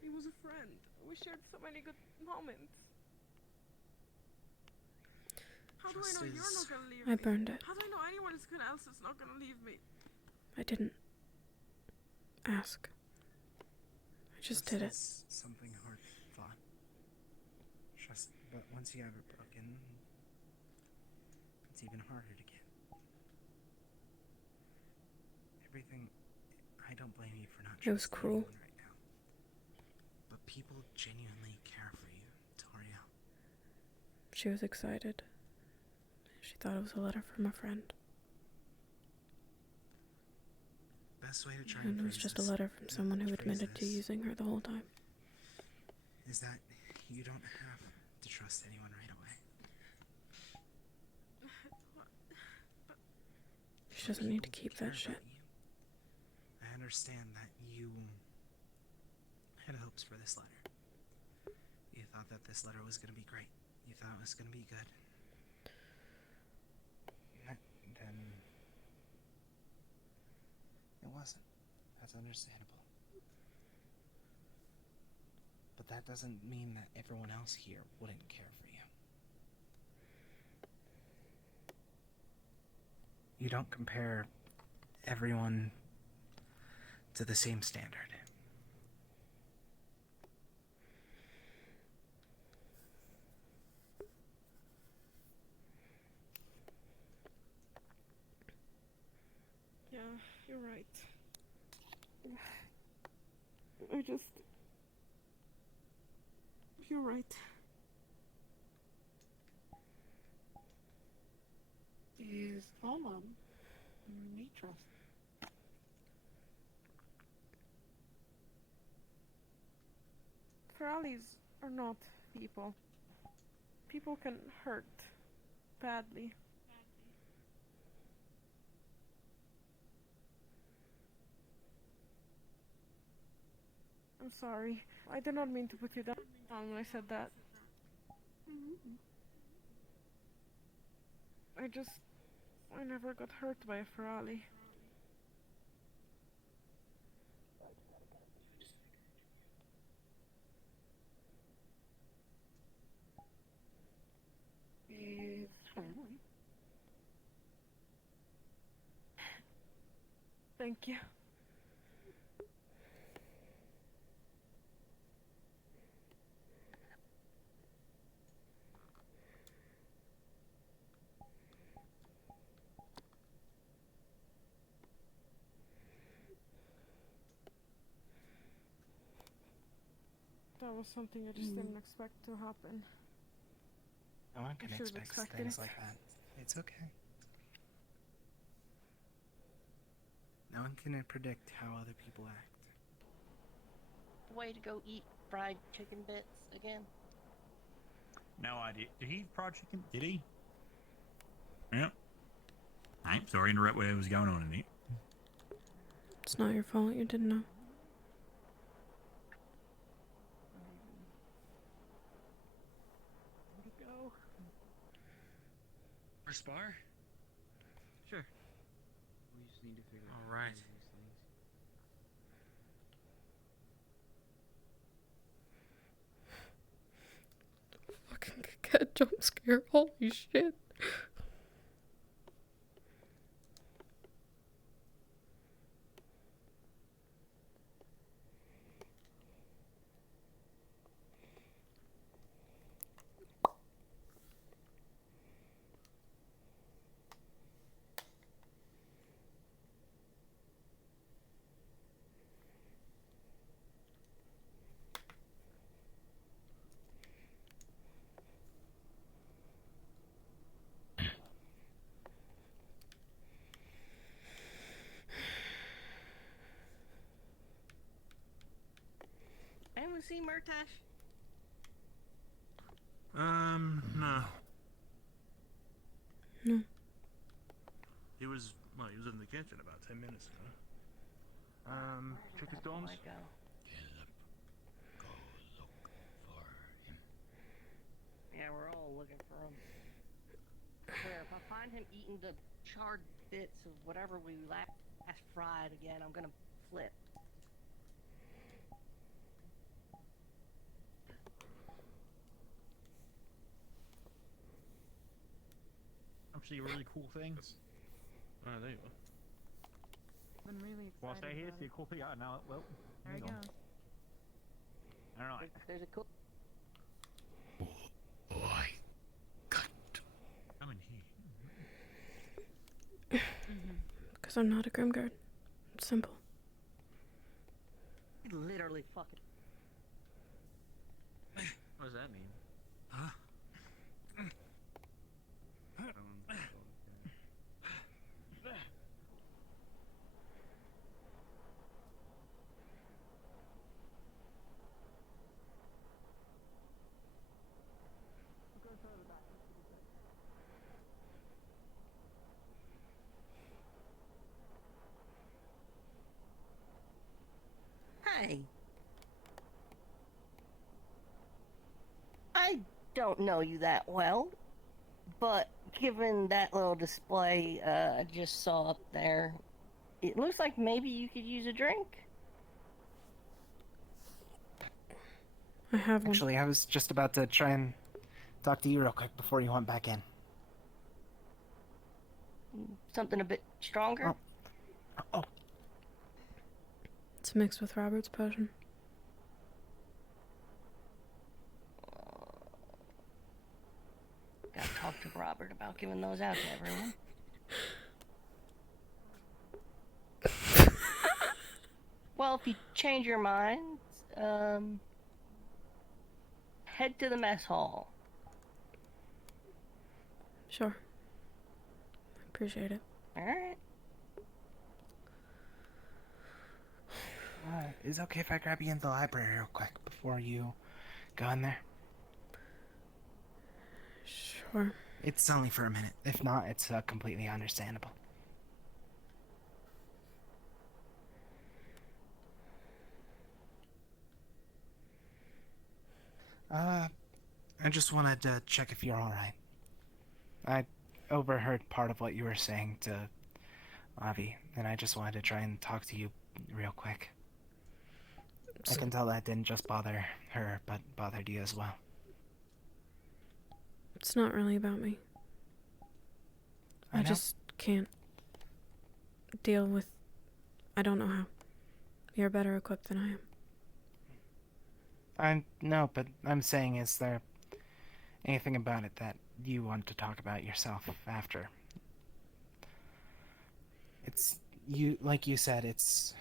He was a friend. We shared so many good moments. How do I know you're not gonna leave me? I burned it. How do I know anyone else is not gonna leave me? I didn't ask. I just did it. Something hard fought. Trust, but once you have it broken, it's even harder to get. Everything, I don't blame you for not It was trusting cruel. anyone right now. But people genuinely care for you, Toriel. She was excited. She thought it was a letter from a friend. Best way to try And it was just a letter from someone who admitted to using her the whole time. is that you don't have to trust anyone right away. She doesn't need to keep that shit. I understand that you had hopes for this letter. You thought that this letter was going to be great. You thought it was going to be good. Then it wasn't. That's understandable. But that doesn't mean that everyone else here wouldn't care for you. You don't compare everyone to the same standard. Yeah, you're right. You're right. Is Olam need trust? Ferralis are not people. People can hurt badly. I'm sorry. I did not mean to put you down when I said that. I never got hurt by a Ferrali. Is family. Thank you. That was something I just didn't expect to happen. No one can I should've expect expected things it. like that. It's okay. No one can predict how other people act. Way to go eat fried chicken bits again. No idea. Did he eat fried chicken? Did he? Yep. I'm sorry to interrupt what was going on in it. It's not your fault. You didn't know. Where'd he go? For spar? Sure. We just need to figure out All right. these things. Fucking cat jump scare. Holy shit. see Murtash? No. No. He was in the kitchen about 10 minutes ago. Check his dorms. Yeah, we're all looking for him. Where if I find him eating the charred bits of whatever we last fried again, I'm gonna flip. Actually, a really cool thing. Oh, there you go. Been really Well, excited stay here, about see a it. cool thing. Now, well, There he hang on. goes. Alright. There's a cool. Come in here. Because I'm not a Grimguard. It's simple. Literally fucking. What does that mean? Huh? Hey. I don't know you that well, but given that little display I just saw up there, it looks like maybe you could use a drink. I have one. Actually, I was just about to try and talk to you real quick before you went back in. Something a bit stronger? Oh. It's mixed with Robert's potion. Gotta talk to Robert about giving those out to everyone. Well, if you change your mind, head to the mess hall. Sure. Appreciate it. Alright. Is it okay if I grab you in the library real quick before you go in there? Sure. It's only for a minute. If not, it's completely understandable. I just wanted to check if you're alright. I overheard part of what you were saying to Avi, and I just wanted to try and talk to you real quick. I can tell that didn't just bother her, but bothered you as well. It's not really about me. I I know. just can't deal with... I don't know how. You're better equipped than I am. No, but I'm saying, is there anything about it that you want to talk about yourself after? It's, like you said, it's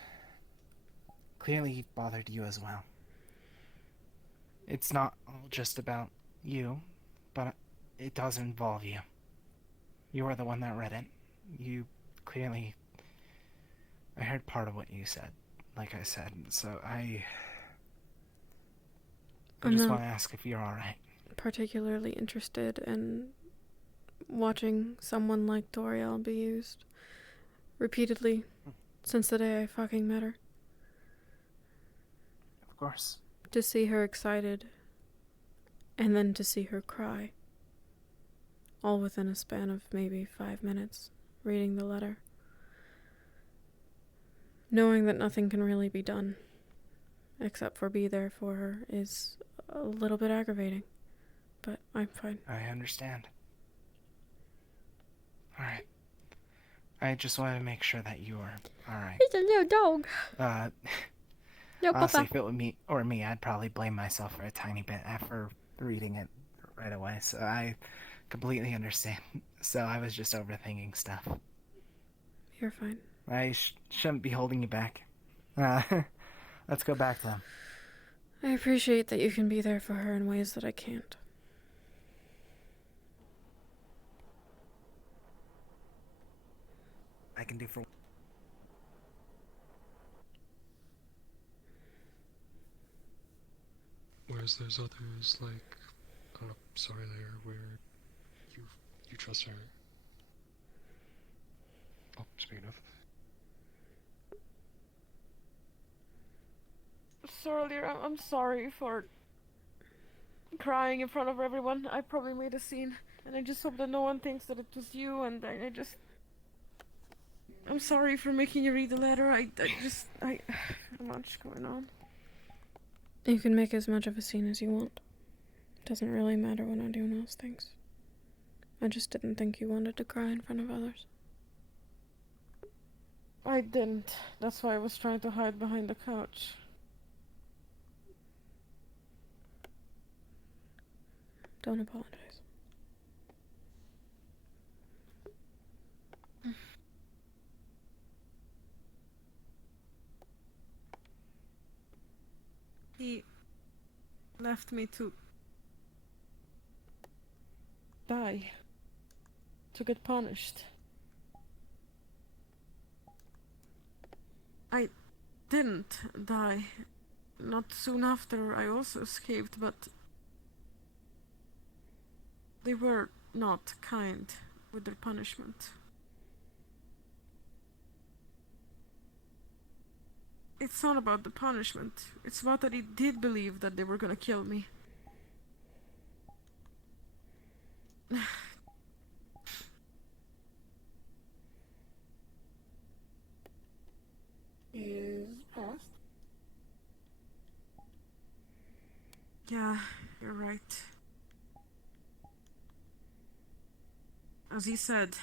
clearly bothered you as well. It's not all just about you, but it does involve you. You are the one that read it. You clearly... I heard part of what you said, like I said, so I just want to ask if you're alright. Particularly interested in watching someone like Doriel be used repeatedly since the day I fucking met her. Of course. To see her excited and then to see her cry. All within a span of maybe 5 minutes reading the letter. Knowing that nothing can really be done except for be there for her is a little bit aggravating. But I'm fine. I understand. Alright. I just wanted to make sure that you are alright. He's a little dog. No, honestly, Papa. if it were me, I'd probably blame myself for a tiny bit after reading it right away. So I completely understand. So I was just overthinking stuff. You're fine. I shouldn't be holding you back. Let's go back to them. I appreciate that you can be there for her in ways that I can't. I can do for... Whereas there's others like, sorry there, where you trust her. Oh, speaking of. Sorry, I'm sorry for crying in front of everyone. I probably made a scene, and I just hope that no one thinks that it was you, and I'm sorry for making you read the letter. I have much going on. You can make as much of a scene as you want. It doesn't really matter when I do those things. I just didn't think you wanted to cry in front of others. I didn't. That's why I was trying to hide behind the couch. Don't apologize. He left me to die. To get punished. I didn't die. Not soon after I also escaped, but they were not kind with their punishment. It's not about the punishment. It's about that he did believe that they were gonna kill me. Is past. Yeah, you're right. As he said,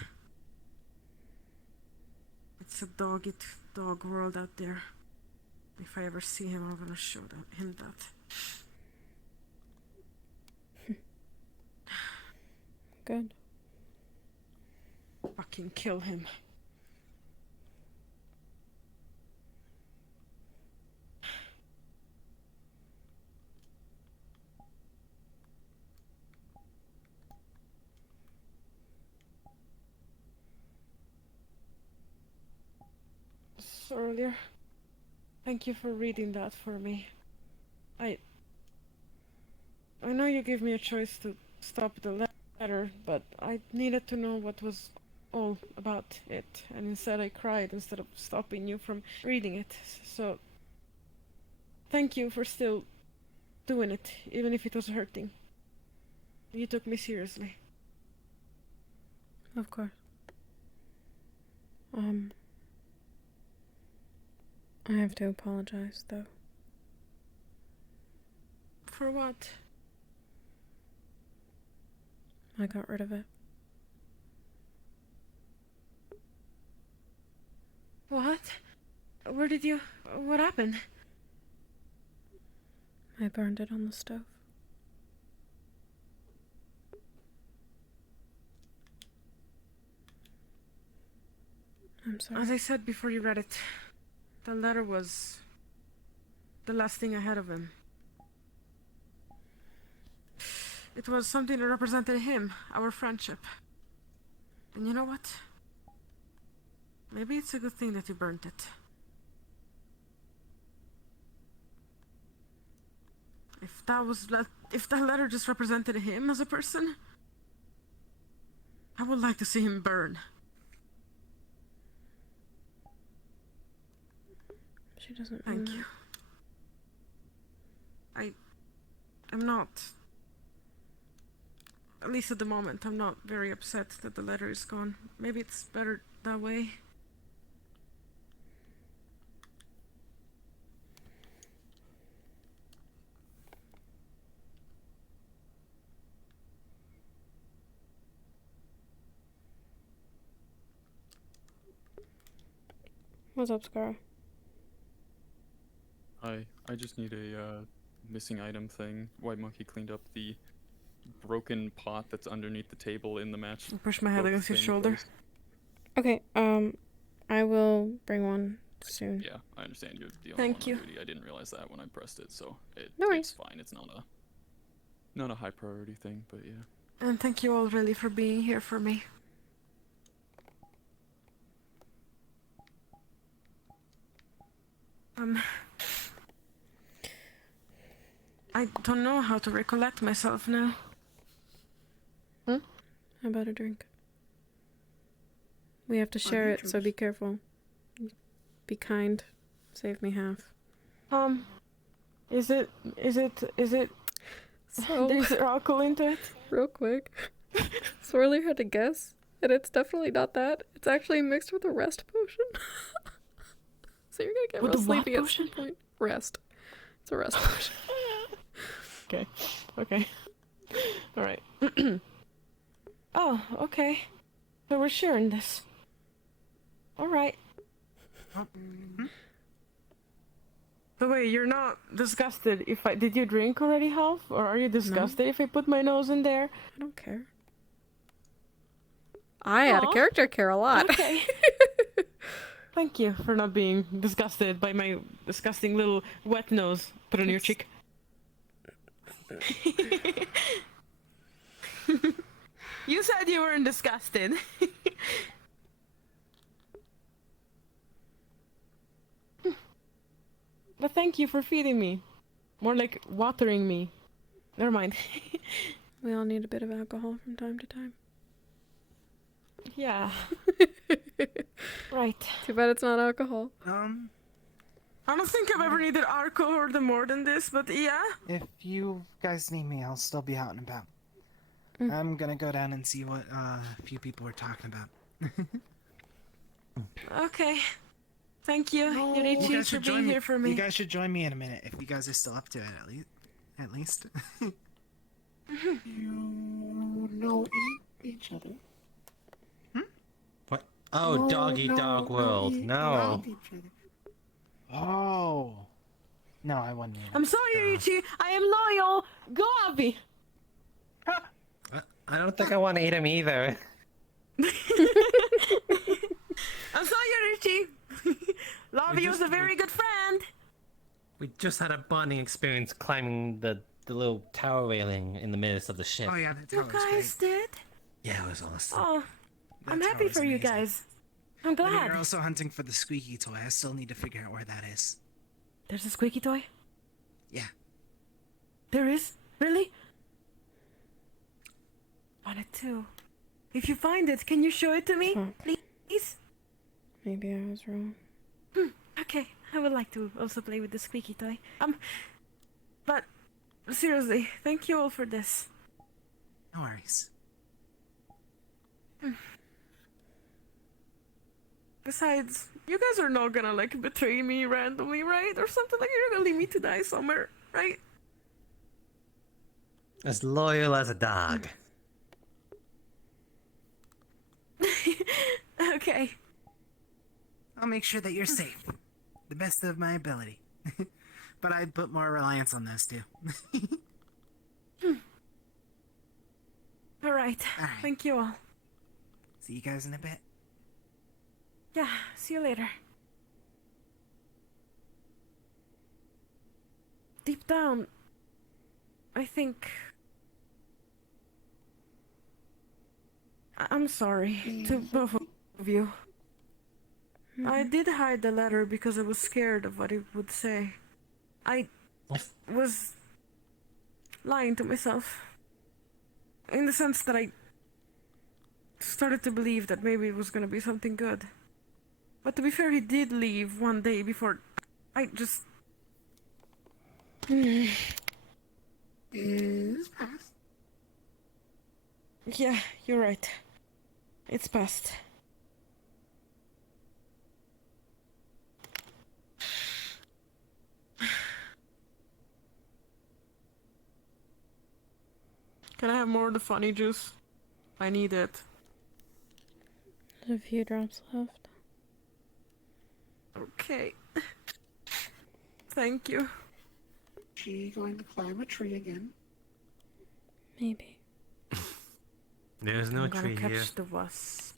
it's a dog world out there. If I ever see him, I'm gonna show him that. Good. Fucking kill him. Earlier. Thank you for reading that for me. I know you gave me a choice to stop the letter, but I needed to know what was all about it, and instead I cried instead of stopping you from reading it. So thank you for still doing it, even if it was hurting. You took me seriously. Of course. I have to apologize, though. For what? I got rid of it. What? What happened? I burned it on the stove. I'm sorry. As I said before you read it, the letter was the last thing I had of him. It was something that represented him, our friendship. And you know what? Maybe it's a good thing that you burnt it. If that letter just represented him as a person, I would like to see him burn. She doesn't mean Thank that. you. I'm not, at least at the moment, I'm not very upset that the letter is gone. Maybe it's better that way. What's up, Scar? Hi, I just need a missing item thing. White Monkey cleaned up the broken pot that's underneath the table in the match. I'll push my head against his shoulder. Okay, I will bring one soon. Yeah, I understand you're the only Thank one you. on duty. I didn't realize that when I pressed it, so No worries. it's fine. It's not a high priority thing, but yeah. And thank you all really for being here for me. I don't know how to recollect myself now. How about a drink? We have to share it, so be careful. Be kind. Save me half. Is it So, there's alcohol into it? Real quick. Swirly had to guess, and it's definitely not that. It's actually mixed with a rest potion. So you're gonna get With real the what sleepy at potion? some point. Rest. It's a rest potion. Okay. Alright. Oh, okay. So we're sharing this. Alright. So wait, you're not disgusted if I... Did you drink already, Half? Or are you disgusted if I put my nose in there? I don't care. I out of character care a lot. Okay. Thank you for not being disgusted by my disgusting little wet nose put on your cheek. You said you weren't disgusted. But thank you for feeding me. More like watering me. Never mind. We all need a bit of alcohol from time to time. Yeah. Right. Too bad it's not alcohol. I don't think I've ever needed alcohol or more than this, but yeah. If you guys need me, I'll still be out and about. I'm gonna go down and see what a few people were talking about. Okay. Thank you, Yurichi, for being here for me. You guys should join me in a minute if you guys are still up to it, at least. You know each other. What? Oh, dog eat dog world. No. Oh. No, I wouldn't. I'm sorry, Yurichi. I am loyal. Go, Abby. I don't think I want to eat him either. I'm sorry, Yurichi. Lobby was a very good friend. We just had a bonding experience climbing the little tower railing in the midst of the ship. Oh yeah, that tower You was guys did? Yeah, it was awesome. Oh, I'm happy for you guys. I'm But glad. you're also hunting for the squeaky toy. I still need to figure out where that is. There's a squeaky toy? Yeah. There is? Really? Wanted to. If you find it, can you show it to me? Please? Maybe I was wrong. Okay, I would like to also play with the squeaky toy. But seriously, thank you all for this. No worries. Besides, you guys are not gonna like betray me randomly, right? Or something like you're gonna leave me to die somewhere, right? As loyal as a dog. Okay. I'll make sure that you're safe. The best of my ability. But I put more reliance on those two. Alright. Thank you all. See you guys in a bit. Yeah, see you later. Deep down, I think... I'm sorry to both of you. I did hide the letter because I was scared of what it would say. I was lying to myself. In the sense that I started to believe that maybe it was gonna be something good. But to be fair, he did leave one day before I just... Is past. Yeah, you're right. It's past. Can I have more of the funny juice? I need it. There's a few drops left. Okay. Thank you. She going to climb a tree again? Maybe. There's no I'm gonna tree catch here. the wasp.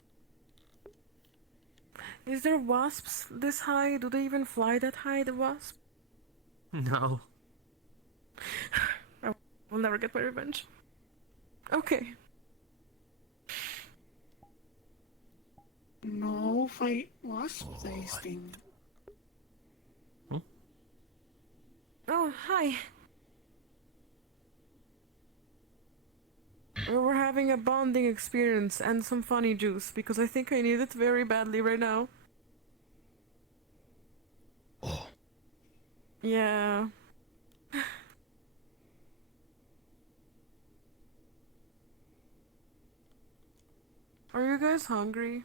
Is there wasps this high? Do they even fly that high, the wasp? No. I will never get my revenge. Okay. No, fight wasps, they sting. Oh, hi. We were having a bonding experience and some funny juice because I think I need it very badly right now. Oh. Yeah. Are you guys hungry?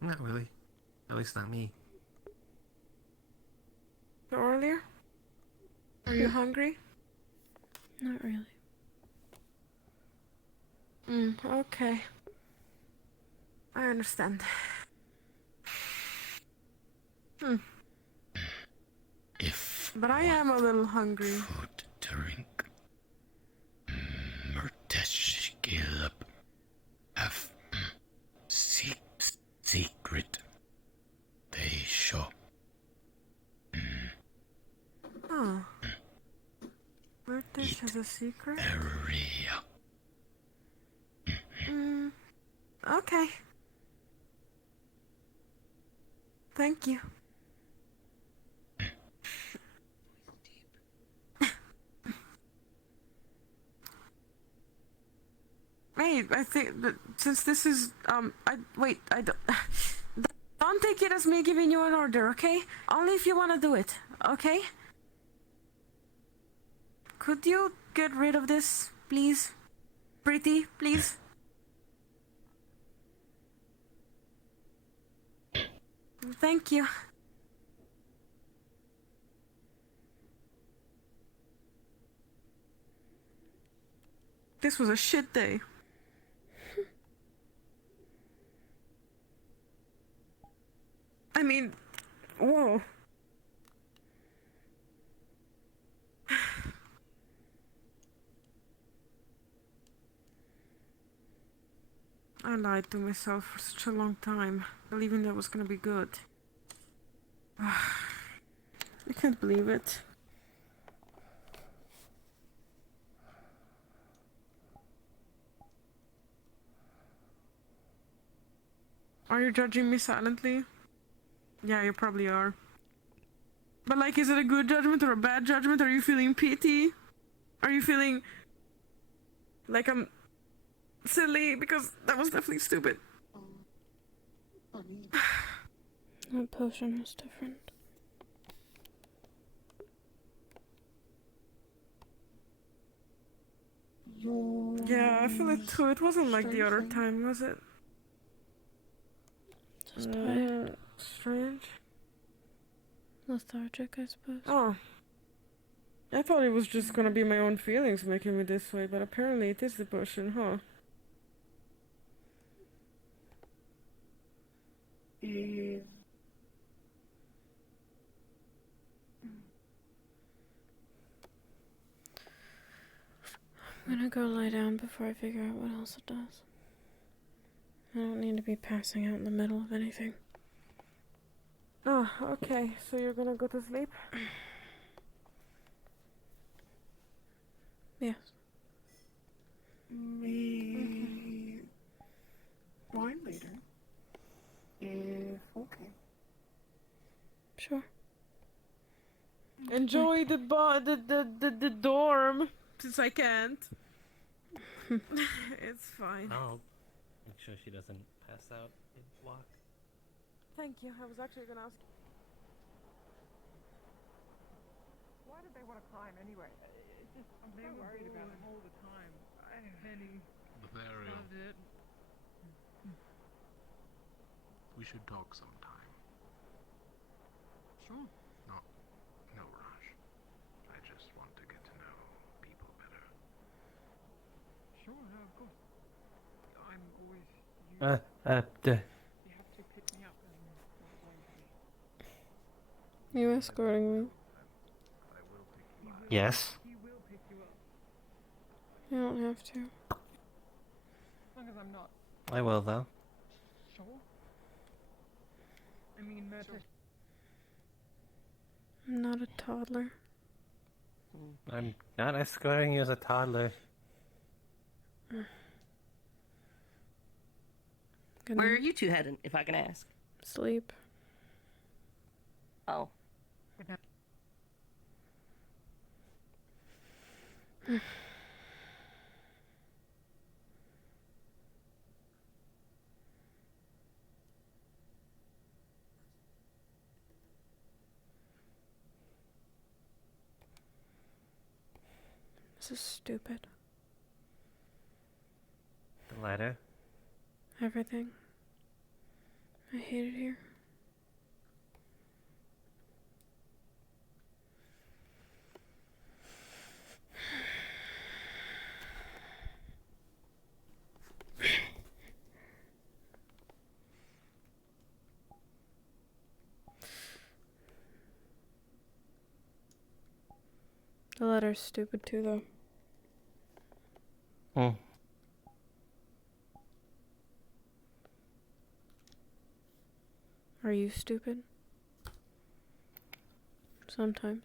Not really. At least not me. Earlier? Are you hungry? Not really. Okay. I understand. But I am a little hungry. Food, drink, Murteshgilab have secret. They show. Oh. Murtish has a secret? Area. Okay. Thank you. Wait, I think that since this is, I don't take it as me giving you an order, okay? Only if you want to do it, okay? Could you get rid of this, please? Pretty, please? Thank you. This was a shit day. I mean, whoa. I lied to myself for such a long time, believing that was gonna be good. I can't believe it. Are you judging me silently? Yeah, you probably are. But like, is it a good judgment or a bad judgment? Are you feeling pity? Are you feeling like I'm silly? Because that was definitely stupid. That potion was different. Yeah, I feel it too. It wasn't like the other time, was it? Just tired. Strange. Lethargic, I suppose. Oh. I thought it was just gonna be my own feelings making me this way, but apparently it is the potion, huh? I'm gonna go lie down before I figure out what else it does. I don't need to be passing out in the middle of anything. Oh, okay. So you're gonna go to sleep? Yes. Me wine later. If okay. Sure. Enjoy the dorm, since I can't. It's fine. I'll make sure she doesn't pass out and walk. Thank you. I was actually gonna ask you. Why did they want to climb anyway? It's just, I'm so worried about them all the time. Penny. Burial. Loved it. We should talk sometime. Sure. No rush. I just want to get to know people better. Sure, no, of course. I'm always you. Uh, You have to pick me up and not going to be. You escorting me? yes. He will pick you up. You don't have to. As long as I'm not. I will, though. Sure. I mean, I'm not a toddler. I'm not escorting you as a toddler. Where are you two heading, if I can ask? Sleep. Oh. This is stupid. The letter? Everything. I hate it here. The letter's stupid too, though. Hmm. Are you stupid? Sometimes.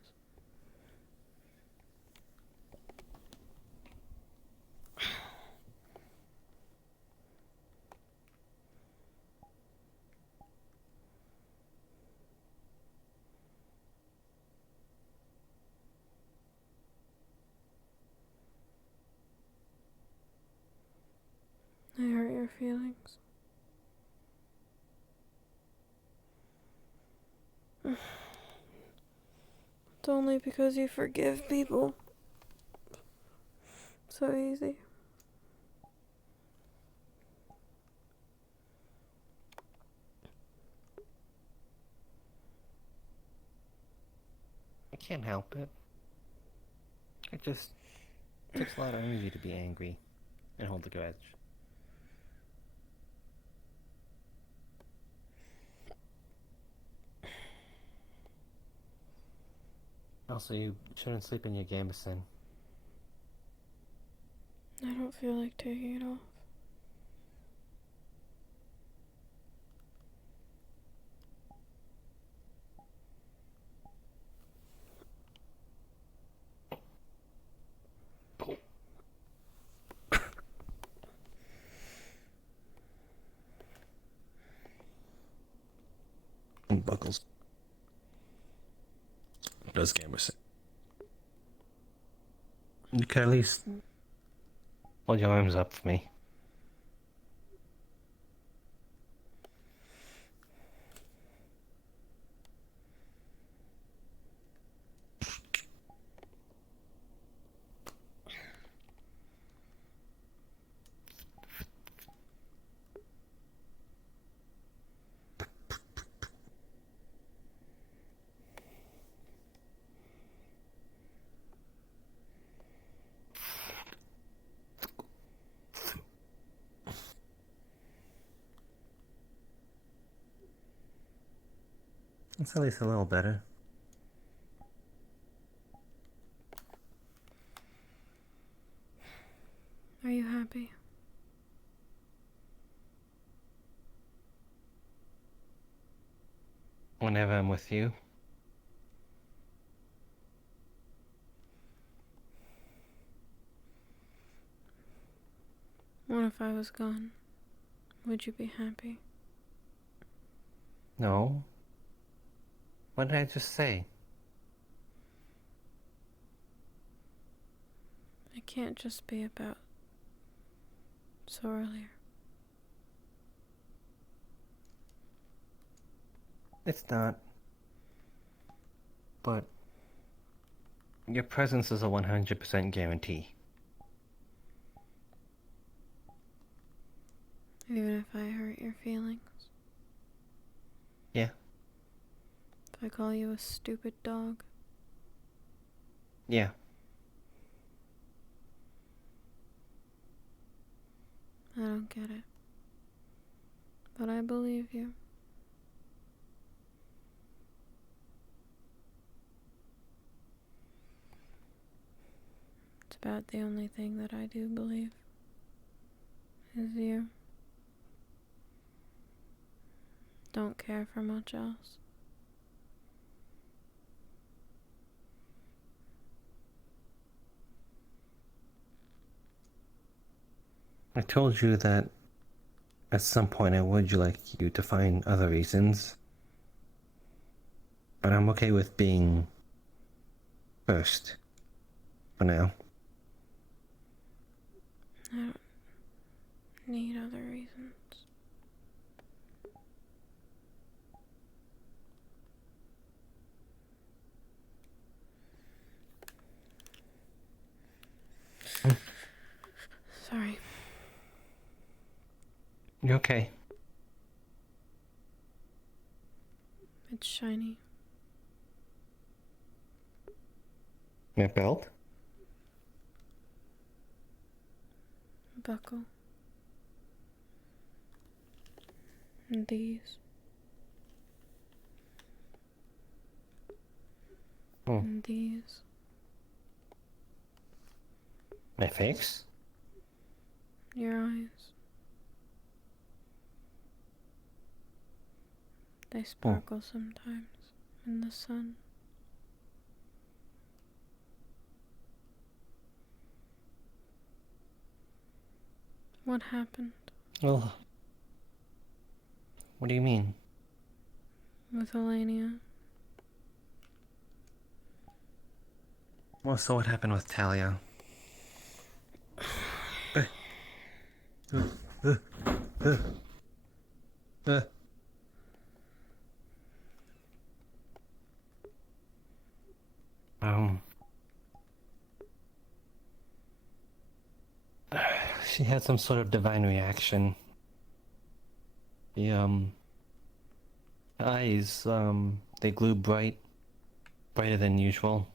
I hurt your feelings. It's only because you forgive people. So easy. I can't help it. It just takes a lot of energy to be angry and hold a grudge. Also, you shouldn't sleep in your gambeson. I don't feel like taking it off. Buckles. Does gambeson. You could at least hold your arms up for me. It's at least a little better. Are you happy? Whenever I'm with you. What if I was gone? Would you be happy? No. What did I just say? It can't just be about so earlier. It's not. But your presence is a 100% guarantee. Even if I hurt your feelings? Yeah. If I call you a stupid dog? Yeah. I don't get it. But I believe you. It's about the only thing that I do believe is you. Don't care for much else. I told you that at some point I would like you to find other reasons. But I'm okay with being first. For now. I don't need other reasons. Sorry. You okay? It's shiny. My belt? Buckle. And these. Oh. And these. My face? Your eyes. They sparkle sometimes in the sun. What happened Well, what do you mean? with Elenia? Well, so what happened with Talia? She had some sort of divine reaction. The, eyes, they glowed brighter than usual.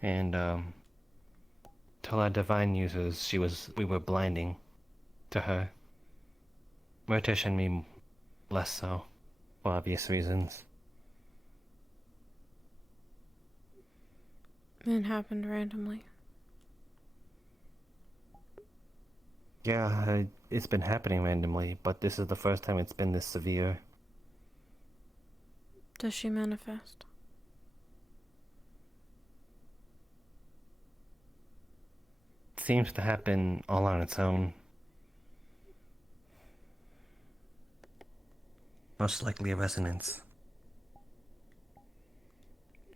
And, to our divine users, we were blinding to her. Murtish and me less so, for obvious reasons. It happened randomly. Yeah, it's been happening randomly, but this is the first time it's been this severe. Does she manifest? It seems to happen all on its own. Most likely a resonance.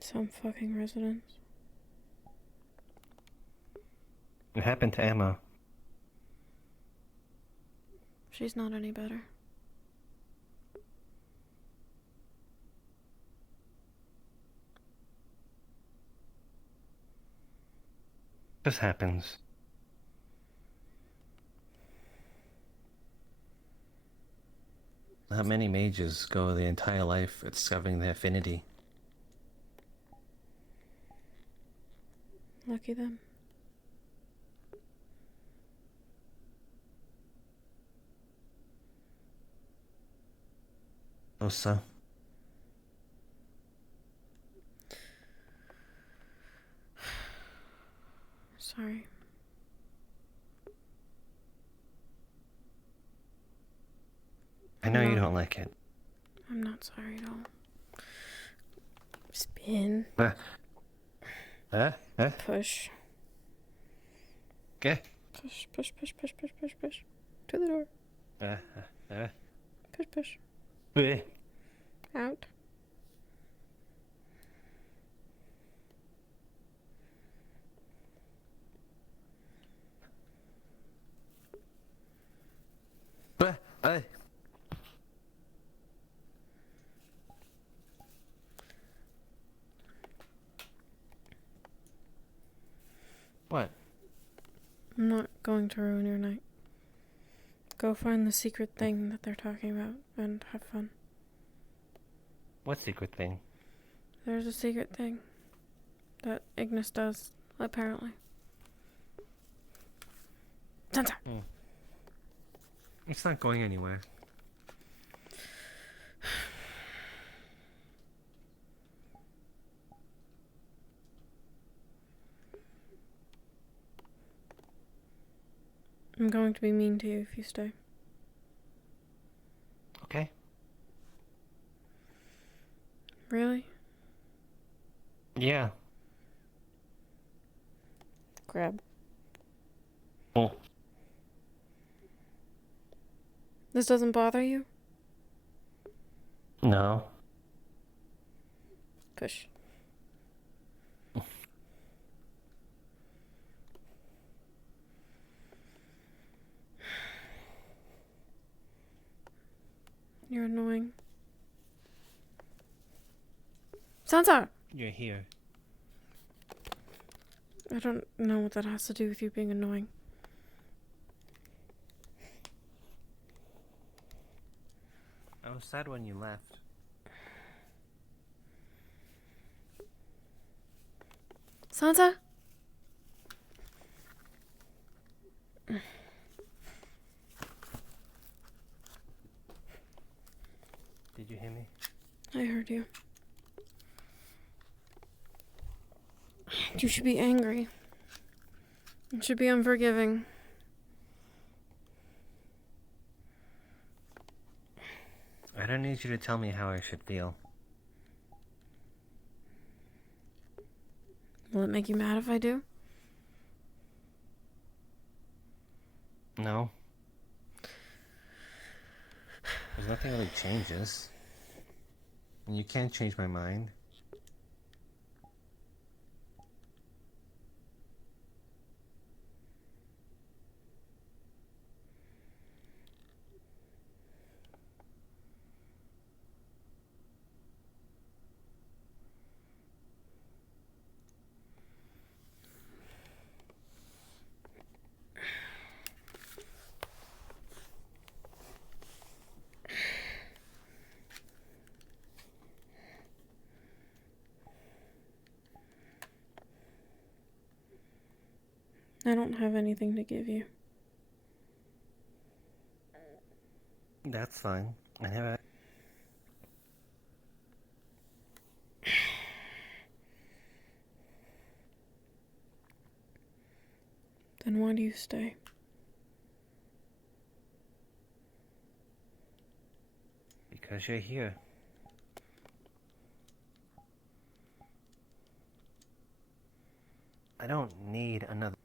Some fucking resonance. It happened to Emma. She's not any better. This happens. Not many mages go their entire life discovering their affinity. Lucky them. Oh, so? Sorry. I know you don't like it. I'm not sorry at all. Spin. Push. Okay. Push, push, push, push, push, push, push. To the door. Push, push. Out. What? I'm not going to ruin your night. Go find the secret thing that they're talking about and have fun. What secret thing? There's a secret thing that Ignis does, apparently. Sansa! It's not going anywhere. I'm going to be mean to you if you stay. Okay. Really? Yeah. Grab. Oh. This doesn't bother you? No. You're annoying. Sansa! You're here. I don't know what that has to do with you being annoying. I was sad when you left. Sansa? Did you hear me? I heard you. You should be angry. You should be unforgiving. I don't need you to tell me how I should feel. Will it make you mad if I do? No. There's nothing really changes. And you can't change my mind. I don't have anything to give you. That's fine. I never... Then why do you stay? Because you're here. I don't need another...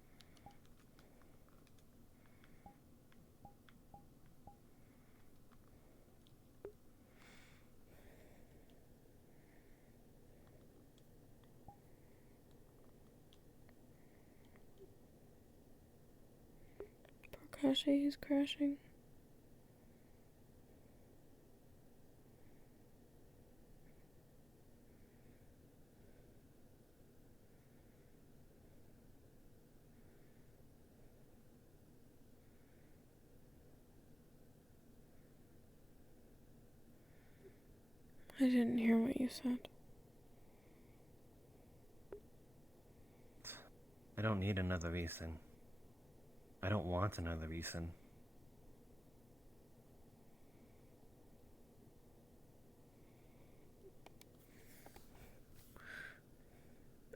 Poor Kashi, he's crashing. I didn't hear what you said. I don't need another reason. I don't want another reason.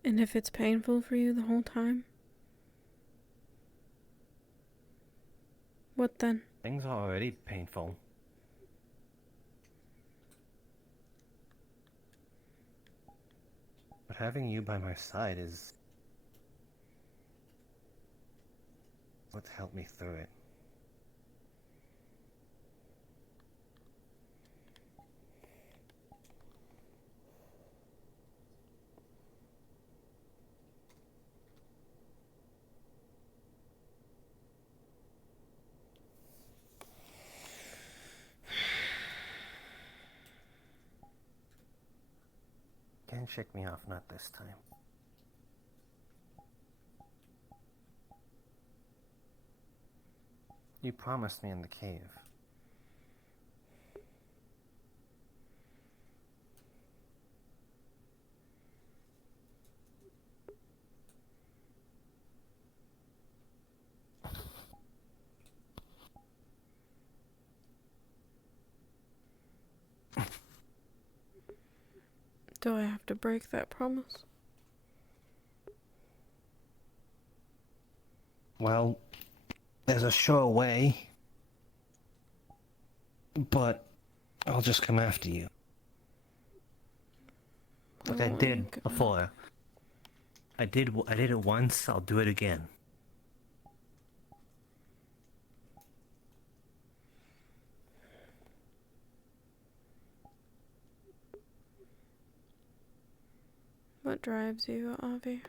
And if it's painful for you the whole time, what then? Things are already painful. But having you by my side is what's helped me through it. Can't shake me off, not this time. You promised me in the cave. Do I have to break that promise? Well, there's a sure way. But I'll just come after you. Like I did before. I did it once, I'll do it again. What drives you, Avi?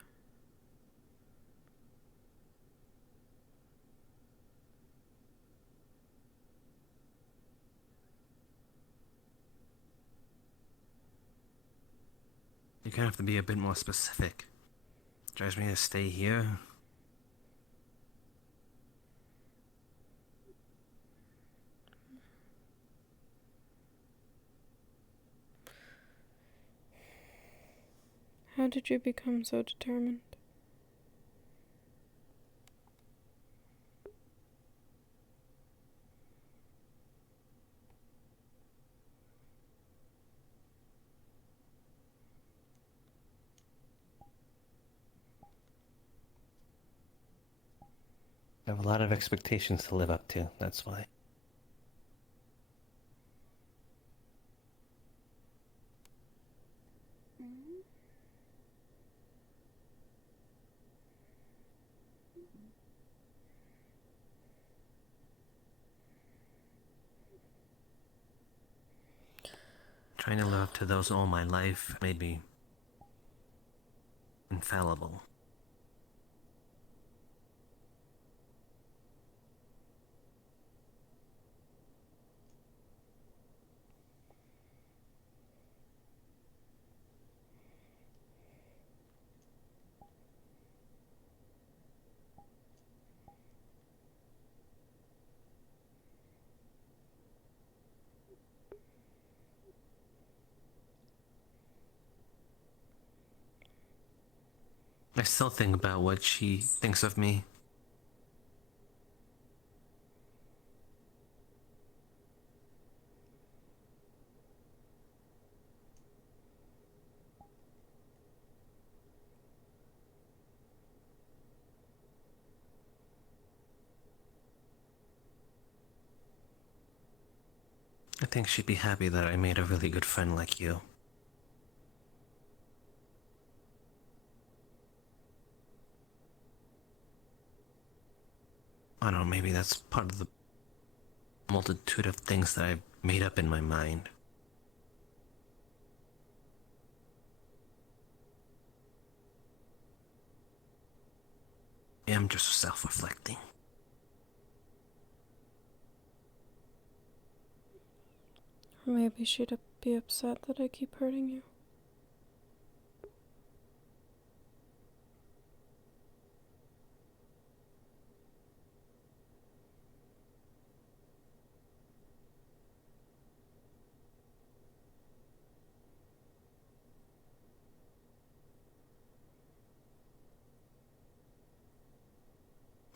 You're gonna have to be a bit more specific. Drives me to stay here. How did you become so determined? I have a lot of expectations to live up to, that's why. Trying to live up to those all my life made me infallible. I still think about what she thinks of me. I think she'd be happy that I made a really good friend like you. I don't know, maybe that's part of the multitude of things that I've made up in my mind. I'm just self-reflecting. Or maybe she'd be upset that I keep hurting you.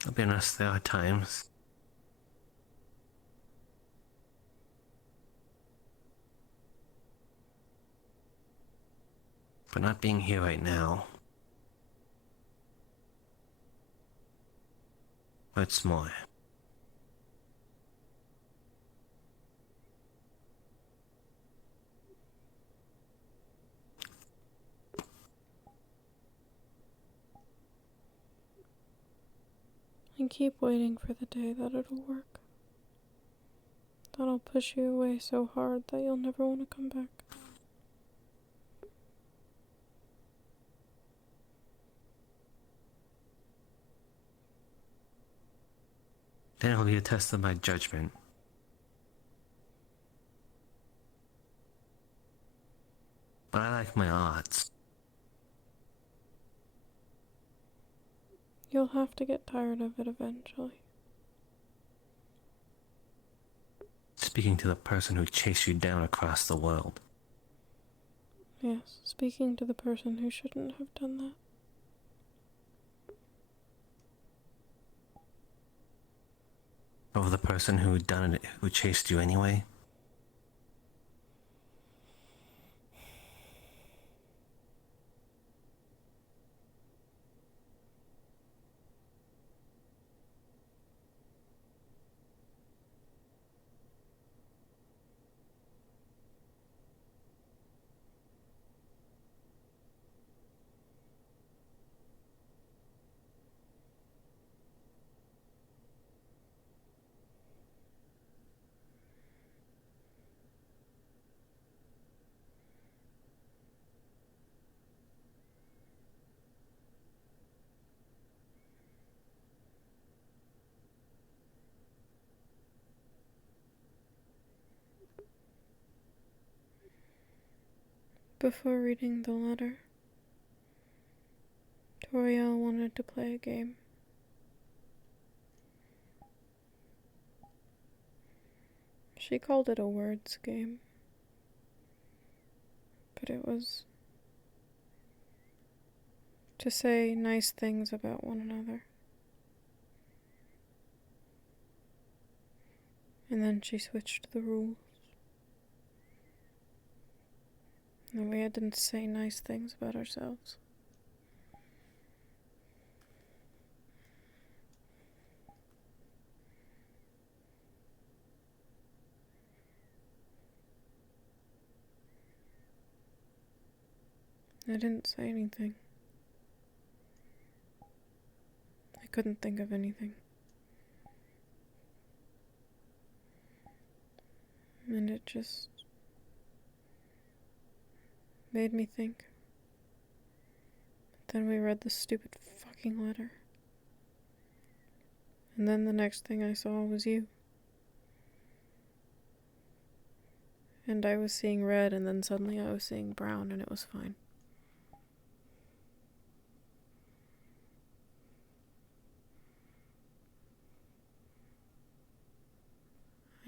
I'll be honest, there are times. But not being here right now hurts more. And keep waiting for the day that it'll work. That'll push you away so hard that you'll never want to come back. Then it'll be a test of my judgment. But I like my odds. You'll have to get tired of it eventually. Speaking to the person who chased you down across the world. Yes, speaking to the person who shouldn't have done that. Over the person who done it, who chased you anyway. Before reading the letter, Toriel wanted to play a game. She called it a words game. But it was to say nice things about one another. And then she switched the rules. And we had to say nice things about ourselves. I didn't say anything. I couldn't think of anything. And it just made me think. Then we read the stupid fucking letter. And then the next thing I saw was you. And I was seeing red, and then suddenly I was seeing brown, and it was fine.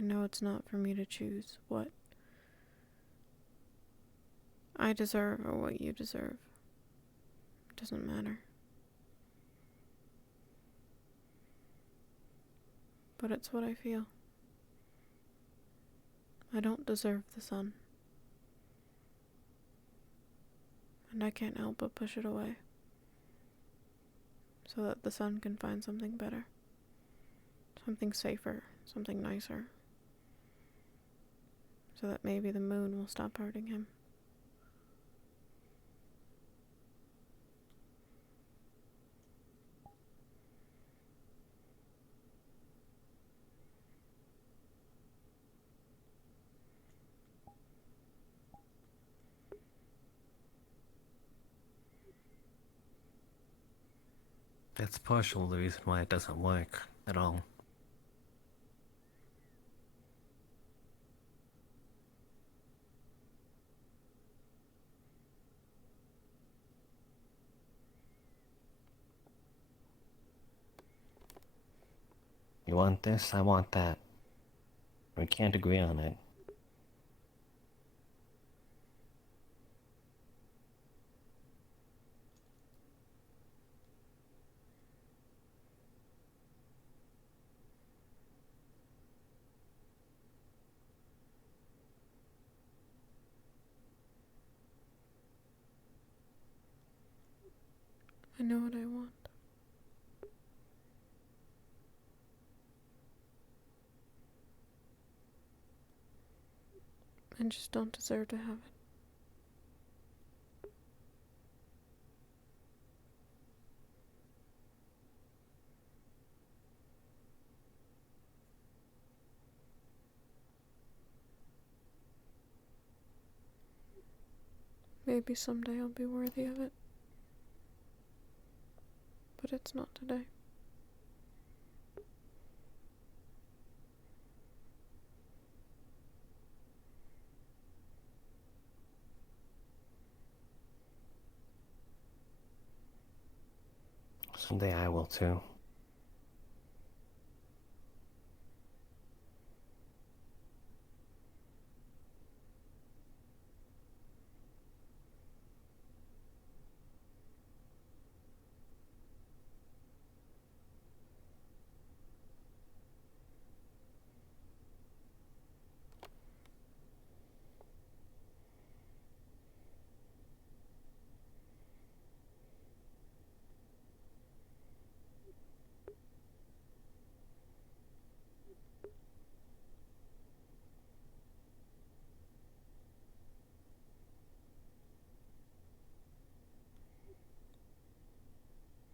I know it's not for me to choose what I deserve or what you deserve. It doesn't matter. But it's what I feel. I don't deserve the sun. And I can't help but push it away. So that the sun can find something better. Something safer. Something nicer. So that maybe the moon will stop hurting him. That's partial the reason why it doesn't work at all. You want this, I want that. We can't agree on it. I know what I want. I just don't deserve to have it. Maybe someday I'll be worthy of it. But it's not today. Someday I will too.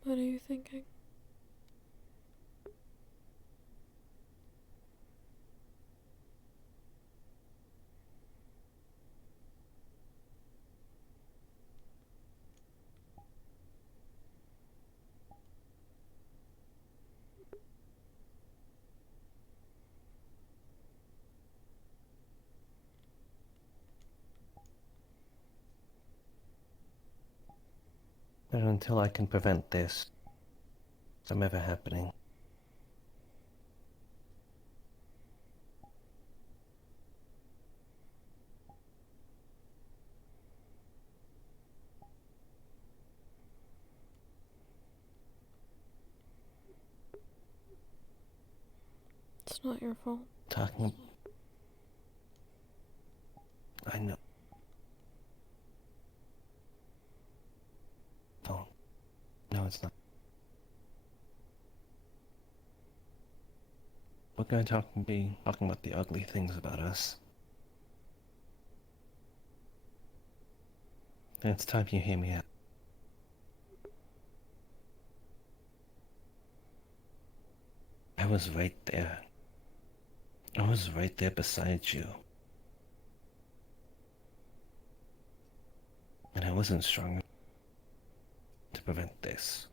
What are you thinking? And until I can prevent this from ever happening, It's not your fault. talking... I know. Don't. No, it's not. We're going to be talking about the ugly things about us. And it's time you hear me out. I was right there. I was right there beside you. And I wasn't strong to prevent this.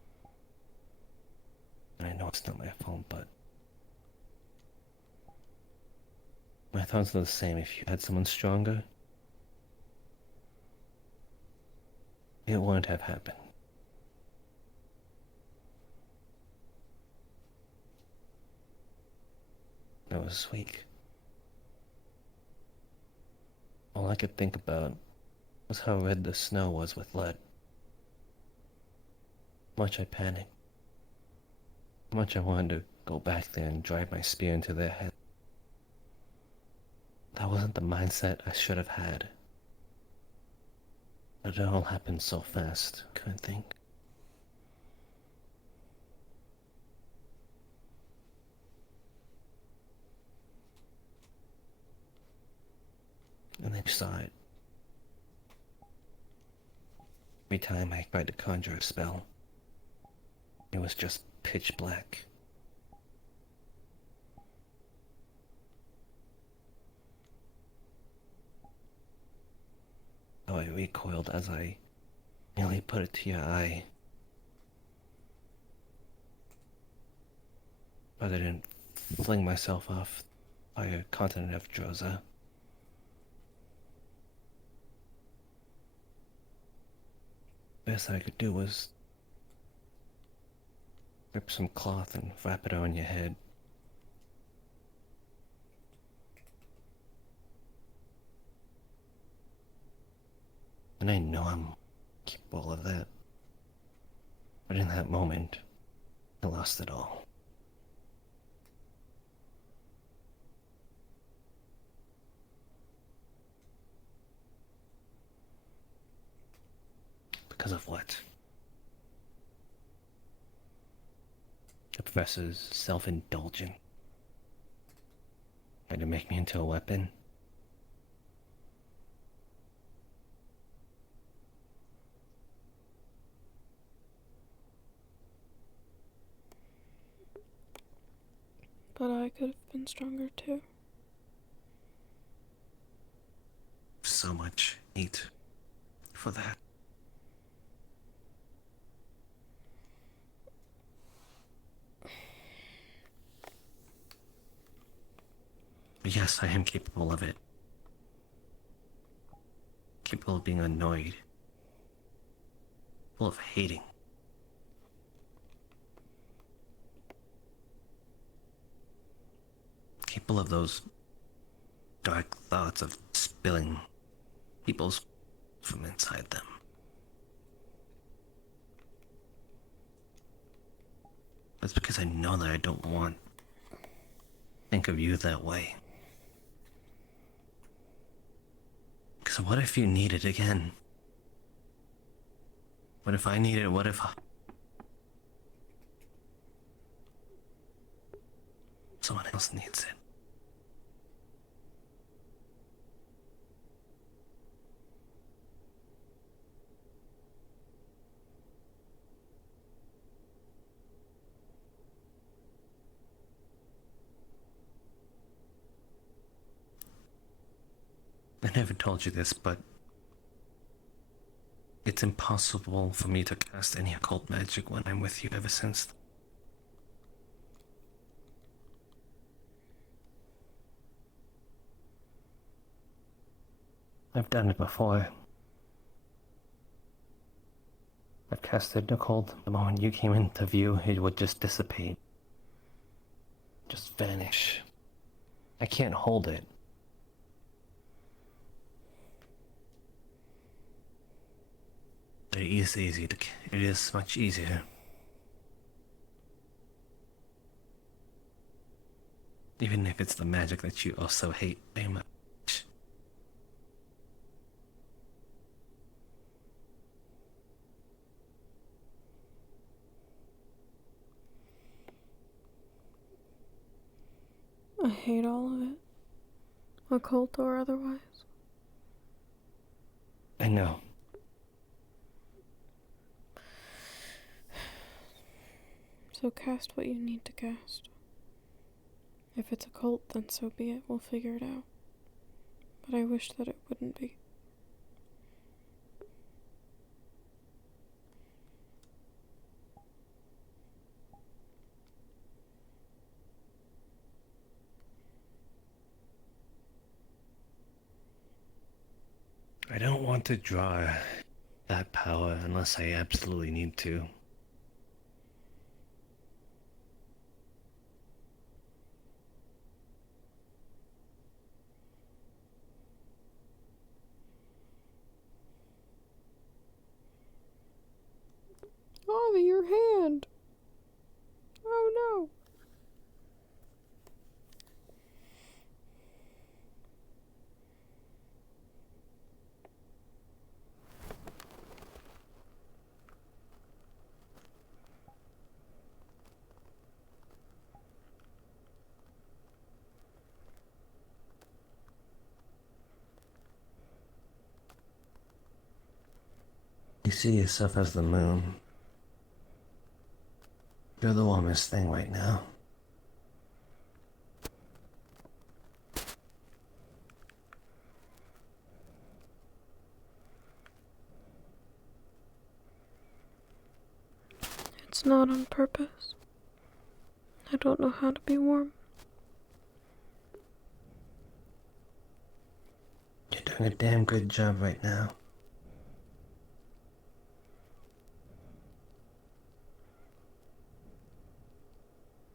And I know it's not my fault, but my thoughts are the same. If you had someone stronger, it wouldn't have happened. I was weak. All I could think about was how red the snow was with lead. How much I panicked. How much I wanted to go back there and drive my spear into their head. That wasn't the mindset I should have had. But it all happened so fast, I couldn't think. And they saw it. Every time I tried to conjure a spell, it was just pitch black. So I recoiled as I nearly put it to your eye. But I didn't fling myself off by a continent of Droza. Best I could do was rip some cloth and wrap it on your head. And I know I'm capable of that. But in that moment, I lost it all. Because of what? The professor's self-indulgent. Trying to make me into a weapon. But I could have been stronger too. So much hate for that. But yes, I am capable of it. Capable of being annoyed. Full of hating. Capable of those dark thoughts of spilling people's from inside them. That's because I know that I don't want to think of you that way. Because what if you need it again? What if I need it? What if someone else needs it? I never told you this, but it's impossible for me to cast any occult magic when I'm with you ever since. I've done it before. I've casted occult. The moment you came into view, it would just dissipate. Just vanish. I can't hold it. It is easy to. It is much easier. Even if it's the magic that you also hate very much. I hate all of it. Occult or otherwise. I know. So cast what you need to cast. If it's occult, then so be it. We'll figure it out. But I wish that it wouldn't be. I don't want to draw that power unless I absolutely need to. Oh, your hand! Oh no! You see yourself as the moon. You're the warmest thing right now. It's not on purpose. I don't know how to be warm. You're doing a damn good job right now.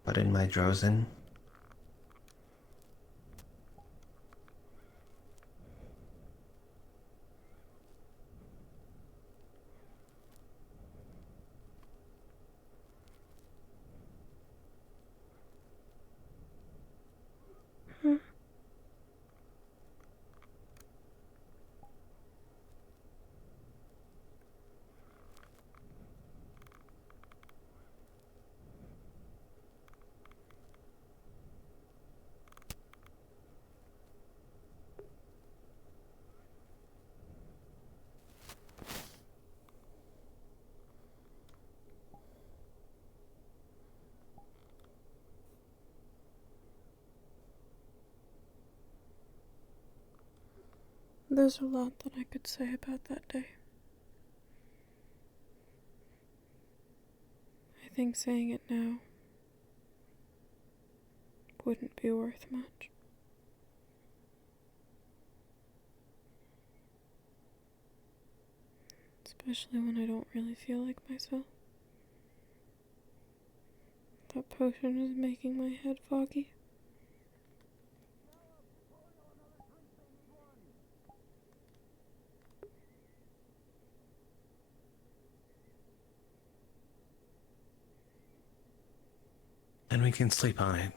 But in my Drozen, There's a lot that I could say about that day. I think saying it now wouldn't be worth much. Especially when I don't really feel like myself. That potion is making my head foggy. and we can sleep on it.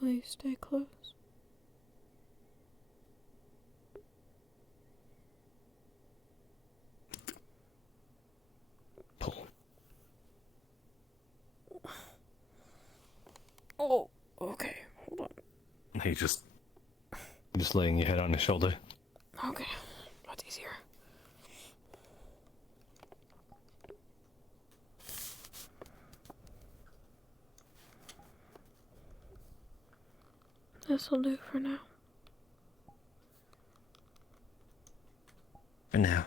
Will you stay close? Pull. Oh, okay. Hold on. He just laying your head on his shoulder. Okay, that's easier. This'll do for now. For now.